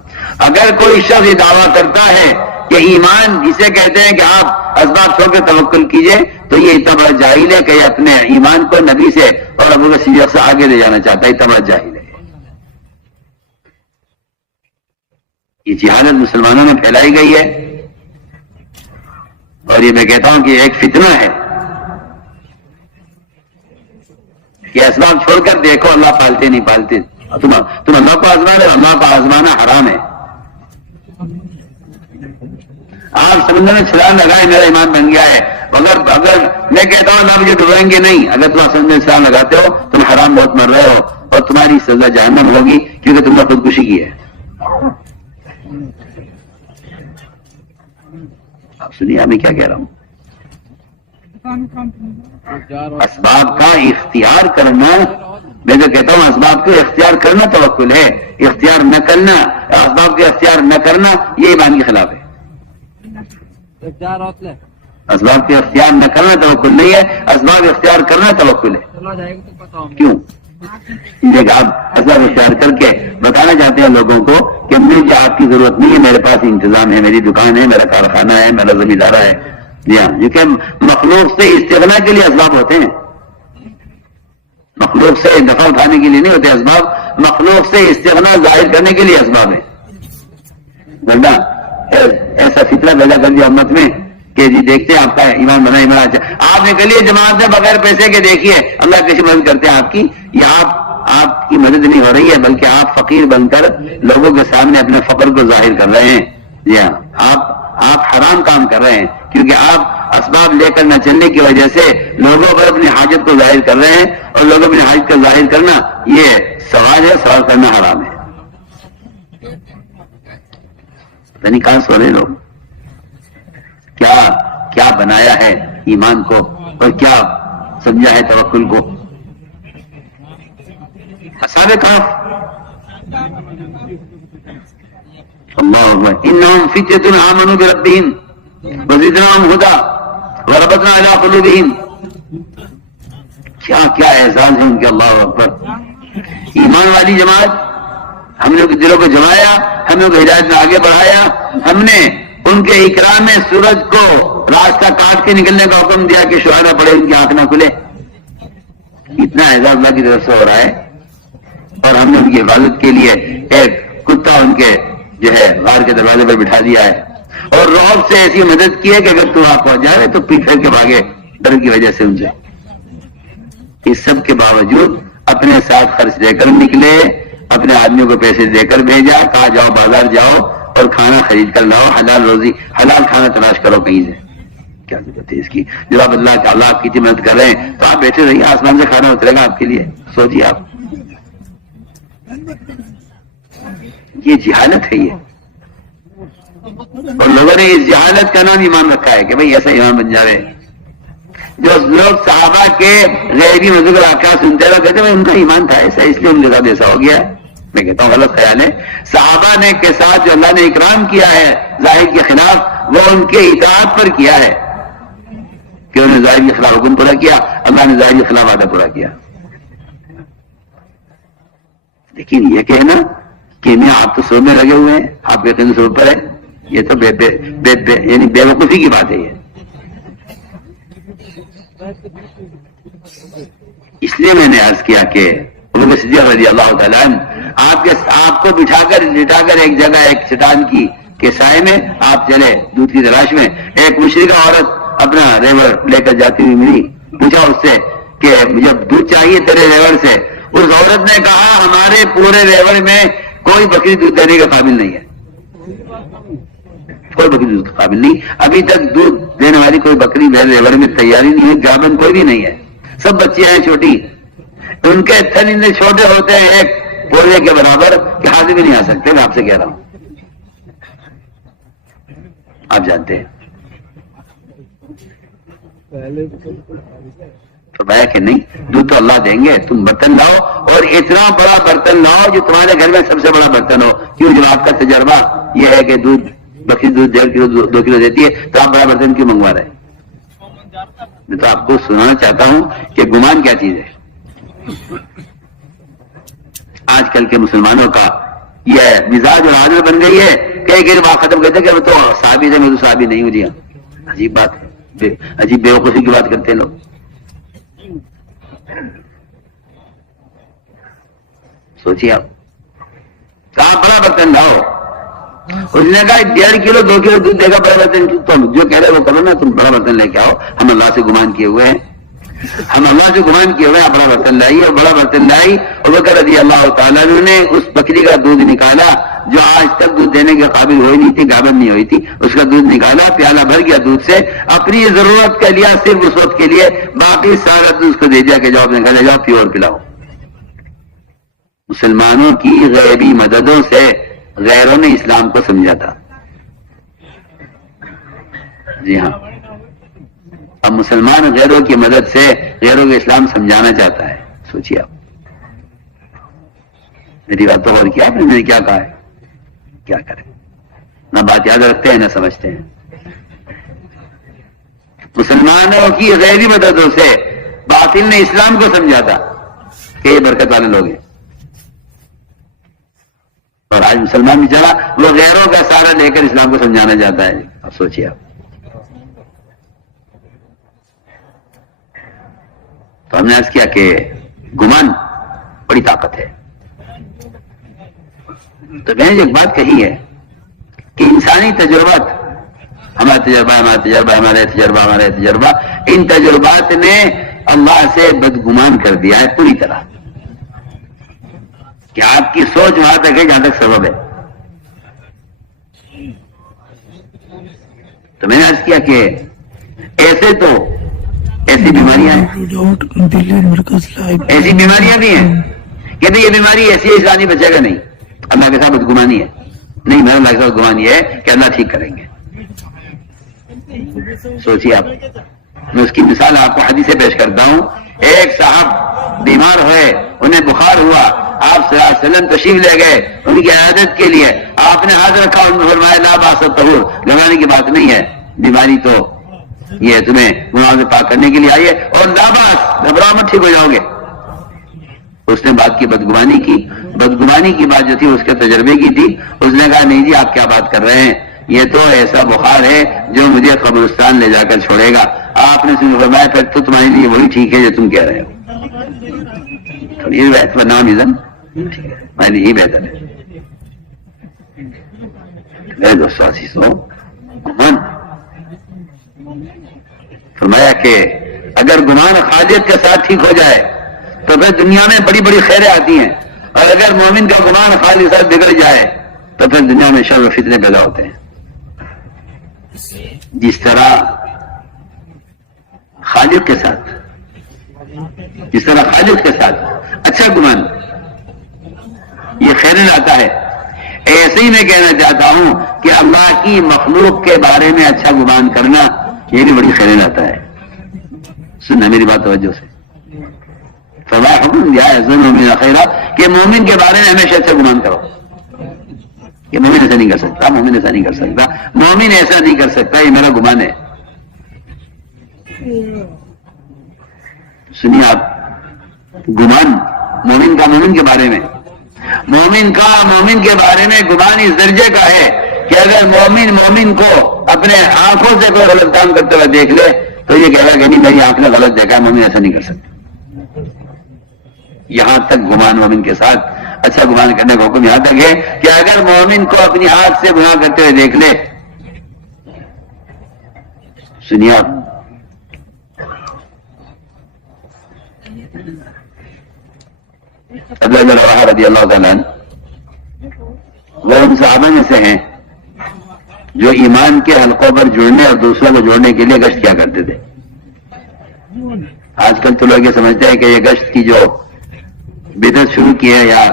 اگر کوئی شخص یہ دعویٰ کرتا ہے کہ ایمان جسے کہتے ہیں کہ آپ اسباب چھوڑ کے توکل کیجئے, تو یہ اتنا بڑا جاہل ہے کہ یہ اپنے ایمان کو نبی سے اور ابو بکر صدیق سے آگے لے جانا چاہتا ہے. اتنا بڑا جاہل ہے. یہ جہالت مسلمانوں میں پھیلائی گئی ہے, اور یہ میں کہتا ہوں کہ ایک فتنہ ہے کہ اسباب چھوڑ کر دیکھو اللہ پالتے نہیں پالتے. تم اللہ کو آزمانا, اللہ کو آزمانا حرام ہے. آپ سمندر میں چھلانگ لگائے میرا ایمان بن گیا ہے, اگر میں کہتا ہوں نہ مجھے ڈبوئیں گے نہیں, اگر تم سمندر میں چھلانگ لگاتے ہو تم حرام بہت مر رہے ہو اور تمہاری سزا جہنم ہوگی کیونکہ تم نے خودکشی کی ہے. آپ سنیے میں کیا کہہ رہا ہوں. اسباب کا اختیار کرنا, میں جو کہتا ہوں اسباب کو اختیار کرنا توکل ہے, اختیار نہ کرنا, اسباب کے اختیار نہ کرنا یہ ایمان کے خلاف ہے. اسباب کے اختیار نہ کرنا توکل نہیں ہے، اسباب اختیار کرنا توکل ہے. کیوں؟ دیکھ آپ اسباب اختیار کر کے بتانا چاہتے ہیں لوگوں کو کہ مجھے آپ کی ضرورت نہیں ہے، میرے پاس انتظام ہے، میری دکان ہے، میرا کارخانہ ہے، میرا زمیندارہ ہے. جی ہاں، یہ کہ مخلوق سے استغنا کے لیے اسباب ہوتے ہیں، مخلوق سے دفع اٹھانے کے لیے نہیں ہوتے اسباب، مخلوق سے استغنا ظاہر کرنے کے لیے اسباب ہے. ورنہ ایسا فطرہ پیدا کر دیا امت میں کہ جی دیکھتے ہیں آپ کا ایمان بنا ایمان اچھا، آپ نکلیے جماعت میں بغیر پیسے کے، دیکھیے اللہ کیسی مدد کرتے ہیں آپ کی. یہ آپ کی مدد نہیں ہو رہی ہے، بلکہ آپ فقیر بن کر لوگوں کے سامنے اپنے فقر کو ظاہر کر رہے ہیں. جی ہاں، آپ حرام کام کر رہے ہیں، کیونکہ آپ اسباب لے کر نہ چلنے کی وجہ سے لوگوں پر اپنی حاجت کو ظاہر کر رہے ہیں، اور لوگوں اپنی حاجت کو ظاہر کرنا یہ سوال ہے، سوال کرنا حرام ہے. پتہ نہیں کہاں سو رہے لوگ، کیا بنایا ہے ایمان کو اور کیا سمجھا ہے توکل کو. اصحاب کہف، اللہ اکبر، انہم فتیۃ آمنوا بربہم وزدناہم ھدی وربطنا علی قلوبہم. کیا اعزاز ہے ان کے، اللہ اکبر. ایمان والی جماعت، ہم نے دلوں کو جمایا، ہم نے ہدایت میں آگے بڑھایا، ہم نے ان کے اکرام میں سورج کو راستہ کاٹ کے نکلنے کا حکم دیا کہ شہادہ پڑے ان کی آنکھ نہ کھلے. اتنا اعزاز اللہ کی طرف سے ہو رہا ہے، اور ہم نے ان کی حفاظت کے لیے ایک کتا ان کے جو ہے غار کے دروازے پر بٹھا دیا ہے، اور رعب سے ایسی مدد کی ہے کہ اگر تم وہاں پہنچ جائے تو پیٹ پھیر کے بھاگے ڈر کی وجہ سے ان سے. اس سب کے باوجود اپنے ساتھ خرچ دے کر نکلے، اپنے آدمیوں کو پیسے دے کر بھیجا، کہا جاؤ بازار جاؤ اور کھانا خرید کر لاؤ، حلال روزی حلال کھانا تلاش کرو کہیں سے. کیا ضرورت ہے اس کی؟ جب آپ اللہ آپ کی مدد کر رہے ہیں تو آپ بیٹھے رہیے، آسمان سے کھانا اترے گا آپ کے لیے. سوچیے آپ، یہ جہالت ہے یہ، اور لوگوں نے اس جہالت کا نام ایمان رکھا ہے کہ بھئی ایسا ایمان بن جائے. جو لوگ صحابہ کے غیبی مذکر واقعہ سنتے رہے کہتے ہیں ان کا ایمان تھا ایسا، اس لیے ان کے ساتھ ایسا ہو گیا. میں کہتا ہوں غلط خیال ہے. صحابہ نے کے ساتھ جو اللہ نے اکرام کیا ہے ظاہر کے خلاف، وہ ان کے اطاعت پر کیا ہے کہ انہوں نے ظاہر کے خلاف حکم پورا کیا، اللہ نے ظاہر کے خلاف وعدہ پورا کیا. لیکن یہ کہنا کہ میں آپ تو سو میں لگے ہوئے ہیں، آپ کے یقین سو پر ہے، یہ تو یعنی بے وقوفی کی بات ہے. یہ اس لیے میں نے عرض کیا کہ ابو بکر صدیق رضی اللہ تعالیٰ عنہ آپ کو بٹھا کر لٹا کر ایک جگہ ایک چٹان کی کے سائے میں آپ چلے دودھ کی تلاش میں. ایک مشرکہ عورت اپنا ریوڑ لے کر جاتی ہوئی ملی، پوچھا اس سے کہ جب دودھ چاہیے تیرے ریوڑ سے. اس عورت نے کہا ہمارے پورے ریوڑ میں کوئی بکری دودھ دینے کے قابل نہیں ہے، کوئی بکری دودھ کے قابل نہیں. ابھی تک دودھ دینے والی کوئی بکری میرے ریوڑ میں تیاری نہیں ہے، گابن کوئی بھی نہیں ہے، سب بچیاں ہیں چھوٹی. ان کے تھن اتنے چھوٹے ہوتے ہیں ایک پوڑے کے برابر کہ ہاتھ بھی نہیں آ سکتے. میں آپ سے کہہ رہا ہوں، آپ جانتے ہیں. فرمایا کہ نہیں، دودھ تو اللہ دیں گے، تم برتن لاؤ اور اتنا بڑا برتن لاؤ جو تمہارے گھر میں سب سے بڑا برتن ہو. کیوں؟ جو آپ کا تجربہ یہ ہے کہ دودھ بکری دودھ 1.5 کلو 2 کلو دیتی ہے، تو آپ بڑا برتن کیوں منگوا رہے ہیں؟ میں تو آپ کو سنانا چاہتا ہوں کہ گمان کیا چیز ہے. آج کل کے مسلمانوں کا یہ مزاج اور عادت بن گئی ہے کہ ایک بات ختم کرتے کہ میں تو صحابی سے، میں تو صحابی نہیں ہوں. جی ہاں، عجیب بات، عجیب بے وقوفی کی بات کرتے ہیں لوگ. سوچیے آپ بڑا برتن لاؤ. اس نے کہا 1.5 کلو 2 کلو دودھ دے گا بڑا برتن. تم جو کہہ رہے وہ کرو نا، تم بڑا برتن لے کے آؤ. ہم اللہ سے گمان کیے ہوئے ہیں، آپ بڑا برتن لائیے. اور بڑا برتن لائی. ابو بکر رضی اللہ تعالیٰ نے اس بکری کا دودھ نکالا جو آج تک دودھ دینے کے قابل ہوئی نہیں تھی، گابن نہیں ہوئی تھی. اس کا دودھ نکالا، پیالہ بھر گیا دودھ سے، اپنی ضرورت کا لیا صرف اس وقت کے لیے، باقی سارا دودھ اس کو دے دیا کہ جاؤ اپنے گھر جاؤ پیو اور پلاؤ. مسلمانوں کی غیبی مددوں سے غیروں نے اسلام کو سمجھا تھا. جی ہاں، اب مسلمان غیروں کی مدد سے غیروں کو اسلام سمجھانا چاہتا ہے. سوچیے آپ، میری بات تو غور کیا آپ نے کیا کہا ہے؟ کیا کریں، نہ بات یاد رکھتے ہیں نہ سمجھتے ہیں. مسلمانوں کی غیبی مددوں سے باطل نے اسلام کو سمجھا تھا کہ یہ برکت والے لوگ ہیں، اور آج مسلمان بھی چلا وہ غیروں کا سہارا لے کر اسلام کو سمجھانا چاہتا ہے. اب سوچیے آپ. تو ہم نے عرض کیا کہ گمان بڑی طاقت ہے. تو میں نے جو ایک بات کہی ہے کہ انسانی تجربات، ہمارا تجربہ، ان تجربات نے اللہ سے بدگمان کر دیا ہے پوری طرح، کہ آپ کی سوچ وہاں تک ہے جہاں تک سبب ہے. تو میں نے عرض کیا کہ ایسے تو ایسی بیماریاں ہیں، ایسی بیماریاں بھی ہیں کہ یہ بیماری ایسی انسانی بچے گا نہیں، اللہ کے ساتھ بدگمانی ہے. نہیں، میرا اللہ کے ساتھ گمانی ہے کہ اللہ ٹھیک کریں گے. سوچیے آپ. میں اس کی مثال آپ کو حدیث سے پیش کرتا ہوں. ایک صاحب بیمار ہوئے، انہیں بخار ہوا، آپ صلی اللہ علیہ وسلم تشریف لے گئے ان کی عیادت کے لیے. آپ نے ہاتھ رکھا، ان میں فرمایا لا باس طہور، گھبرانے کی بات نہیں ہے، بیماری تو یہ تمہیں گناہوں سے پاک کرنے کے لیے آئی ہے، اور لا باس، گھبراؤ مت، ٹھیک ہو جاؤ گے. اس نے بات کی بدگمانی کی. بدگمانی کی بات جو تھی اس کے تجربے کی تھی. اس نے کہا نہیں جی آپ کیا بات کر رہے ہیں، یہ تو ایسا بخار ہے جو مجھے قبرستان لے جا کر چھوڑے گا. آپ نے فرمایا پھر تو تمہارے لیے وہی ٹھیک ہے جو تم کہہ رہے ہو. یہ بہتر ہے. فرمایا کہ اگر گمان خالق کے ساتھ ٹھیک ہو جائے تو پھر دنیا میں بڑی بڑی خیریں آتی ہیں، اور اگر مومن کا گمان خالق کے ساتھ بگڑ جائے تو پھر دنیا میں شر و فتنے پیدا ہوتے ہیں. جس طرح خالق کے ساتھ اچھا گمان یہ خیریں لاتا ہے، ایسے ہی میں کہنا چاہتا ہوں کہ اللہ کی مخلوق کے بارے میں اچھا گمان کرنا یہ بھی بڑی خیریں لاتا ہے. سننا میری بات توجہ سے. فلا حکم دیا ہے ظلم خیرہ کہ مومن کے بارے میں ہمیشہ اچھا گمان کرو. کہ مومن ایسا نہیں کر سکتا، مومن ایسا نہیں کر سکتا، مومن ایسا نہیں کر سکتا، یہ میرا گمان ہے. سنیے آپ، گمان مومن کا مومن کے بارے میں، مومن کے بارے میں گمان اس درجے کا ہے کہ اگر مومن کو اپنے آنکھوں سے کوئی غلط کام کرتے ہوئے دیکھ لے تو یہ کہہ رہا کہ نہیں میری آنکھ نے غلط دیکھا، مومن ایسا نہیں کر سکتا. یہاں تک گمان مومن کے ساتھ اچھا گمان کرنے کا حکم یہاں تک ہے کہ اگر مومن کو اپنی آنکھ سے گناہ کرتے ہوئے دیکھ لے. سنیے آپ، عبداللہ بن رواحہ رضی اللہ تعالیٰ عنہ وہ ان صحابہ میں سے ہیں جو ایمان کے حلقوں پر جڑنے اور دوسروں کو جوڑنے کے لیے گشت کیا کرتے تھے. آج کل تو لوگ یہ سمجھتے ہیں کہ یہ گشت کی جو بدعت شروع کی ہے یا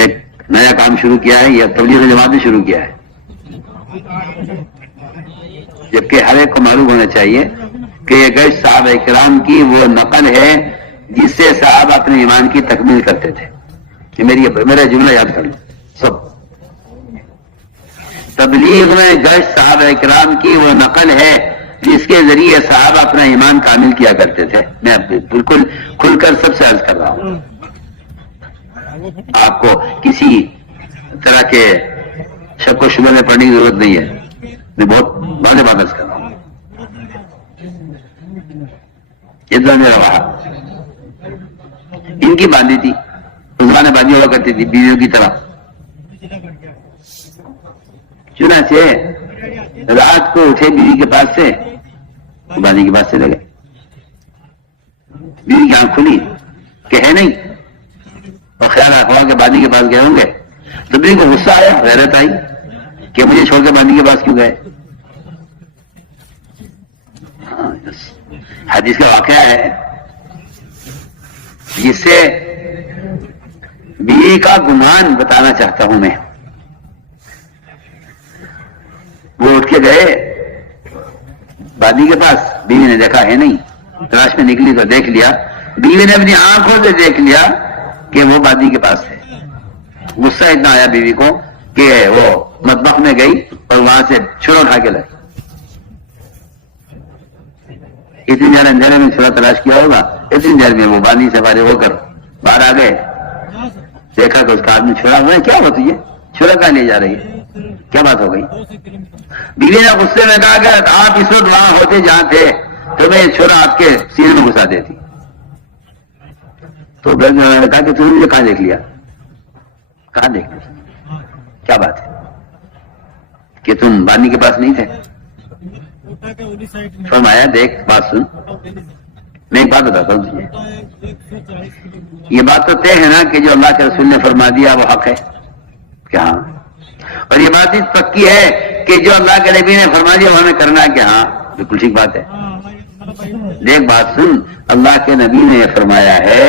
ایک نیا کام شروع کیا ہے یا تبلیغ جماعت نے شروع کیا ہے، جبکہ ہر ایک کو معلوم ہونا چاہیے کہ یہ گشت صحابہ کرام کی وہ نقل ہے جس سے صحابہ اپنے ایمان کی تکمیل کرتے تھے. کہ میرا جملہ یاد کر لو سب، تبلیغ میں گشت صحابہ کرام کی وہ نقل ہے جس کے ذریعے صحابہ اپنا ایمان کامل کیا کرتے تھے. میں بالکل کھل کر سب سے عرض کر رہا ہوں، آپ کو کسی طرح کے شک و شبہ میں پڑھنے کی ضرورت نہیں ہے. میں بہت واضح بات عرض کر رہا ہوں. یہ تو میرا وہاں ان کی باندھی تھی، زمانے باندھی ہوا کرتی تھی بیویوں کی طرح. چنانچہ رات کو اٹھے بیوی کے پاس سے، باندھی کے پاس سے لگے. بیوی کی آنکھ کھلی کہ ہے نہیں، اور خیال رکھا کہ باندھی کے پاس گئے ہوں گے. تو بیوی کو غصہ آیا، غیرت آئی کہ مجھے چھوڑ کے باندھی کے پاس کیوں گئے. حدیث کا واقعہ ہے جس سے بیوی کا گمان بتانا چاہتا ہوں میں. وہ اٹھ کے گئے بادی کے پاس، بیوی نے دیکھا ہے نہیں، تلاش میں نکلی تو دیکھ لیا، بیوی نے اپنی آنکھوں سے دیکھ لیا کہ وہ بادی کے پاس ہے. غصہ اتنا آیا بیوی کو کہ وہ مطبخ میں گئی اور وہاں سے چھڑا اٹھا کے لائی. اتنی دیر اندھیرے میں چھڑا تلاش کیا ہوگا، اتنی دیر میں وہ بانی سے فارغ ہو کر باہر آ گئے، دیکھا کہ اس کا آدمی چھڑا ہوا ہے. کیا ہوا تجھے؟ چھڑا کہاں لے جا رہی ہے؟ کیا بات ہو گئی؟ بیوی نے غصے میں کہا کہ آپ اس وقت وہاں ہوتے جہاں تھے تو میں چھڑا آپ کے سینے میں گھسا دیتی. تو نے کہا کہ تم نے مجھے کہاں دیکھ لیا؟ کہاں دیکھ لیا؟ کیا بات ہے کہ تم بانی کے پاس نہیں تھے؟ فرمایا دیکھ بات سن، میں ایک بات بتاتا ہوں تجھے، یہ بات تو طے ہے نا کہ جو اللہ کے رسول نے فرما دیا وہ حق ہے کیا؟ ہاں. اور یہ بات اس پکی ہے کہ جو اللہ کے نبی نے فرما دیا ہمیں کرنا ہے کہ ہاں بالکل ٹھیک بات ہے. دیکھ بات سن، اللہ کے نبی نے فرمایا ہے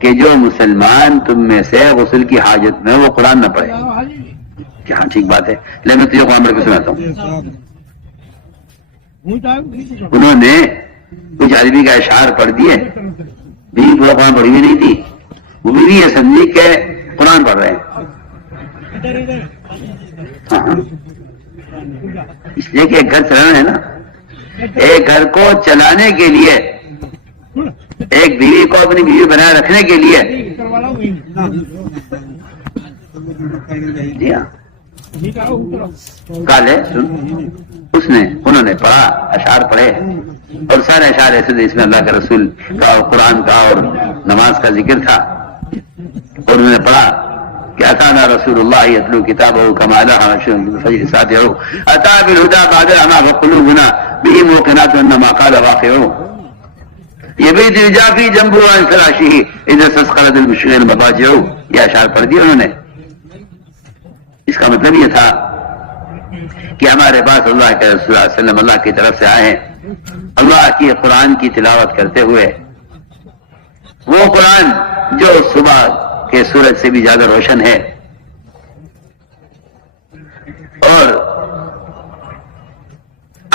کہ جو مسلمان تم میں سے غسل کی حاجت میں وہ قرآن نہ پڑھے. کہ ہاں ٹھیک بات ہے، لیکن میں تجھے قرآن پڑھ کے سناتا ہوں. انہوں نے کچھ عربی کا اشعار پڑھ دیے، بیوی پورا قرآن پڑھی ہوئی نہیں تھی، وہ بیوی یہ سمجھی کہ قرآن پڑھ رہے ہیں. ہاں اس لیے کہ ایک گھر چلانا ہے نا، ایک گھر کو چلانے کے لیے، ایک بیوی کو اپنی بیوی بنائے رکھنے کے لیے جی ہاں کالے اس نے انہوں نے پڑھا، اشعار پڑھے اور سارے اشعار ایسے تھے اس میں اللہ کا رسول کا اور قرآن کا اور نماز کا ذکر تھا. اور انہوں نے پڑھا کہ اتانا رسول اللہ یتلو کتابہ کما لها فجر ساتع اتا بالهدى بعد ما قلوبنا به موقنات انما قال واقع يبيت يجافي جنبه عن فراشه اذا استثقلت المشرقين مضاجعه. یہ اشعار پڑھ دیے انہوں نے. اس کا مطلب یہ تھا کہ ہمارے پاس اللہ کے رسول صلی اللہ علیہ وسلم اللہ کی طرف سے آئے ہیں، اللہ کی قرآن کی تلاوت کرتے ہوئے، وہ قرآن جو صبح کے سورج سے بھی زیادہ روشن ہے، اور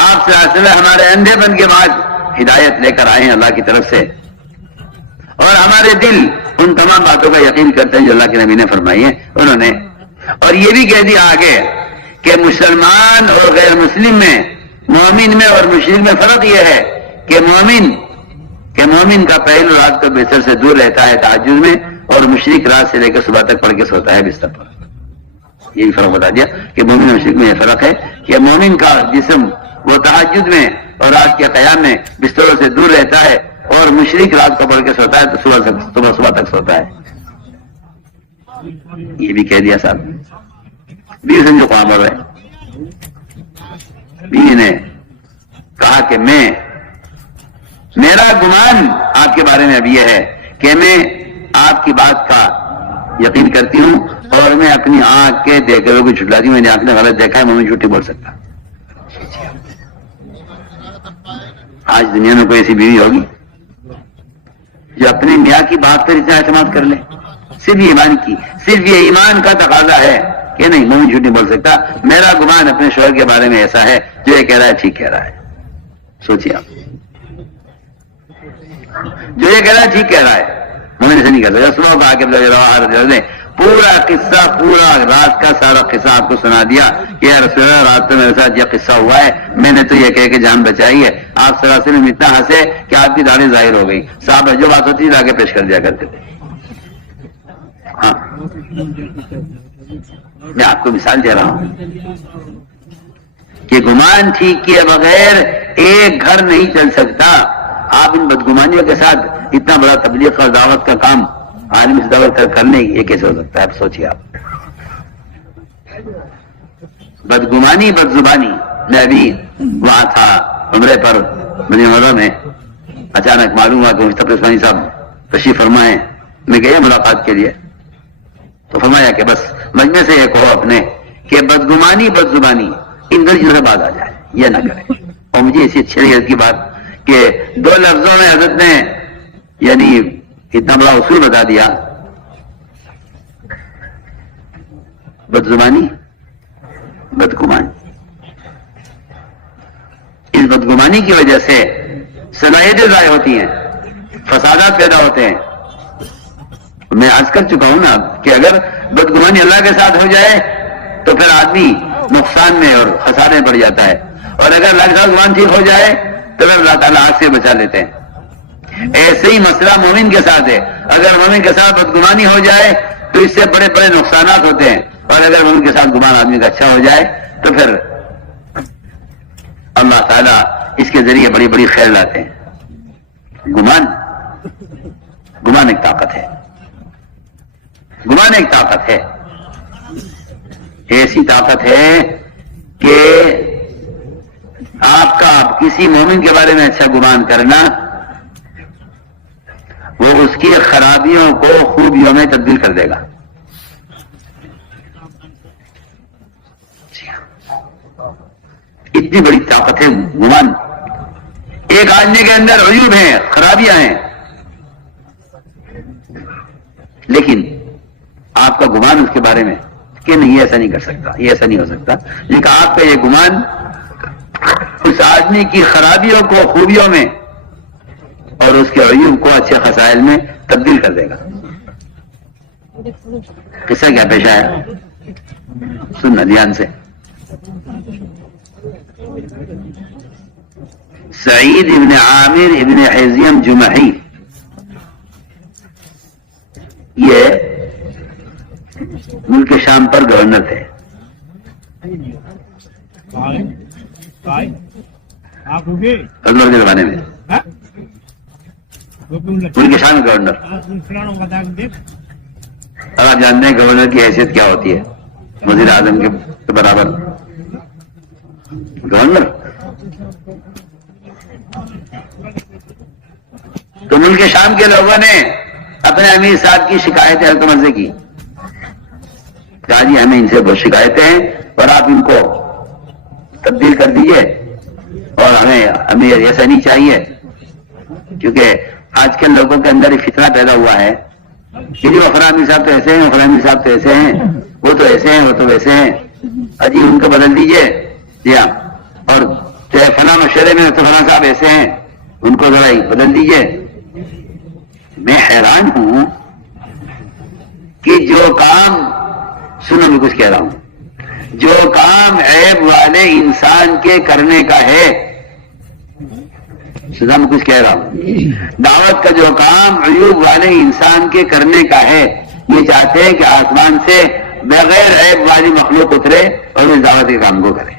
آپ صلی اللہ علیہ وسلم ہمارے اندھے پن کے بعد ہدایت لے کر آئے ہیں اللہ کی طرف سے، اور ہمارے دل ان تمام باتوں کا یقین کرتے ہیں جو اللہ کے نبی نے فرمائی ہے. انہوں نے اور یہ بھی کہہ دیا آگے کہ مسلمان اور غیر مسلم میں، مومن میں اور مشرک میں فرق یہ ہے کہ مومن کا پہلو رات کو بستر سے دور رہتا ہے تہجد میں، اور مشرک رات سے لے کر صبح تک پڑھ کے سوتا ہے بستر پر. یہ بھی فرق بتا دیا کہ مومن اور مشرک میں یہ فرق ہے کہ مومن کا جسم وہ تہجد میں اور رات کے قیام میں بستروں سے دور رہتا ہے، اور مشرک رات کو پڑھ کے سوتا ہے تو صبح تک سوتا ہے. یہ بھی کہہ دیا صاحب. بیوی سمجھو قرآن پڑھ رہے. بیوی نے کہا کہ میرا گمان آپ کے بارے میں اب یہ ہے کہ میں آپ کی بات کا یقین کرتی ہوں اور میں اپنی آنکھ کے دیکھے ہوئے کو جھٹلاتی ہوں. میں نے آنکھ نے غلط دیکھا ہے، میں جھوٹ نہیں بول سکتا. آج دنیا میں کوئی ایسی بیوی ہوگی جو اپنے میاں کی بات پر اتنا اعتماد کر لے؟ صرف یہ ایمان کا تقاضا ہے کہ نہیں میں جھوٹ نہیں بول سکتا. میرا گمان اپنے شوہر کے بارے میں ایسا ہے، جو یہ کہہ رہا ہے ٹھیک کہہ رہا ہے. سوچیے آپ، جو یہ کہہ رہا ہے ٹھیک کہہ رہا ہے، میں ایسے نہیں کر سکتا. سنو کہا کہ پورا قصہ، پورا رات کا سارا قصہ آپ کو سنا دیا کہ یا رسول اللہ رات کو میرے ساتھ یہ قصہ ہوا ہے، میں نے تو یہ کہہ کے جان بچائی ہے. آپ صلی اللہ علیہ وسلم اتنا ہنسے کہ آپ کی داڑھی ظاہر ہو گئی. صاحب جو بات ہوتی ہے آگے پیش کر دیا کرتے تھے. ہاں میں آپ کو مثال دے رہا ہوں کہ گمان ٹھیک کیے بغیر ایک گھر نہیں چل سکتا. آپ ان بدگمانیوں کے ساتھ اتنا بڑا تبلیغ اور دعوت کا کام عالم سے دعوت کرنے یہ کیسے ہو سکتا ہے؟ آپ سوچیے. آپ بدگمانی بد زبانی. میں ابھی وہاں تھا عمرے پر مدینہ منورہ میں، اچانک معلوم ہوا کہ مصطفی عثمانی صاحب تشریف فرما ہے. میں گیا ملاقات کے لیے تو فرمایا کہ بس مجمع سے یہ کہو اپنے کہ بدگمانی بد زبانی ان دو چیزوں سے بعد آ جائے، یہ نہ کرے. اور مجھے ایسی اچھی لگی کی بات کہ دو لفظوں میں حضرت نے یعنی اتنا بڑا اصول بتا دیا. بد زبانی بدگمانی. اس بدگمانی کی وجہ سے صلاحیتیں ضائع ہوتی ہیں، فسادات پیدا ہوتے ہیں. میں عرض کر چکا ہوں نا کہ اگر بدگمانی اللہ کے ساتھ ہو جائے تو پھر آدمی نقصان میں اور خسارے میں پڑ جاتا ہے، اور اگر اللہ کے ساتھ گمان ٹھیک ہو جائے تو اللہ تعالیٰ آگ سے بچا لیتے ہیں. ایسے ہی مسئلہ مومن کے ساتھ ہے. اگر مومن کے ساتھ بدگمانی ہو جائے تو اس سے بڑے بڑے نقصانات ہوتے ہیں، اور اگر مومن کے ساتھ گمان آدمی کا اچھا ہو جائے تو پھر اللہ تعالیٰ اس کے ذریعے بڑی بڑی خیر لاتے ہیں. گمان ایک طاقت ہے. گمان ایک طاقت ہے، ایسی طاقت ہے کہ آپ کا کسی مومن کے بارے میں اچھا گمان کرنا وہ اس کی خرابیوں کو خوبیوں میں تبدیل کر دے گا. اتنی بڑی طاقت ہے گمان. ایک آدمی کے اندر عیوب ہیں، خرابیاں ہیں، لیکن آپ کا گمان اس کے بارے میں کہ نہیں، یہ ایسا نہیں کر سکتا، یہ ایسا نہیں ہو سکتا، لیکن آپ کا یہ گمان اس آدمی کی خرابیوں کو خوبیوں میں اور اس کے عیوب کو اچھے خصائل میں تبدیل کر دے گا. قصہ کیا پیش آیا؟ سننا دھیان سے. سعید ابن عامر ابن حزیم جمحی، یہ ملک شام پر گورنر تھے. عمر کے زمانے میں ملک شام کے گورنر. اور آپ جانتے ہیں گورنر کی حیثیت کیا ہوتی ہے؟ وزیر اعظم کے برابر گورنر. تو ملک شام کے لوگوں نے اپنے امیر صاحب کی شکایتیں التمس کی. کہا جی ہمیں ان سے بہت شکایتیں ہیں اور آپ ان کو تبدیل کر دیجئے، اور ہمیں ایسا نہیں چاہیے، کیونکہ آج کل لوگوں کے اندر ایک فتنہ پیدا ہوا ہے کہ جی فلاں صاحب تو ایسے ہیں، فلاں صاحب تو ایسے ہیں، وہ تو ایسے ہیں، وہ تو ویسے ہیں، اجی ان کو بدل دیجئے. جی ہاں، اور فلاں مشورے میں تو فلاں صاحب ایسے ہیں، ان کو ذرا بدل دیجئے. میں حیران ہوں کہ جو کام، سنو میں کچھ کہہ رہا ہوں، جو کام عیب والے انسان کے کرنے کا ہے، سنا میں کچھ کہہ رہا ہوں، دعوت کا جو کام عیوب والے انسان کے کرنے کا ہے، یہ چاہتے ہیں کہ آسمان سے بغیر عیب والی مخلوق اترے اور اس دعوت کے کام کو کرے.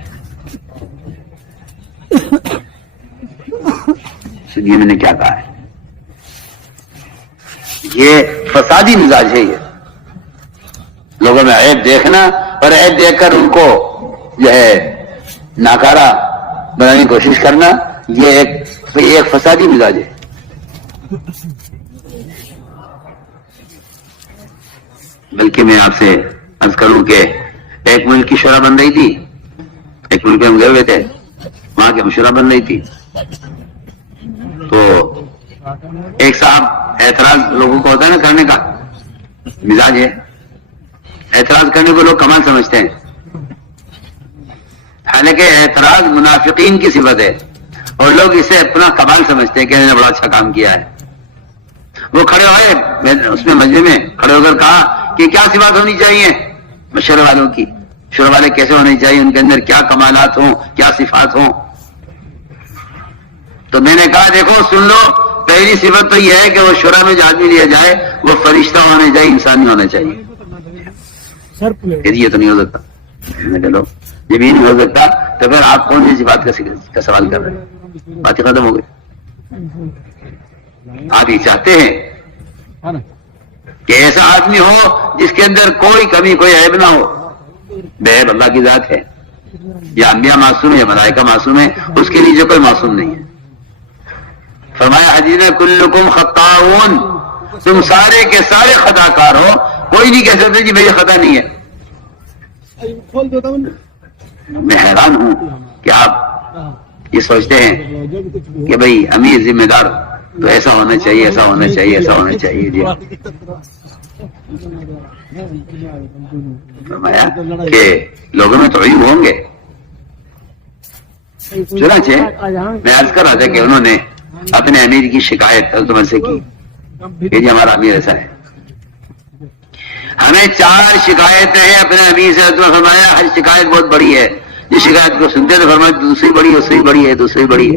سنیے میں نے کیا کہا ہے. یہ فسادی مزاج ہے. یہ لوگوں میں عیب دیکھنا اور عیب دیکھ کر ان کو جو ہے ناکارہ بنانے کی کوشش کرنا، یہ ایک فسادی مزاج ہے. بلکہ میں آپ سے عرض کروں کہ ایک ملک کی شورا بن رہی تھی، ایک ملک میں ہم گئے ہوئے تھے، وہاں کی مشورہ بن رہی تھی. تو ایک صاحب اعتراض لوگوں کو ہوتا ہے نا کرنے کا مزاج ہے، اعتراض کرنے کو لوگ کمال سمجھتے ہیں، حالانکہ اعتراض منافقین کی صفت ہے اور لوگ اسے اپنا کمال سمجھتے ہیں کہ انہوں نے بڑا اچھا کام کیا ہے. وہ کھڑے ہوئے اس میں مجمع میں کھڑے ہو کر کہا کہ کیا صفات ہونی چاہیے مشورے والوں کی، مشورے والے کیسے ہونے چاہیے، ان کے اندر کیا کمالات ہوں، کیا صفات ہوں. تو میں نے کہا دیکھو سن لو، پہلی صفت تو یہ ہے کہ وہ شورا میں جو آدمی لیا جائے وہ فرشتہ ہونا چاہیے، انسان نہیں ہونا چاہیے. یہ تو نہیں ہو سکتا. میں چلو یہ بھی نہیں ہو سکتا تو پھر آپ کون سی بات کا سوال کر رہے ہیں؟ باتیں ختم ہو گئی. آپ یہ چاہتے ہیں کہ ایسا آدمی ہو جس کے اندر کوئی کمی کوئی عیب نہ ہو. بے عیب اللہ کی ذات ہے، یا انبیاء معصوم ہے یا ملائکہ معصوم ہے، اس کے نیچے کوئی معصوم نہیں ہے. فرمایا حدیث میں کلکم خطاؤن، تم سارے کے سارے خطا کار ہو، کوئی نہیں کہہ سکتے جی میری خطا نہیں ہے. میں حیران ہوں کہ آپ یہ سوچتے ہیں کہ بھئی امیر ذمہ دار تو ایسا ہونا چاہیے، ایسا ہونا چاہیے، ایسا ہونا چاہیے. جی فرمایا کہ لوگوں میں تو عیب ہوں گے. چنانچہ میں عرض کر رہا تھا کہ انہوں نے اپنے امیر کی شکایت التمس سے کی کہ جی ہمارا امیر ایسا ہے. ہمیں 4 شکایتیں ہیں اپنے امیر سے. فرمایا ہر شکایت بہت بڑی ہے، جس شکایت کو سنتے تو فرمایا دوسری بڑی ہے، دوسری بڑی ہے، دوسری بڑی ہے۔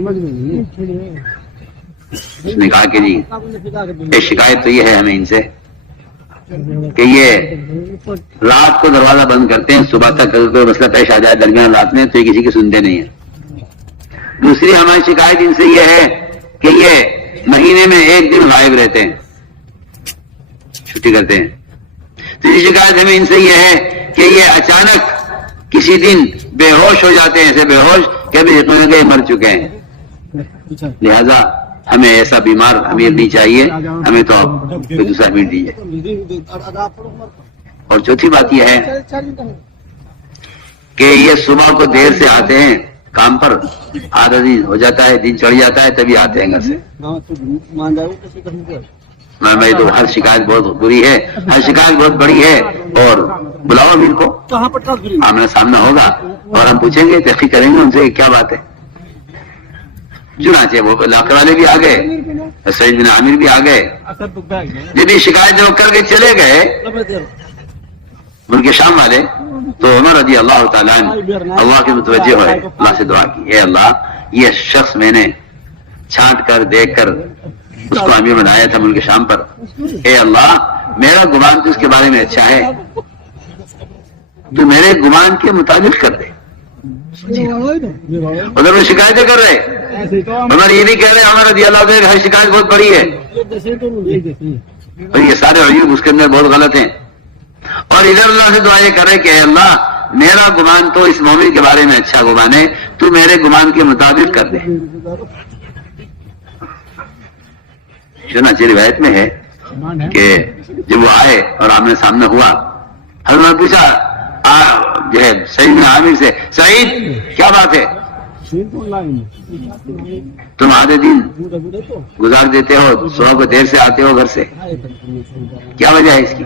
اس نے کہا کہ جی یہ شکایت تو یہ ہے ہمیں ان سے کہ یہ رات کو دروازہ بند کرتے ہیں، صبح تک اگر کوئی مسئلہ پیش آ جائے درمیان رات میں تو یہ کسی کی سنتے نہیں ہیں۔ دوسری ہماری شکایت ان سے یہ ہے کہ یہ مہینے میں ایک دن غائب رہتے ہیں، چھٹی کرتے ہیں۔ تیسری شکایت ہمیں ان سے یہ ہے کہ یہ اچانک کسی دن بے ہوش ہو جاتے ہیں، ایسے بے ہوش کہ ابھی یقین کہ مر چکے ہیں۔ لہذا ہمیں ایسا بیمار امیر نہیں چاہیے، ہمیں تو آپ کوئی دوسرا امیر دیجیے۔ اور چوتھی بات یہ ہے کہ یہ صبح کو دیر سے آتے ہیں کام پر، آدھا دن ہو جاتا ہے، دن چڑھ جاتا ہے، تبھی آتے ہیں گھر سے۔ میں تو ہر شکایت بہت بری ہے، ہر شکایت بہت بڑی ہے، اور بلاؤ امیر کو، آمنے سامنا ہوگا اور ہم پوچھیں گے، تحقیق کریں گے ان سے کیا بات ہے۔ چنانچہ وہ علاقے والے بھی آ گئے، سعید بن عامر بھی آ گئے، جب یہ شکایت وہ کر کے چلے گئے ملک شام والے، تو عمر رضی اللہ تعالیٰ عنہ اللہ کے متوجہ ہوئے، اللہ سے دعا کی، اے اللہ یہ شخص میں نے چھانٹ کر دیکھ کر اس کو امیر بنایا تھا ملک شام پر، اے اللہ میرا گمان تو اس کے بارے میں اچھا ہے، تو میرے گمان کے مطابق کر دے۔ ادھر وہ شکایتیں کر رہے، عمر یہ بھی کہہ رہے عمر رضی اللہ عنہ ہر شکایت بہت بڑی ہے اور یہ سارے عیوب اس کے اندر بہت غلط ہیں، اور ادھر اللہ سے دعا یہ کرے کہ اے اللہ میرا گمان تو اس مومن کے بارے میں اچھا گمان ہے، تو میرے گمان کے مطابق کر دے۔ چنانچہ روایت میں ہے کہ جب وہ آئے اور آمنے سامنے ہوا، حضرت نے پوچھا جو ہے سعید بن عامر سے، سعید کیا بات ہے، تم آدھے دن گزار دیتے ہو، صبح کو دیر سے آتے ہو گھر سے، کیا وجہ ہے اس کی؟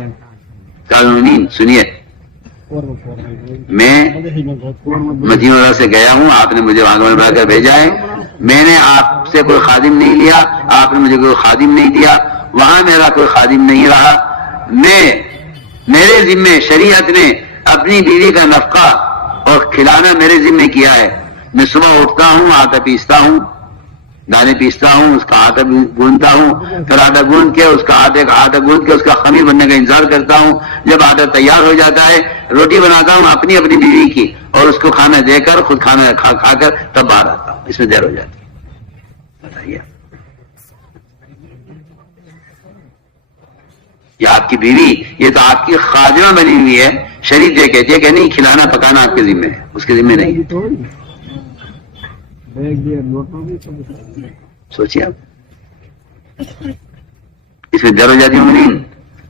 قانونین سنیے، میں مدینہ سے گیا ہوں، آپ نے مجھے وہاں بنا کر بھیجا ہے، میں نے آپ سے کوئی خادم نہیں لیا، آپ نے مجھے کوئی خادم نہیں دیا، وہاں میرا کوئی خادم نہیں رہا، میرے ذمے شریعت نے اپنی بیوی کا نفقہ اور کھلانا میرے ذمے کیا ہے۔ میں صبح اٹھتا ہوں، آٹا پیستا ہوں، دانے پیستا ہوں، اس کا آٹا گوندتا ہوں، پھر آٹا گوند کے اس کا آٹا گوند کے اس کا خمیر بننے کا انتظار کرتا ہوں، جب آٹا تیار ہو جاتا ہے روٹی بناتا ہوں اپنی بیوی کی، اور اس کو کھانا دے کر خود کھانا کھا کر تب باہر آتا ہوں، اس میں دیر ہو جاتی ہے۔ بتائیے یہ آپ کی بیوی، یہ تو آپ کی خادمہ بنی ہوئی ہے، شریعت یہ کہتی ہے کہ نہیں کھلانا پکانا آپ کے ذمہ ہے، اس کے ذمہ نہیں ہے۔ سوچیے آپ اس میں دیر ہو جاتی ہوں،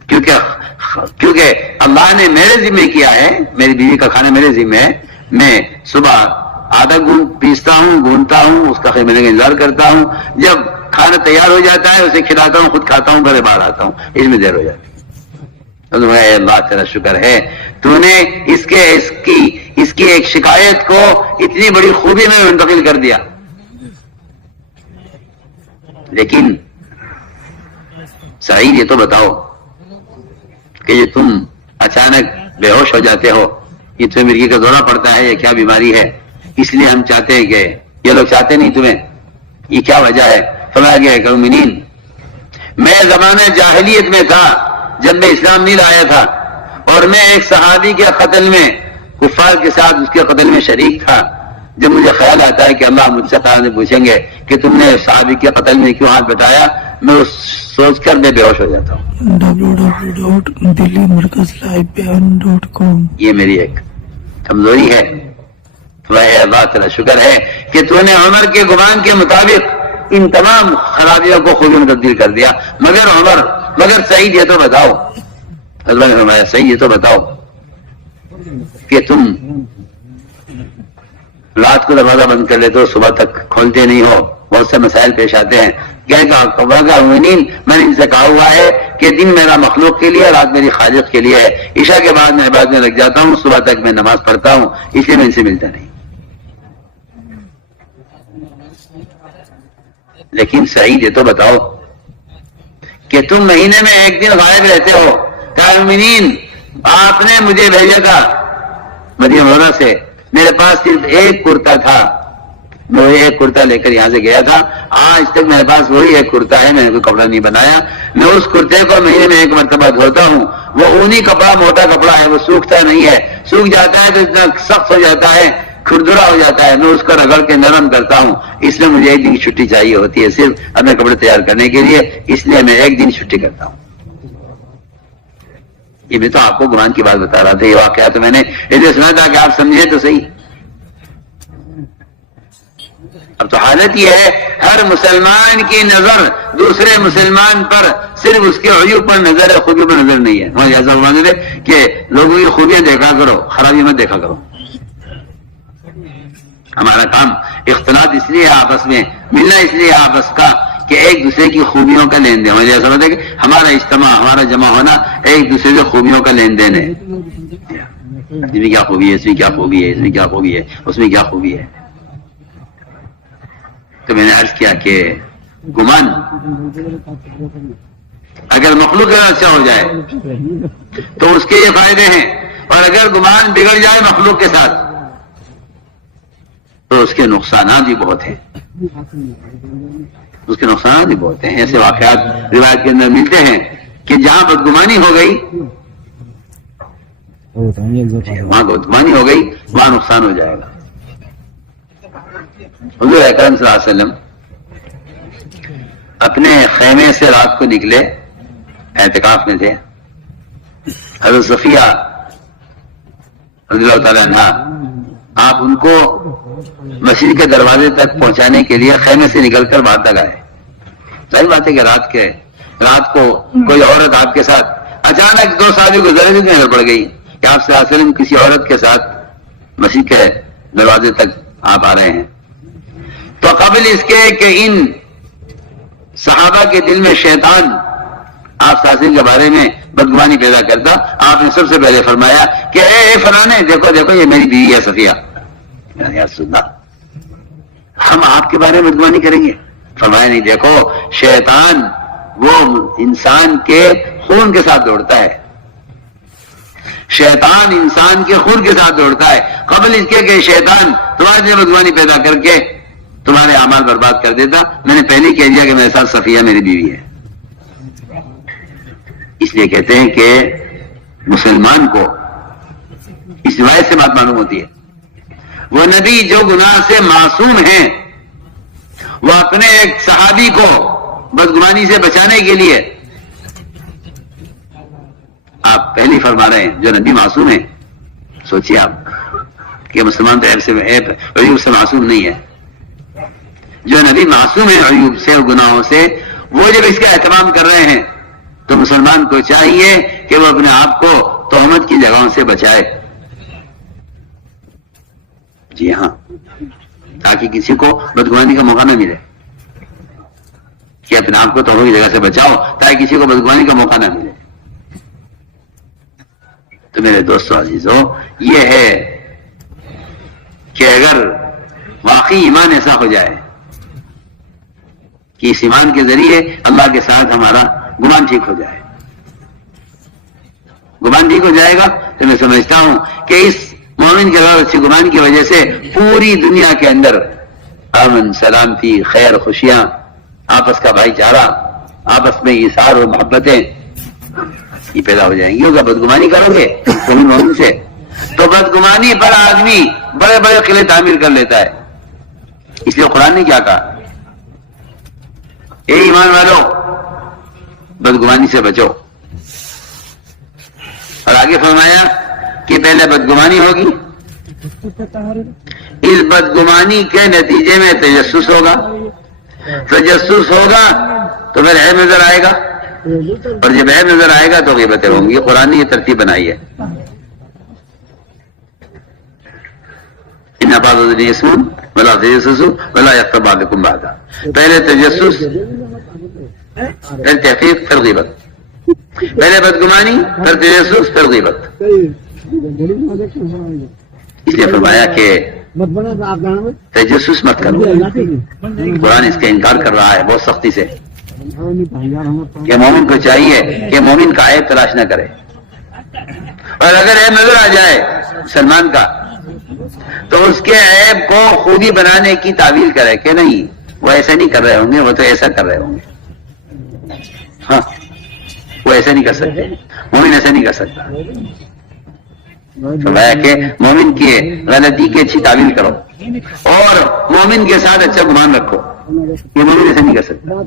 کیونکہ اللہ نے میرے ذمہ کیا ہے، میری بیوی کا کھانا میرے ذمہ ہے، میں صبح آٹا پیستا ہوں، گوندتا ہوں، اس کا خمیرے کا انتظار کرتا ہوں، جب کھانا تیار ہو جاتا ہے اسے کھلاتا ہوں، خود کھاتا ہوں، گھر باہر آتا ہوں، اس میں دیر ہو جاتی ہے۔ اے اللہ تیرا شکر ہے تو نے اس کی ایک شکایت کو اتنی بڑی خوبی میں منتقل کر دیا۔ لیکن سعید یہ تو بتاؤ کہ یہ تم اچانک بے ہوش ہو جاتے ہو، یہ تمہیں مرغی کا دورہ پڑتا ہے، یہ کیا بیماری ہے؟ اس لیے ہم چاہتے ہیں کہ یہ لوگ چاہتے نہیں تمہیں، یہ کیا وجہ ہے؟ فرمایا گیا کہ مومنین، میں زمانہ جاہلیت میں تھا جب میں اسلام نہیں لایا تھا، اور میں ایک صحابی کے قتل میں کفار کے ساتھ اس کے قتل میں شریک تھا۔ جب مجھے خیال آتا ہے کہ اللہ مجھ سے تعالیٰ پوچھیں گے کہ تم نے صحابی کے قتل میں کیوں ہاتھ بٹایا، میں اس سوچ کر بے ہوش ہو جاتا ہوں۔ www.delhimarkazlivebeyan.com یہ میری ایک کمزوری ہے۔ اللہ تعالیٰ شکر ہے کہ تو نے عمر کے گمان کے مطابق ان تمام خرابیوں کو خوبی میں تبدیل کر دیا۔ مگر سعید یہ تو بتاؤ، اللہ نے فرمایا سعید یہ تو بتاؤ کہ تم رات کو دروازہ بند کر لیتے ہو، صبح تک کھولتے نہیں ہو، بہت سے مسائل پیش آتے ہیں، کیا کہا میں نے ان سے کہا ہوا ہے کہ دن میرا مخلوق کے لیے، رات میری خالق کے لیے ہے، عشاء کے بعد میں عبادت میں لگ جاتا ہوں، صبح تک میں نماز پڑھتا ہوں، اس لیے میں ان سے ملتا نہیں۔ لیکن سعید یہ تو بتاؤ کہ تم مہینے میں ایک دن غائب رہتے ہو، مومنین آپ نے مجھے بھیجا تھا مدینہ منورہ سے میرے پاس صرف ایک کرتا تھا، میں وہی ایک کرتا لے کر یہاں سے گیا تھا، آج تک میرے پاس وہی ایک کرتا ہے، میں نے کوئی کپڑا نہیں بنایا، میں اس کرتے کو مہینے میں ایک مرتبہ دھوتا ہوں، وہ اونی کپڑا موٹا کپڑا ہے، وہ سوکھتا نہیں ہے، سوکھ جاتا ہے تو اتنا سخت ہو جاتا ہے، کھردرا ہو جاتا ہے، میں اس کو رگڑ کے نرم کرتا ہوں، اس لیے مجھے ایک دن کی چھٹی چاہیے ہوتی ہے صرف اپنے کپڑے تیار کرنے کے لیے، اس لیے میں ایک دن چھٹی کرتا ہوں۔ یہ میں تو آپ کو گمان کی بات بتا رہا تھا، یہ واقعہ تو میں نے اسے سنا تھا کہ آپ سمجھے تو صحیح۔ اب تو حالت یہ ہے ہر مسلمان کی نظر دوسرے مسلمان پر صرف اس کے عیوب پر نظر ہے، خوبیوں پر نظر نہیں ہے۔ ہمارے ایسا فرماتے تھے کہ لوگوں کی خوبیاں دیکھا کرو، خرابی مت دیکھا کرو۔ ہمارا کام اختلاط اس لیے آپس میں، ملنا اس لیے آپس کا کہ ایک دوسرے کی خوبیوں کا لین دین۔ مجھے ایسا لگتا ہے کہ ہمارا اجتماع، ہمارا جمع ہونا ایک دوسرے سے خوبیوں کا لین دین ہے، اس میں کیا خوبی ہے، اس میں کیا خوبی ہے، اس میں کیا خوبی ہے، اس میں کیا خوبی ہے۔ تو میں نے عرض کیا کہ گمان اگر مخلوق کا اچھا ہو جائے تو اس کے یہ فائدے ہیں، اور اگر گمان بگڑ جائے مخلوق کے ساتھ تو اس کے نقصانات بھی بہت ہیں، اس کے نقصانات بھی بہت ہیں۔ ایسے واقعات روایت کے اندر ملتے ہیں کہ جہاں بدگمانی ہو گئی، وہاں بدگمانی ہو گئی، وہاں نقصان ہو جائے گا۔ حضور اکرم صلی اللہ علیہ وسلم اپنے خیمے سے رات کو نکلے، اعتکاف میں تھے، حضرت صفیہ رضی اللہ تعالی عنہا آپ ان کو مسجد کے دروازے تک پہنچانے کے لیے خیمے سے نکل کر باہر تک آئے۔ ظاہر بات ہے کہ رات کو کوئی عورت آپ کے ساتھ اچانک دو صحابی گزرے کی نظر پڑ گئی کہ آپ صلی اللہ علیہ وسلم کسی عورت کے ساتھ مسجد کے دروازے تک آپ آ رہے ہیں، تو قبل اس کے کہ ان صحابہ کے دل میں شیطان آپ صلی اللہ علیہ وسلم کے بارے میں بدگمانی پیدا کرتا، آپ نے سب سے پہلے فرمایا کہ اے فلانے دیکھو دیکھو یہ میری بیوی ہے صفیہ۔ یا سنا ہم آپ کے بارے میں بدگمانی کریں گے؟ فرمایا نہیں، دیکھو شیطان وہ انسان کے خون کے ساتھ دوڑتا ہے، شیطان انسان کے خون کے ساتھ دوڑتا ہے، قبل اس کے کہ شیطان تمہارے لیے بدگمانی پیدا کر کے تمہارے اعمال برباد کر دیتا، میں نے پہلے کہہ دیا کہ میرے ساتھ صفیہ میری بیوی ہے۔ اس لیے کہتے ہیں کہ مسلمان کو اس روایت سے بات معلوم ہوتی ہے، وہ نبی جو گناہ سے معصوم ہیں، وہ اپنے ایک صحابی کو بدگمانی سے بچانے کے لیے آپ پہلی فرما رہے ہیں جو نبی معصوم ہیں۔ سوچیے آپ کہ مسلمان تو عیوب سے معصوم نہیں ہے، جو نبی معصوم ہے عیوب سے اور گناہوں سے، وہ جب اس کا اہتمام کر رہے ہیں تو مسلمان کو چاہیے کہ وہ اپنے آپ کو تہمت کی جگہوں سے بچائے۔ جی ہاں، تاکہ کسی کو بدگمانی کا موقع نہ ملے، کہ اپنے آپ کو تہمت کی جگہ سے بچاؤ تاکہ کسی کو بدگمانی کا موقع نہ ملے۔ تو میرے دوستو عزیزو، یہ ہے کہ اگر واقعی ایمان ایسا ہو جائے کہ اس ایمان کے ذریعے اللہ کے ساتھ ہمارا گمان ٹھیک ہو جائے، گمان ٹھیک ہو جائے گا، تو میں سمجھتا ہوں کہ اس مومن کے ساتھ اچھے گمان کی وجہ سے پوری دنیا کے اندر امن، سلامتی، خیر، خوشیاں، آپس کا بھائی چارہ، آپس میں ایثار و محبتیں یہ پیدا ہو جائیں گی۔ اگر بدگمانی کرو گے مومن سے تو بدگمانی پر آدمی بڑے بڑے قلعے تعمیر کر لیتا ہے۔ اس لیے قرآن نے کیا کہا، اے ایمان والو بدگمانی سے بچو، اور آگے فرمایا کہ پہلے بدگمانی ہوگی، اس بدگمانی کے نتیجے میں تجسس ہوگا، تجسس ہوگا تو پھر عیب نظر آئے گا، اور جب عیب نظر آئے گا تو غیبتیں ہوں گی۔ قرآن نے یہ ترتیب بنائی ہے، ان بعض اسم ولا تجسسوا ولا یغتب بعضکم بعضا، پہلے تجسس، پھر تحقیق، پھر غیبت، پہلے بدگمانی، پھر تجسس، پھر غیبت۔ اس لیے فرمایا کہ تجسس مت کرو۔ قرآن اس کا انکار کر رہا ہے بہت سختی سے کہ مومن کو چاہیے کہ مومن کا عیب تلاش نہ کرے، اور اگر عیب نظر آ جائے مسلمان کا تو اس کے عیب کو خوبی بنانے کی تعویل کرے کہ نہیں وہ ایسا نہیں کر رہے ہوں گے، وہ تو ایسا کر رہے ہوں گے. ہاں وہ ایسا نہیں کر سکتے، مومن ایسا نہیں کر سکتا. فرمایا کہ مومن کی غلطی کی اچھی تعویل کرو اور مومن کے ساتھ اچھا گمان رکھو. یہ مومن ایسا نہیں کر سکتا.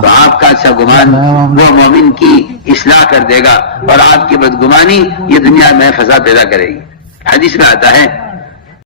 تو آپ کا اچھا گمان وہ مومن کی اصلاح کر دے گا اور آپ کی بدگمانی یہ دنیا میں فساد پیدا کرے گی. حدیث میں آتا ہے